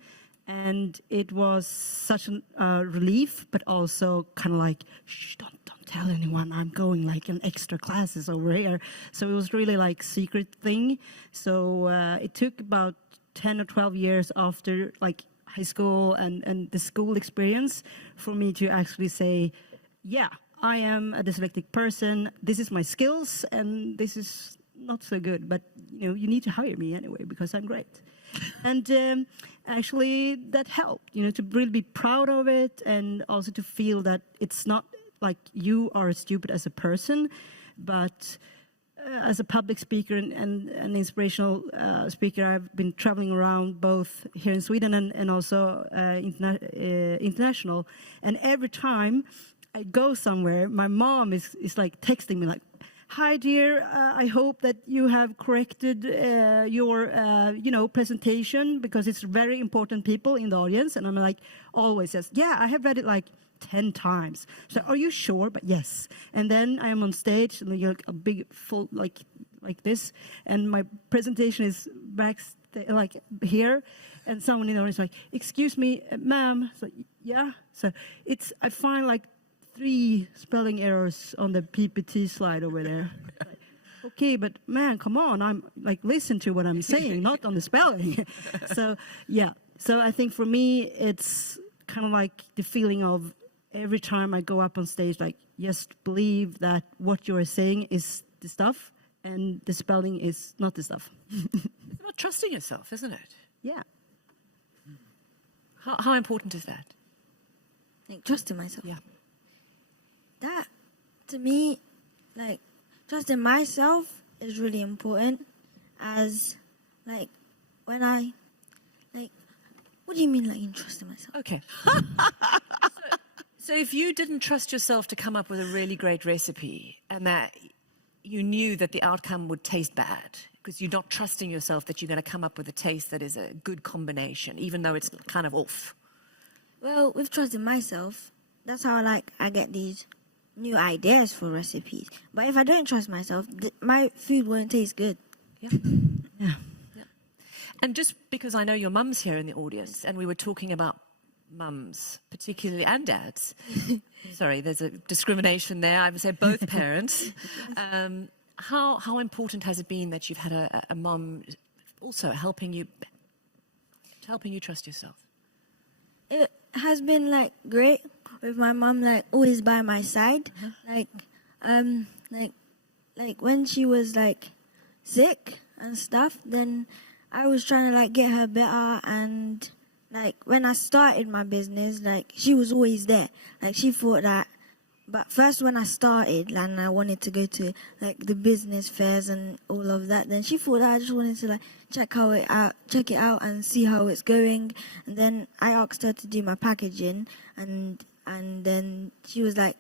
and it was such a relief, but also kind of like, shh, don't tell anyone I'm going like in extra classes over here. So it was really like secret thing. So it took about 10 or 12 years after like high school and the school experience for me to actually say, yeah, I am a dyslexic person. This is my skills, and this is not so good, but you need to hire me anyway because I'm great. And actually that helped, to really be proud of it, and also to feel that it's not like you are stupid as a person, but as a public speaker and an inspirational speaker, I've been traveling around both here in Sweden and also international. And every time I go somewhere, my mom is like texting me like, "Hi dear, I hope that you have corrected your presentation, because it's very important people in the audience." And I'm like, always says, "Yeah, I have read it like 10 times. So are you sure?" But yes. And then I am on stage, and you're a big full like this, and my presentation is like here, and someone in the audience is like, "Excuse me, ma'am." So yeah. So I find like 3 spelling errors on the PPT slide over there. Like, okay, but man, come on! I'm like, listen to what I'm saying, not on the spelling. So yeah. So I think for me, it's kind of like the feeling of every time I go up on stage, like, just believe that what you are saying is the stuff, and the spelling is not the stuff. It's about trusting yourself, isn't it? Yeah. How important is that? I think trusting myself. Yeah. That, to me, like, trusting myself is really important, as, like, when I What do you mean, like, you trusted myself? Okay. So if you didn't trust yourself to come up with a really great recipe and that you knew that the outcome would taste bad because you're not trusting yourself that you're going to come up with a taste that is a good combination, even though it's kind of off. Well, with trusting myself, that's how I get these new ideas for recipes. But if I don't trust myself, my food won't taste good. Yeah. And just because I know your mum's here in the audience, and we were talking about mums, particularly, and dads. Sorry, there's a discrimination there. I would say both parents. How important has it been that you've had a mum also helping you trust yourself? It has been like great with my mum, like always by my side. Like when she was like sick and stuff, then I was trying to like get her better, and like when I started my business, like she was always there. Like she thought that, but first when I started and I wanted to go to like the business fairs and all of that, then she thought that I just wanted to like check it out and see how it's going. And then I asked her to do my packaging, and then she was like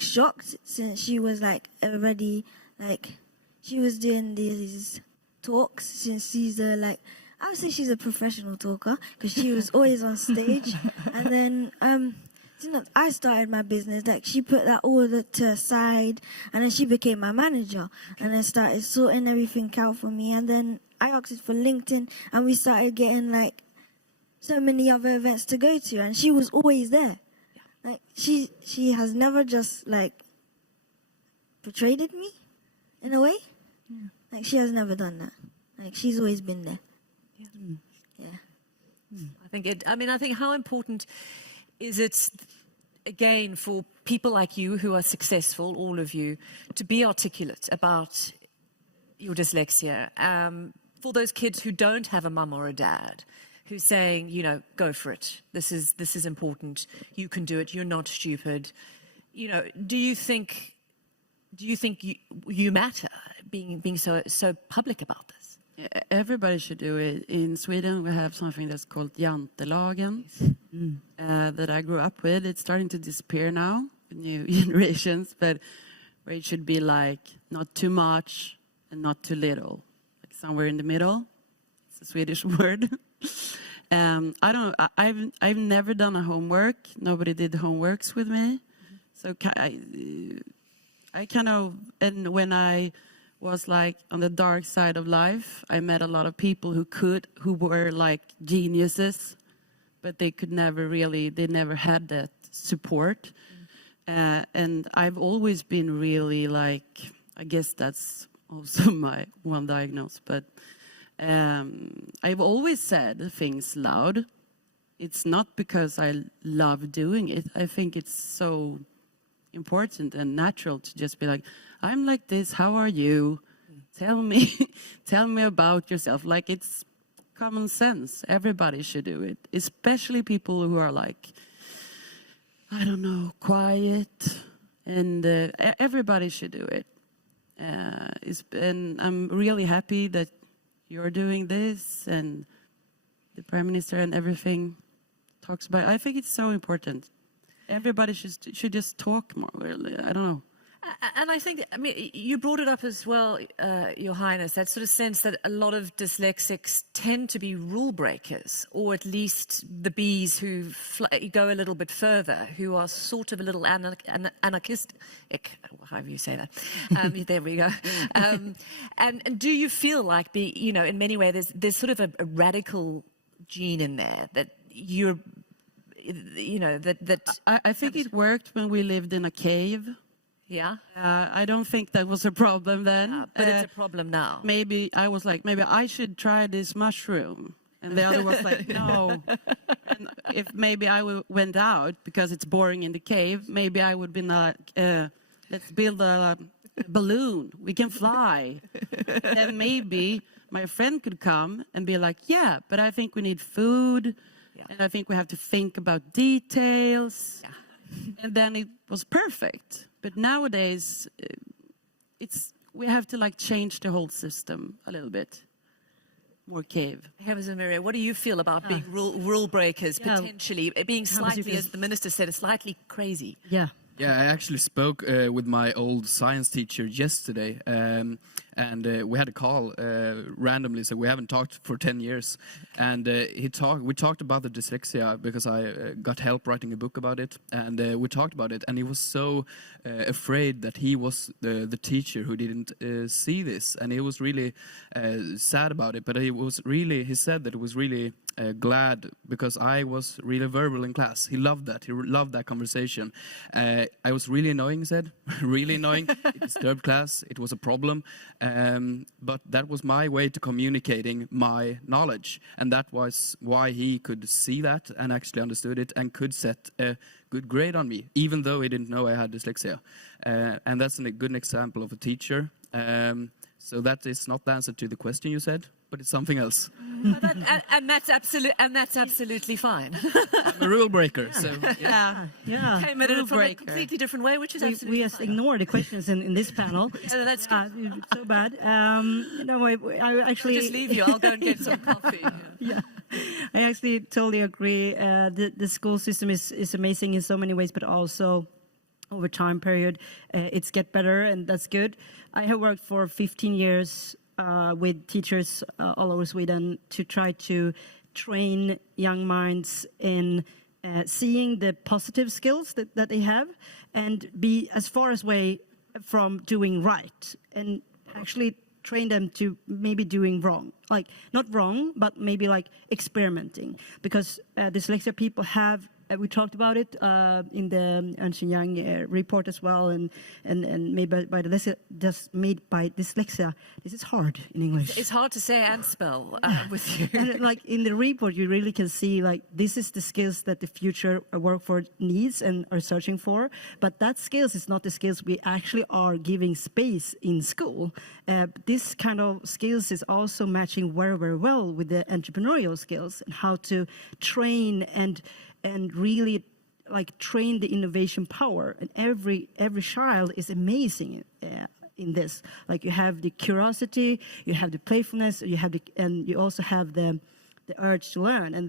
shocked, since she was like already like she was doing these talks since she's I would say she's a professional talker because she was always on stage. And then I started my business, like she put that all to aside, and then she became my manager and then started sorting everything out for me. And then I asked her for LinkedIn, and we started getting like so many other events to go to, and she was always there. Like she has never just like betrayed me in a way. Yeah. Like she has never done that. Like she's always been there. I think how important is it, again, for people like you who are successful, all of you, to be articulate about your dyslexia? For those kids who don't have a mum or a dad, who's saying, you know, go for it. This is important. You can do it. You're not stupid. You know, do you think you matter being so public about this? Everybody should do it. In Sweden, we have something that's called jantelagen that I grew up with. It's starting to disappear now, new generations, but where it should be like not too much and not too little, like somewhere in the middle. It's a Swedish word. I've never done a homework. Nobody did homeworks with me, so I kind of, and when I was like on the dark side of life, I met a lot of people who were like geniuses, but they never had that support. And I've always been really like, I guess that's also my one diagnosis, but I've always said things loud. It's not because I love doing it. I think it's so important and natural to just be like, I'm like this, how are you? Tell me about yourself. Like, it's common sense. Everybody should do it, especially people who are like, I don't know, quiet, and everybody should do it. And I'm really happy that you're doing this, and the Prime Minister and everything talks about it. I think it's so important. Everybody should just talk more. Really. I don't know. And I think, I mean, you brought it up as well, Your Highness, that sort of sense that a lot of dyslexics tend to be rule breakers, or at least the bees who go a little bit further, who are sort of a little anarchistic, however you say that. There we go. And do you feel like, in many ways, there's sort of a radical gene in there that you're, that I think it worked when we lived in a cave. Yeah. I don't think that was a problem then. But it's a problem now. Maybe I was like, maybe I should try this mushroom. And the other was like, no. And if maybe I went out because it's boring in the cave, maybe I would be like, let's build a balloon. We can fly. And maybe my friend could come and be like, yeah, but I think we need food. Yeah. And I think we have to think about details. Yeah. And then it was perfect. But nowadays, we have to like change the whole system a little bit. more cave. Heavens and Maria, what do you feel about being rule breakers, potentially being slightly, as the minister said, slightly crazy? Yeah. Yeah, I actually spoke with my old science teacher yesterday, and we had a call randomly, so we haven't talked for 10 years. And we talked about the dyslexia because I got help writing a book about it, and we talked about it. And he was so afraid that he was the teacher who didn't see this, and he was really sad about it. But he said that he was really glad because I was really verbal in class. He loved that. He loved that conversation. I was really annoying, he said. Really annoying. It disturbed class. It was a problem. But that was my way to communicating my knowledge. And that was why he could see that and actually understood it and could set a good grade on me, even though he didn't know I had dyslexia. And that's a good example of a teacher. So that is not the answer to the question you said, but it's something else. And that's absolutely fine. I'm a rule breaker. So Yeah. Came at it from a completely different way, which is absolutely We just ignore the questions in this panel. That's so bad. No, I actually I'll just leave you. I'll go and get some coffee. Yeah. I actually totally agree. The school system is amazing in so many ways, but also over time period, it's get better, and that's good. I have worked for 15 years with teachers all over Sweden to try to train young minds in seeing the positive skills that they have and be as far away from doing right, and actually train them to maybe doing wrong, like not wrong, but maybe like experimenting, because dyslexia people have. We talked about it in the Ernst & Young report as well, and Made by Dyslexia. Made by Dyslexia. This is hard in English. It's hard to say and spell with you. And like in the report, you really can see like this is the skills that the future workforce needs and are searching for. But that skills is not the skills we actually are giving space in school. This kind of skills is also matching very, very well with the entrepreneurial skills and how to train and really like train the innovation power. And every child is amazing in this. Like you have the curiosity, you have the playfulness, and you also have the urge to learn, and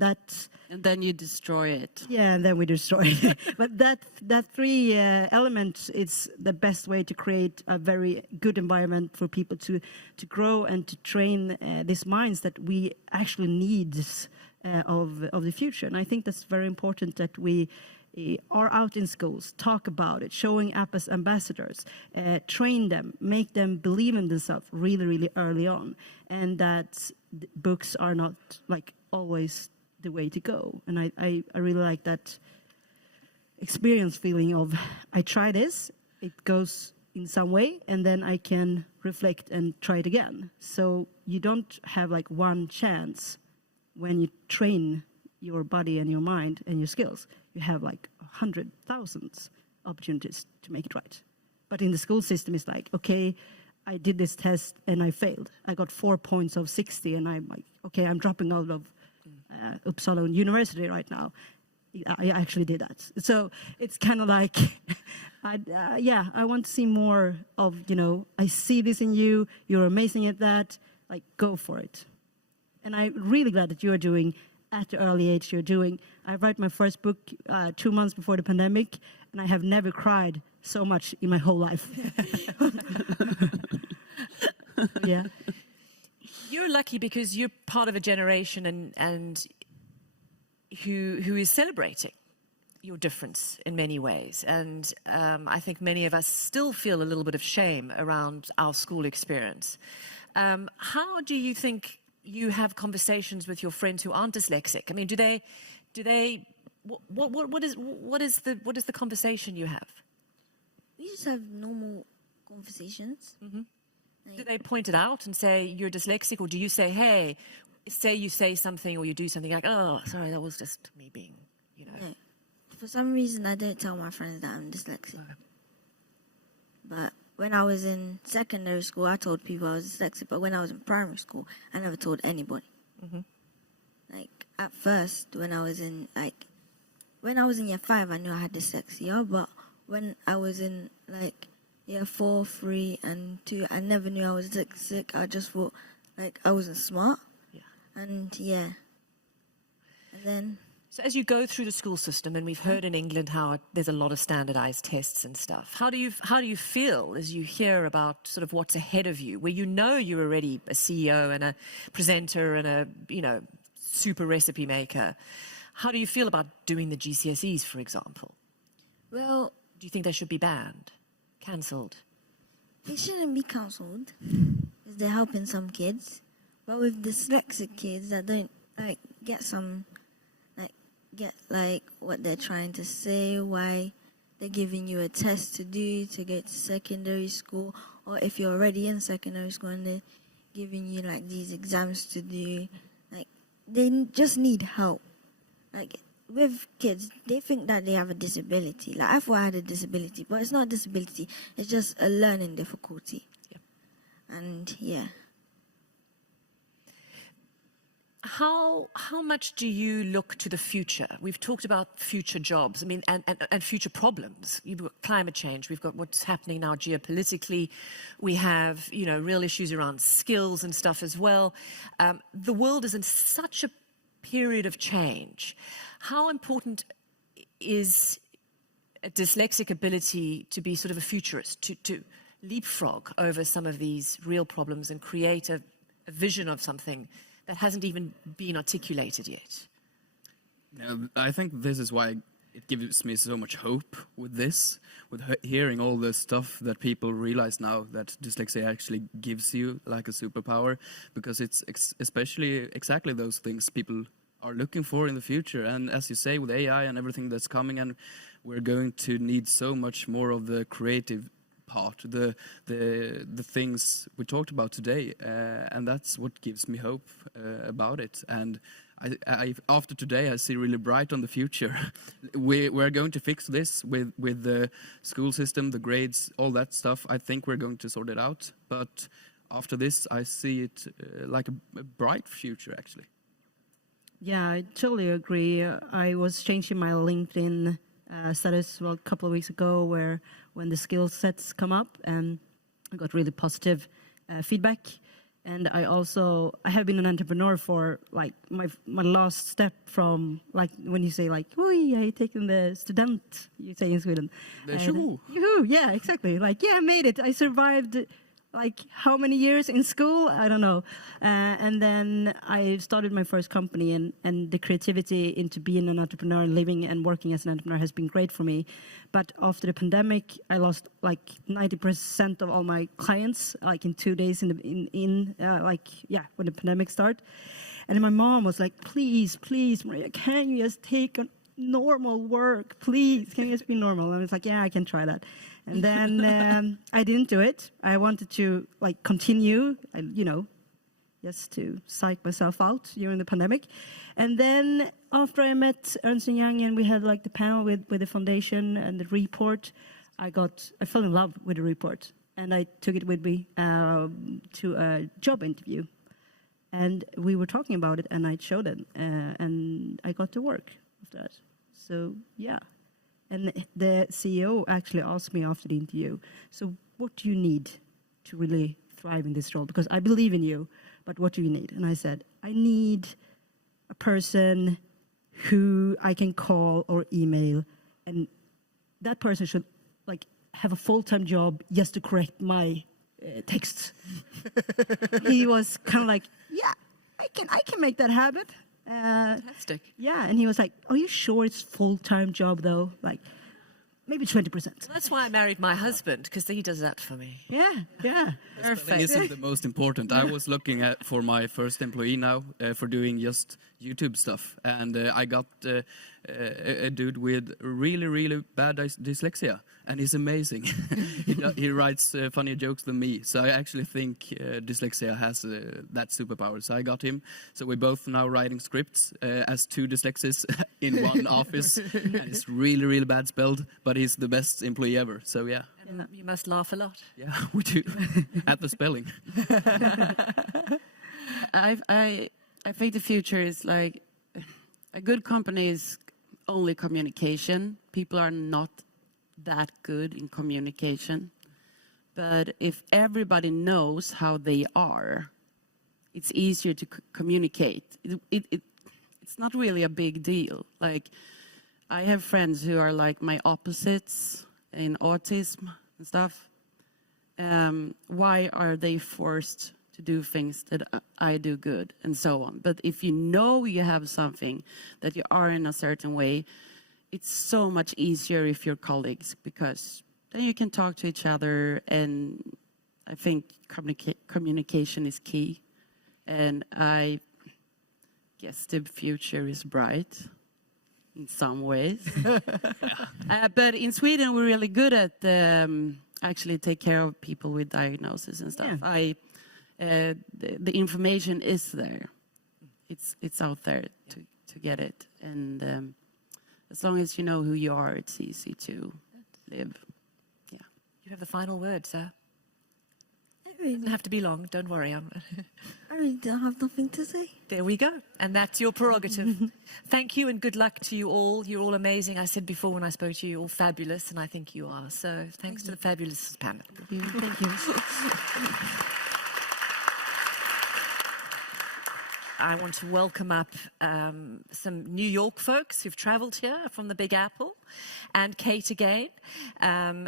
then you destroy it. Yeah, and then we destroy it. But that three elements is the best way to create a very good environment for people to grow and to train these minds that we actually need of the future. And I think that's very important that we are out in schools, talk about it, showing up as ambassadors, train them, make them believe in themselves really, really early on, and that books are not like always the way to go. And I really like that experience feeling of I try this, it goes in some way, and then I can reflect and try it again. So you don't have like one chance when you train your body and your mind and your skills. You have like 100,000 opportunities to make it right. But in the school system, it's like, okay, I did this test and I failed. I got 4 points of 60, and I'm like, okay, I'm dropping out of Uppsala University right now. I actually did that. So it's kind of like, I want to see more of, I see this in you, you're amazing at that, like go for it. And I'm really glad that you are doing at the early age you're doing. I wrote my first book 2 months before the pandemic, and I have never cried so much in my whole life. Yeah. You're lucky because you're part of a generation and who is celebrating your difference in many ways. And I think many of us still feel a little bit of shame around our school experience. How do you think you have conversations with your friends who aren't dyslexic? I mean, do they what is the conversation you have? We just have normal conversations. Mm-hmm. Do they point it out and say you're dyslexic, or do you say, hey, you say something or you do something like, oh, sorry, that was just me being, No. For some reason, I don't tell my friends that I'm dyslexic. But when I was in secondary school, I told people I was dyslexic. But when I was in primary school, I never told anybody. Mm-hmm. Like at first, when I was in year 5, I knew I had dyslexia. But when I was in like year 4, 3, and 2, I never knew I was dyslexic. I just thought like I wasn't smart. Yeah. And yeah. And then... So as you go through the school system, and we've heard in England how there's a lot of standardized tests and stuff, how do you feel as you hear about sort of what's ahead of you, where you know you're already a CEO and a presenter and a, you know, super recipe maker? How do you feel about doing the GCSEs, for example? Well... Do you think they should be banned, cancelled? They shouldn't be cancelled, because they're helping some kids. But with dyslexic kids that don't, like, get what they're trying to say, why they're giving you a test to do to get to secondary school, or if you're already in secondary school and they're giving you like these exams to do, like they just need help. Like with kids, they think that they have a disability. Like I thought I had a disability, but it's not a disability, it's just a learning difficulty. Yep. And yeah. How much do you look to the future? We've talked about future jobs, I mean, and future problems. You've got climate change, we've got what's happening now geopolitically, we have, you know, real issues around skills and stuff as well. The world is in such a period of change. How important is a dyslexic ability to be sort of a futurist, to leapfrog over some of these real problems and create a vision of something that hasn't even been articulated yet? No, I think this is why it gives me so much hope with this, with hearing all the stuff that people realize now that dyslexia actually gives you like a superpower, because it's especially exactly those things people are looking for in the future. And as you say, with AI and everything that's coming, and we're going to need so much more of the creative part, the things we talked about today, and that's what gives me hope about it. And I after today I see really bright on the future. We're going to fix this with the school system, the grades, all that stuff. I think we're going to sort it out, but after this I see it like a bright future actually. Yeah, I totally agree. I was changing my LinkedIn status a couple of weeks ago, where when the skill sets come up, and I got really positive feedback. And I have been an entrepreneur for like my last step from, like when you say like, "Oi, I taken the student," you say in Sweden. Yoo-hoo, yeah, exactly. Like, yeah, I made it. I survived. Like how many years in school? I don't know. And then I started my first company, and the creativity into being an entrepreneur and living and working as an entrepreneur has been great for me. But after the pandemic, I lost like 90% of all my clients, like in 2 days when the pandemic started. And my mom was like, please, Maria, can you just take a normal work? Please, can you just be normal? And I was like, yeah, I can try that. And then I didn't do it. I wanted to like continue, just to psych myself out during the pandemic. And then after I met Ernst & Young and we had like the panel with the foundation and the report, I fell in love with the report, and I took it with me to a job interview. And we were talking about it, and I showed it, and I got to work after that. So yeah. And the CEO actually asked me after the interview, so what do you need to really thrive in this role? Because I believe in you, but what do you need? And I said, I need a person who I can call or email, and that person should like have a full-time job just to correct my texts. He was kind of like, yeah, I can make that happen. Fantastic. Yeah, and he was like, are you sure it's full-time job though? Like, maybe 20%. Well, that's why I married my husband, because he does that for me. Yeah. Perfect. Isn't the most important. I was looking for my first employee now for doing just YouTube stuff, and I got a dude with really, really bad dyslexia, and he's amazing. he writes funnier jokes than me, so I actually think dyslexia has that superpower. So I got him. So we're both now writing scripts as two dyslexics in one office, and it's really, really bad spelled, but he's the best employee ever. So yeah. And you must laugh a lot. Yeah, we do. At the spelling. I think the future is like a good company is only communication. People are not that good in communication. But if everybody knows how they are, it's easier to communicate. It's not really a big deal. Like, I have friends who are like my opposites in autism and stuff. Why are they forced to do things that I do good and so on? But if you know you have something that you are in a certain way, it's so much easier if you're colleagues, because then you can talk to each other, and I think communication is key. And I guess the future is bright in some ways. But in Sweden, we're really good at actually take care of people with diagnosis and stuff. Yeah. The information is there. It's out there to get it. And as long as you know who you are, it's easy to live. Yeah. You have the final word, sir. It doesn't have to be long, don't worry. I really don't have nothing to say. There we go. And that's your prerogative. Thank you and good luck to you all. You're all amazing. I said before when I spoke to you, you're all fabulous, and I think you are. So thanks to the fabulous panel. Thank you. I want to welcome up some New York folks who've traveled here from the Big Apple, and Kate again.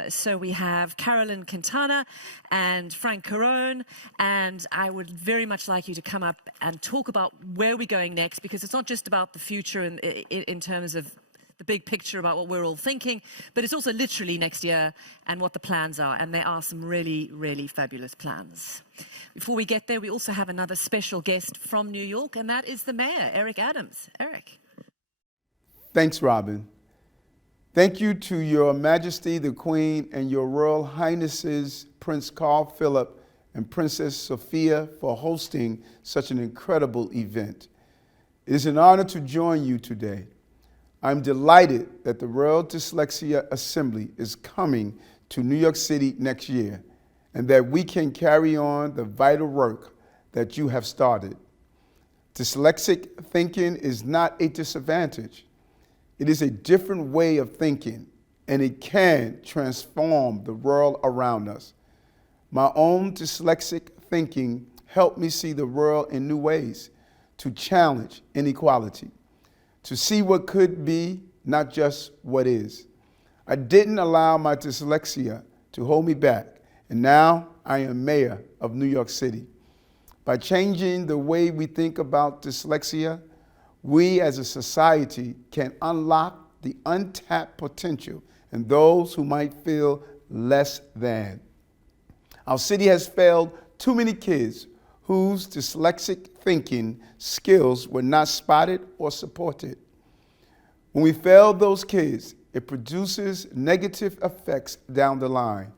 So we have Carolyn Quintana and Frank Carone, and I would very much like you to come up and talk about where we're going next, because it's not just about the future in terms of the big picture about what we're all thinking, but it's also literally next year and what the plans are, and there are some really, really fabulous plans. Before we get there, we also have another special guest from New York, and that is the mayor, Eric Adams. Eric. Thanks, Robin. Thank you to Your Majesty the Queen and Your Royal Highnesses Prince Carl Philip and Princess Sofia for hosting such an incredible event. It is an honor to join you today. I'm delighted that the World Dyslexia Assembly is coming to New York City next year, and that we can carry on the vital work that you have started. Dyslexic thinking is not a disadvantage. It is a different way of thinking, and it can transform the world around us. My own dyslexic thinking helped me see the world in new ways, to challenge inequality, to see what could be, not just what is. I didn't allow my dyslexia to hold me back, and now I am mayor of New York City. By changing the way we think about dyslexia, we as a society can unlock the untapped potential in those who might feel less than. Our city has failed too many kids whose dyslexic thinking skills were not spotted or supported. When we fail those kids, it produces negative effects down the line.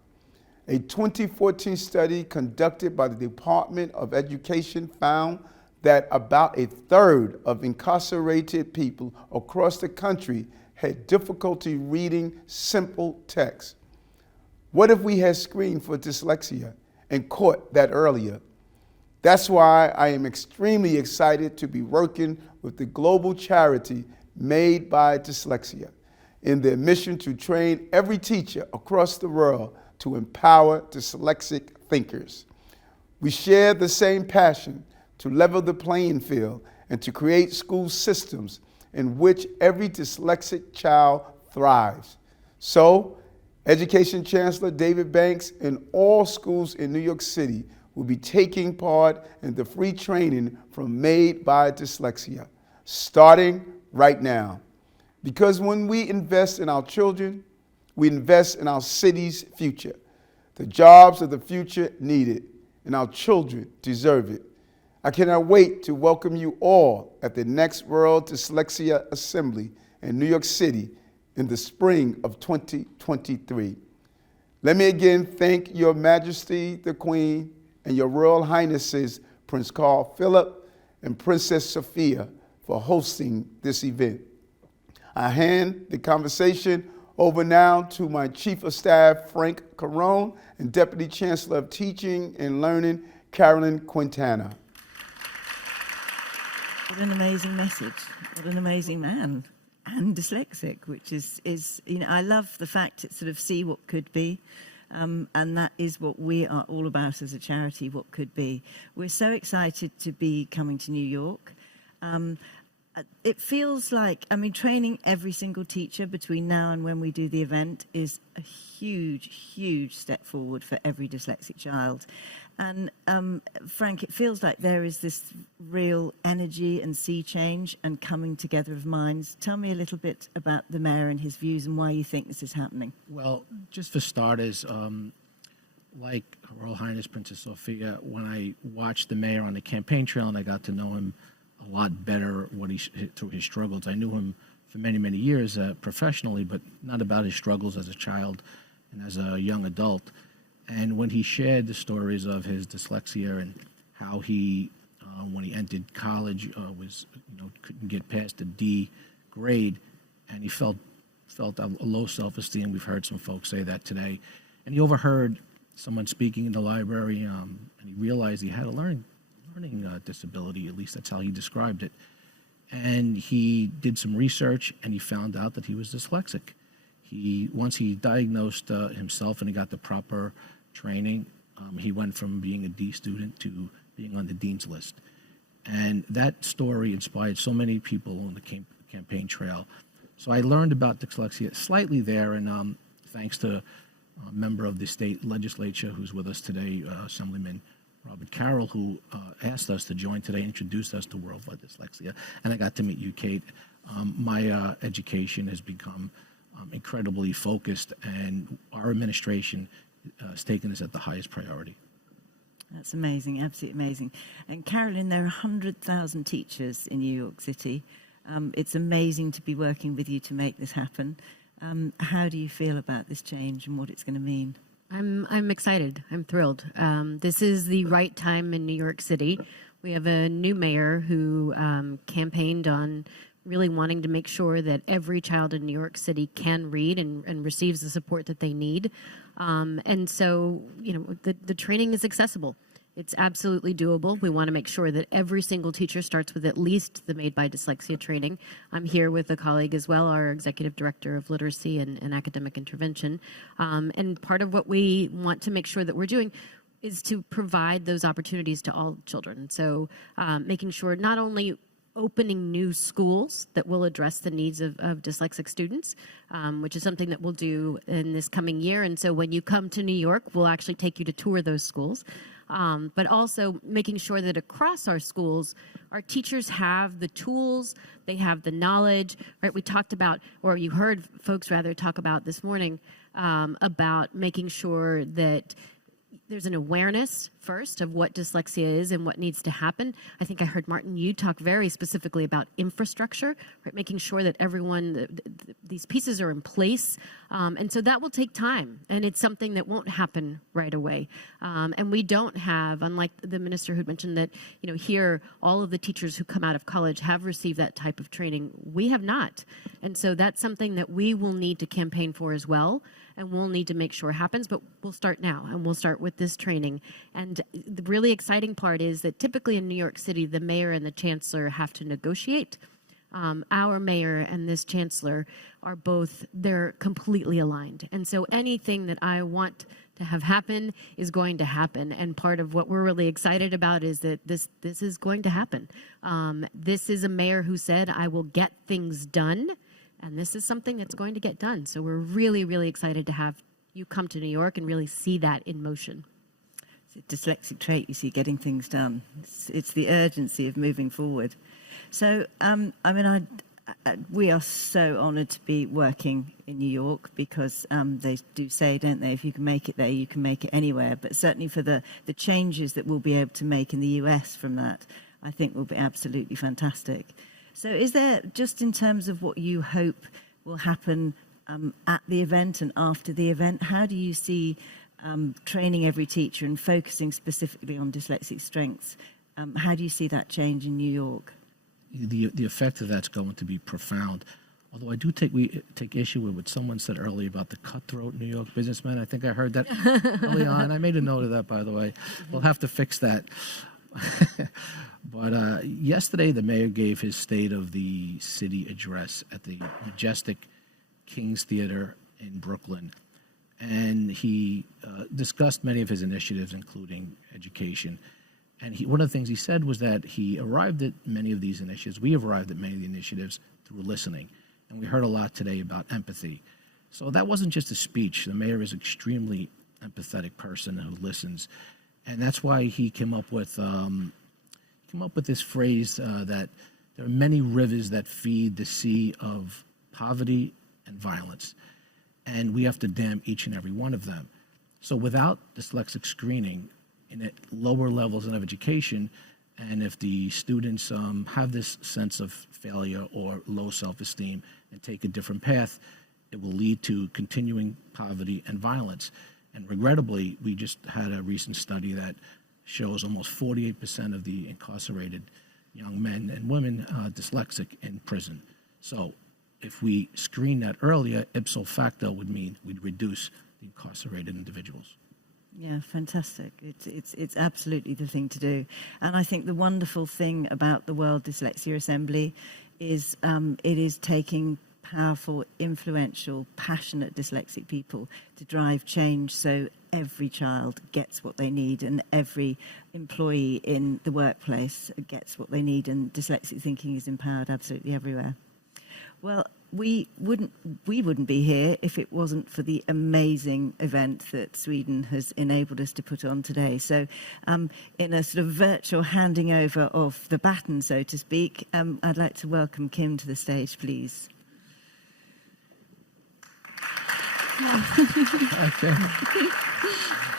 A 2014 study conducted by the Department of Education found that about a third of incarcerated people across the country had difficulty reading simple text. What if we had screened for dyslexia and caught that earlier? That's why I am extremely excited to be working with the global charity Made by Dyslexia in their mission to train every teacher across the world to empower dyslexic thinkers. We share the same passion to level the playing field and to create school systems in which every dyslexic child thrives. So, Education Chancellor David Banks and all schools in New York City will be taking part in the free training from Made by Dyslexia, starting right now. Because when we invest in our children, we invest in our city's future. The jobs of the future need it, and our children deserve it. I cannot wait to welcome you all at the next World Dyslexia Assembly in New York City in the spring of 2023. Let me again thank Your Majesty the Queen and Your Royal Highnesses Prince Carl Philip and Princess Sofia for hosting this event. I hand the conversation over now to my Chief of Staff, Frank Carone, and Deputy Chancellor of Teaching and Learning, Carolyn Quintana. What an amazing message. What an amazing man. And dyslexic, which is I love the fact it sort of see what could be. And that is what we are all about as a charity, what could be. We're so excited to be coming to New York. It feels like, I mean, training every single teacher between now and when we do the event is a huge, huge step forward for every dyslexic child. And Frank, it feels like there is this real energy and sea change and coming together of minds. Tell me a little bit about the mayor and his views and why you think this is happening. Well, just for starters, like Her Royal Highness Princess Sofia, when I watched the mayor on the campaign trail and I got to know him a lot better through his struggles. I knew him for many, many years professionally, but not about his struggles as a child and as a young adult. And when he shared the stories of his dyslexia and how he, when he entered college, couldn't get past a D grade, and he felt a low self-esteem. We've heard some folks say that today. And he overheard someone speaking in the library, and he realized he had a learning disability. At least that's how he described it. And he did some research, and he found out that he was dyslexic. Once he diagnosed himself and he got the proper training, he went from being a D student to being on the dean's list. And that story inspired so many people on the campaign trail. So I learned about dyslexia slightly there, and thanks to a member of the state legislature who's with us today, Assemblyman Robert Carroll, who asked us to join today, introduced us to World Dyslexia, and I got to meet you, Kate. My education has become incredibly focused, and our administration has taken this at the highest priority. That's amazing, absolutely amazing. And Carolyn, there are 100,000 teachers in New York City. It's amazing to be working with you to make this happen. How do you feel about this change and what it's going to mean? I'm excited. I'm thrilled. This is the right time in New York City. We have a new mayor who campaigned on really wanting to make sure that every child in New York City can read and receives the support that they need. And so, the training is accessible. It's absolutely doable. We want to make sure that every single teacher starts with at least the Made by Dyslexia training. I'm here with a colleague as well, our Executive Director of Literacy and Academic Intervention. And part of what we want to make sure that we're doing is to provide those opportunities to all children. So making sure not only opening new schools that will address the needs of dyslexic students, which is something that we'll do in this coming year. And so when you come to New York, we'll actually take you to tour those schools. But also making sure that across our schools, our teachers have the tools, they have the knowledge, right? We talked about, or you heard folks rather talk about this morning, about making sure that there's an awareness first of what dyslexia is and what needs to happen. I think I heard, Martin, you talk very specifically about infrastructure, right? Making sure that everyone, these pieces are in place. And so that will take time, and it's something that won't happen right away. And we don't have, unlike the minister who mentioned that, here, all of the teachers who come out of college have received that type of training. We have not. And so that's something that we will need to campaign for as well, and we'll need to make sure happens, but we'll start now, and we'll start with this training. And the really exciting part is that typically in New York City, the mayor and the chancellor have to negotiate. Our mayor and this chancellor are both, they're completely aligned. And so anything that I want to have happen is going to happen. And part of what we're really excited about is that this is going to happen. This is a mayor who said, I will get things done. And this is something that's going to get done. So we're really, really excited to have you come to New York and really see that in motion. It's a dyslexic trait, you see, getting things done. It's the urgency of moving forward. So, we are so honoured to be working in New York because they do say, don't they, if you can make it there, you can make it anywhere. But certainly for the changes that we'll be able to make in the US from that, I think will be absolutely fantastic. So is there, just in terms of what you hope will happen at the event and after the event, how do you see training every teacher and focusing specifically on dyslexic strengths? How do you see that change in New York? The effect of that's going to be profound. Although I do take issue with what someone said earlier about the cutthroat New York businessman. I think I heard that early on. I made a note of that, by the way. We'll have to fix that. But yesterday, the mayor gave his State of the City address at the majestic King's Theater in Brooklyn. and he discussed many of his initiatives, including education. And one of the things he said was that he arrived at many of these initiatives, we have arrived at many of the initiatives through listening. And we heard a lot today about empathy. So that wasn't just a speech. The mayor is an extremely empathetic person who listens. And that's why he came up with this phrase that there are many rivers that feed the sea of poverty and violence. And we have to dam each and every one of them. So without dyslexic screening, in at lower levels of education, and if the students have this sense of failure or low self-esteem and take a different path, it will lead to continuing poverty and violence. And regrettably, we just had a recent study that shows almost 48% of the incarcerated young men and women dyslexic in prison. So if we screen that earlier, ipso facto would mean we'd reduce the incarcerated individuals. Yeah, fantastic. It's absolutely the thing to do. And I think the wonderful thing about the World Dyslexia Assembly is it is taking powerful, influential, passionate dyslexic people to drive change so every child gets what they need and every employee in the workplace gets what they need, and dyslexic thinking is empowered absolutely everywhere. Well, we wouldn't be here if it wasn't for the amazing event that Sweden has enabled us to put on today. So in a sort of virtual handing over of the baton, so to speak, I'd like to welcome Kim to the stage, please. Okay.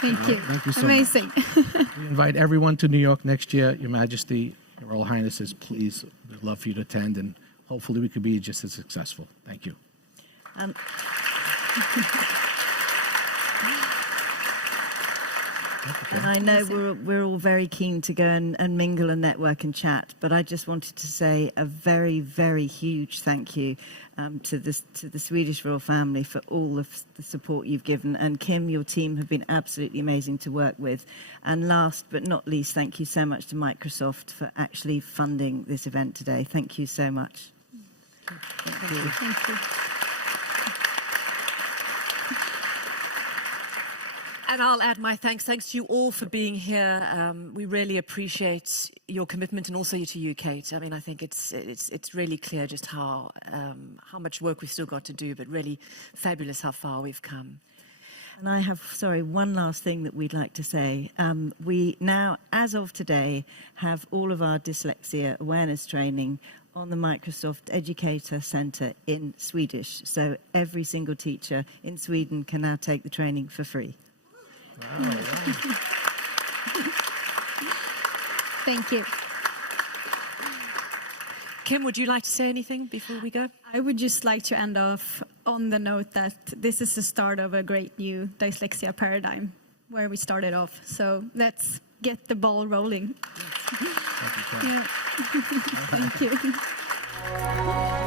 Thank you. Thank you so Amazing. much. We invite everyone to New York next year. Your Majesty, Your Royal Highnesses, please, we'd love for you to attend, and hopefully we could be just as successful. Thank you. And I know we're all very keen to go and mingle and network and chat, but I just wanted to say a very, very huge thank you to the Swedish royal family for all of the support you've given. And Kim, your team have been absolutely amazing to work with. And last but not least, thank you so much to Microsoft for actually funding this event today. Thank you so much. Thank you. Thank you. And I'll add my thanks to you all for being here. We really appreciate your commitment, and also to you, Kate. I mean, I think it's really clear just how much work we've still got to do, but really fabulous how far we've come. And I have, one last thing that we'd like to say. We now, as of today, have all of our dyslexia awareness training on the Microsoft Educator Centre in Swedish. So every single teacher in Sweden can now take the training for free. Wow. Thank you. Kim, would you like to say anything before we go? I would just like to end off on the note that this is the start of a great new dyslexia paradigm where we started off. So let's get the ball rolling. Thank you. Thank you.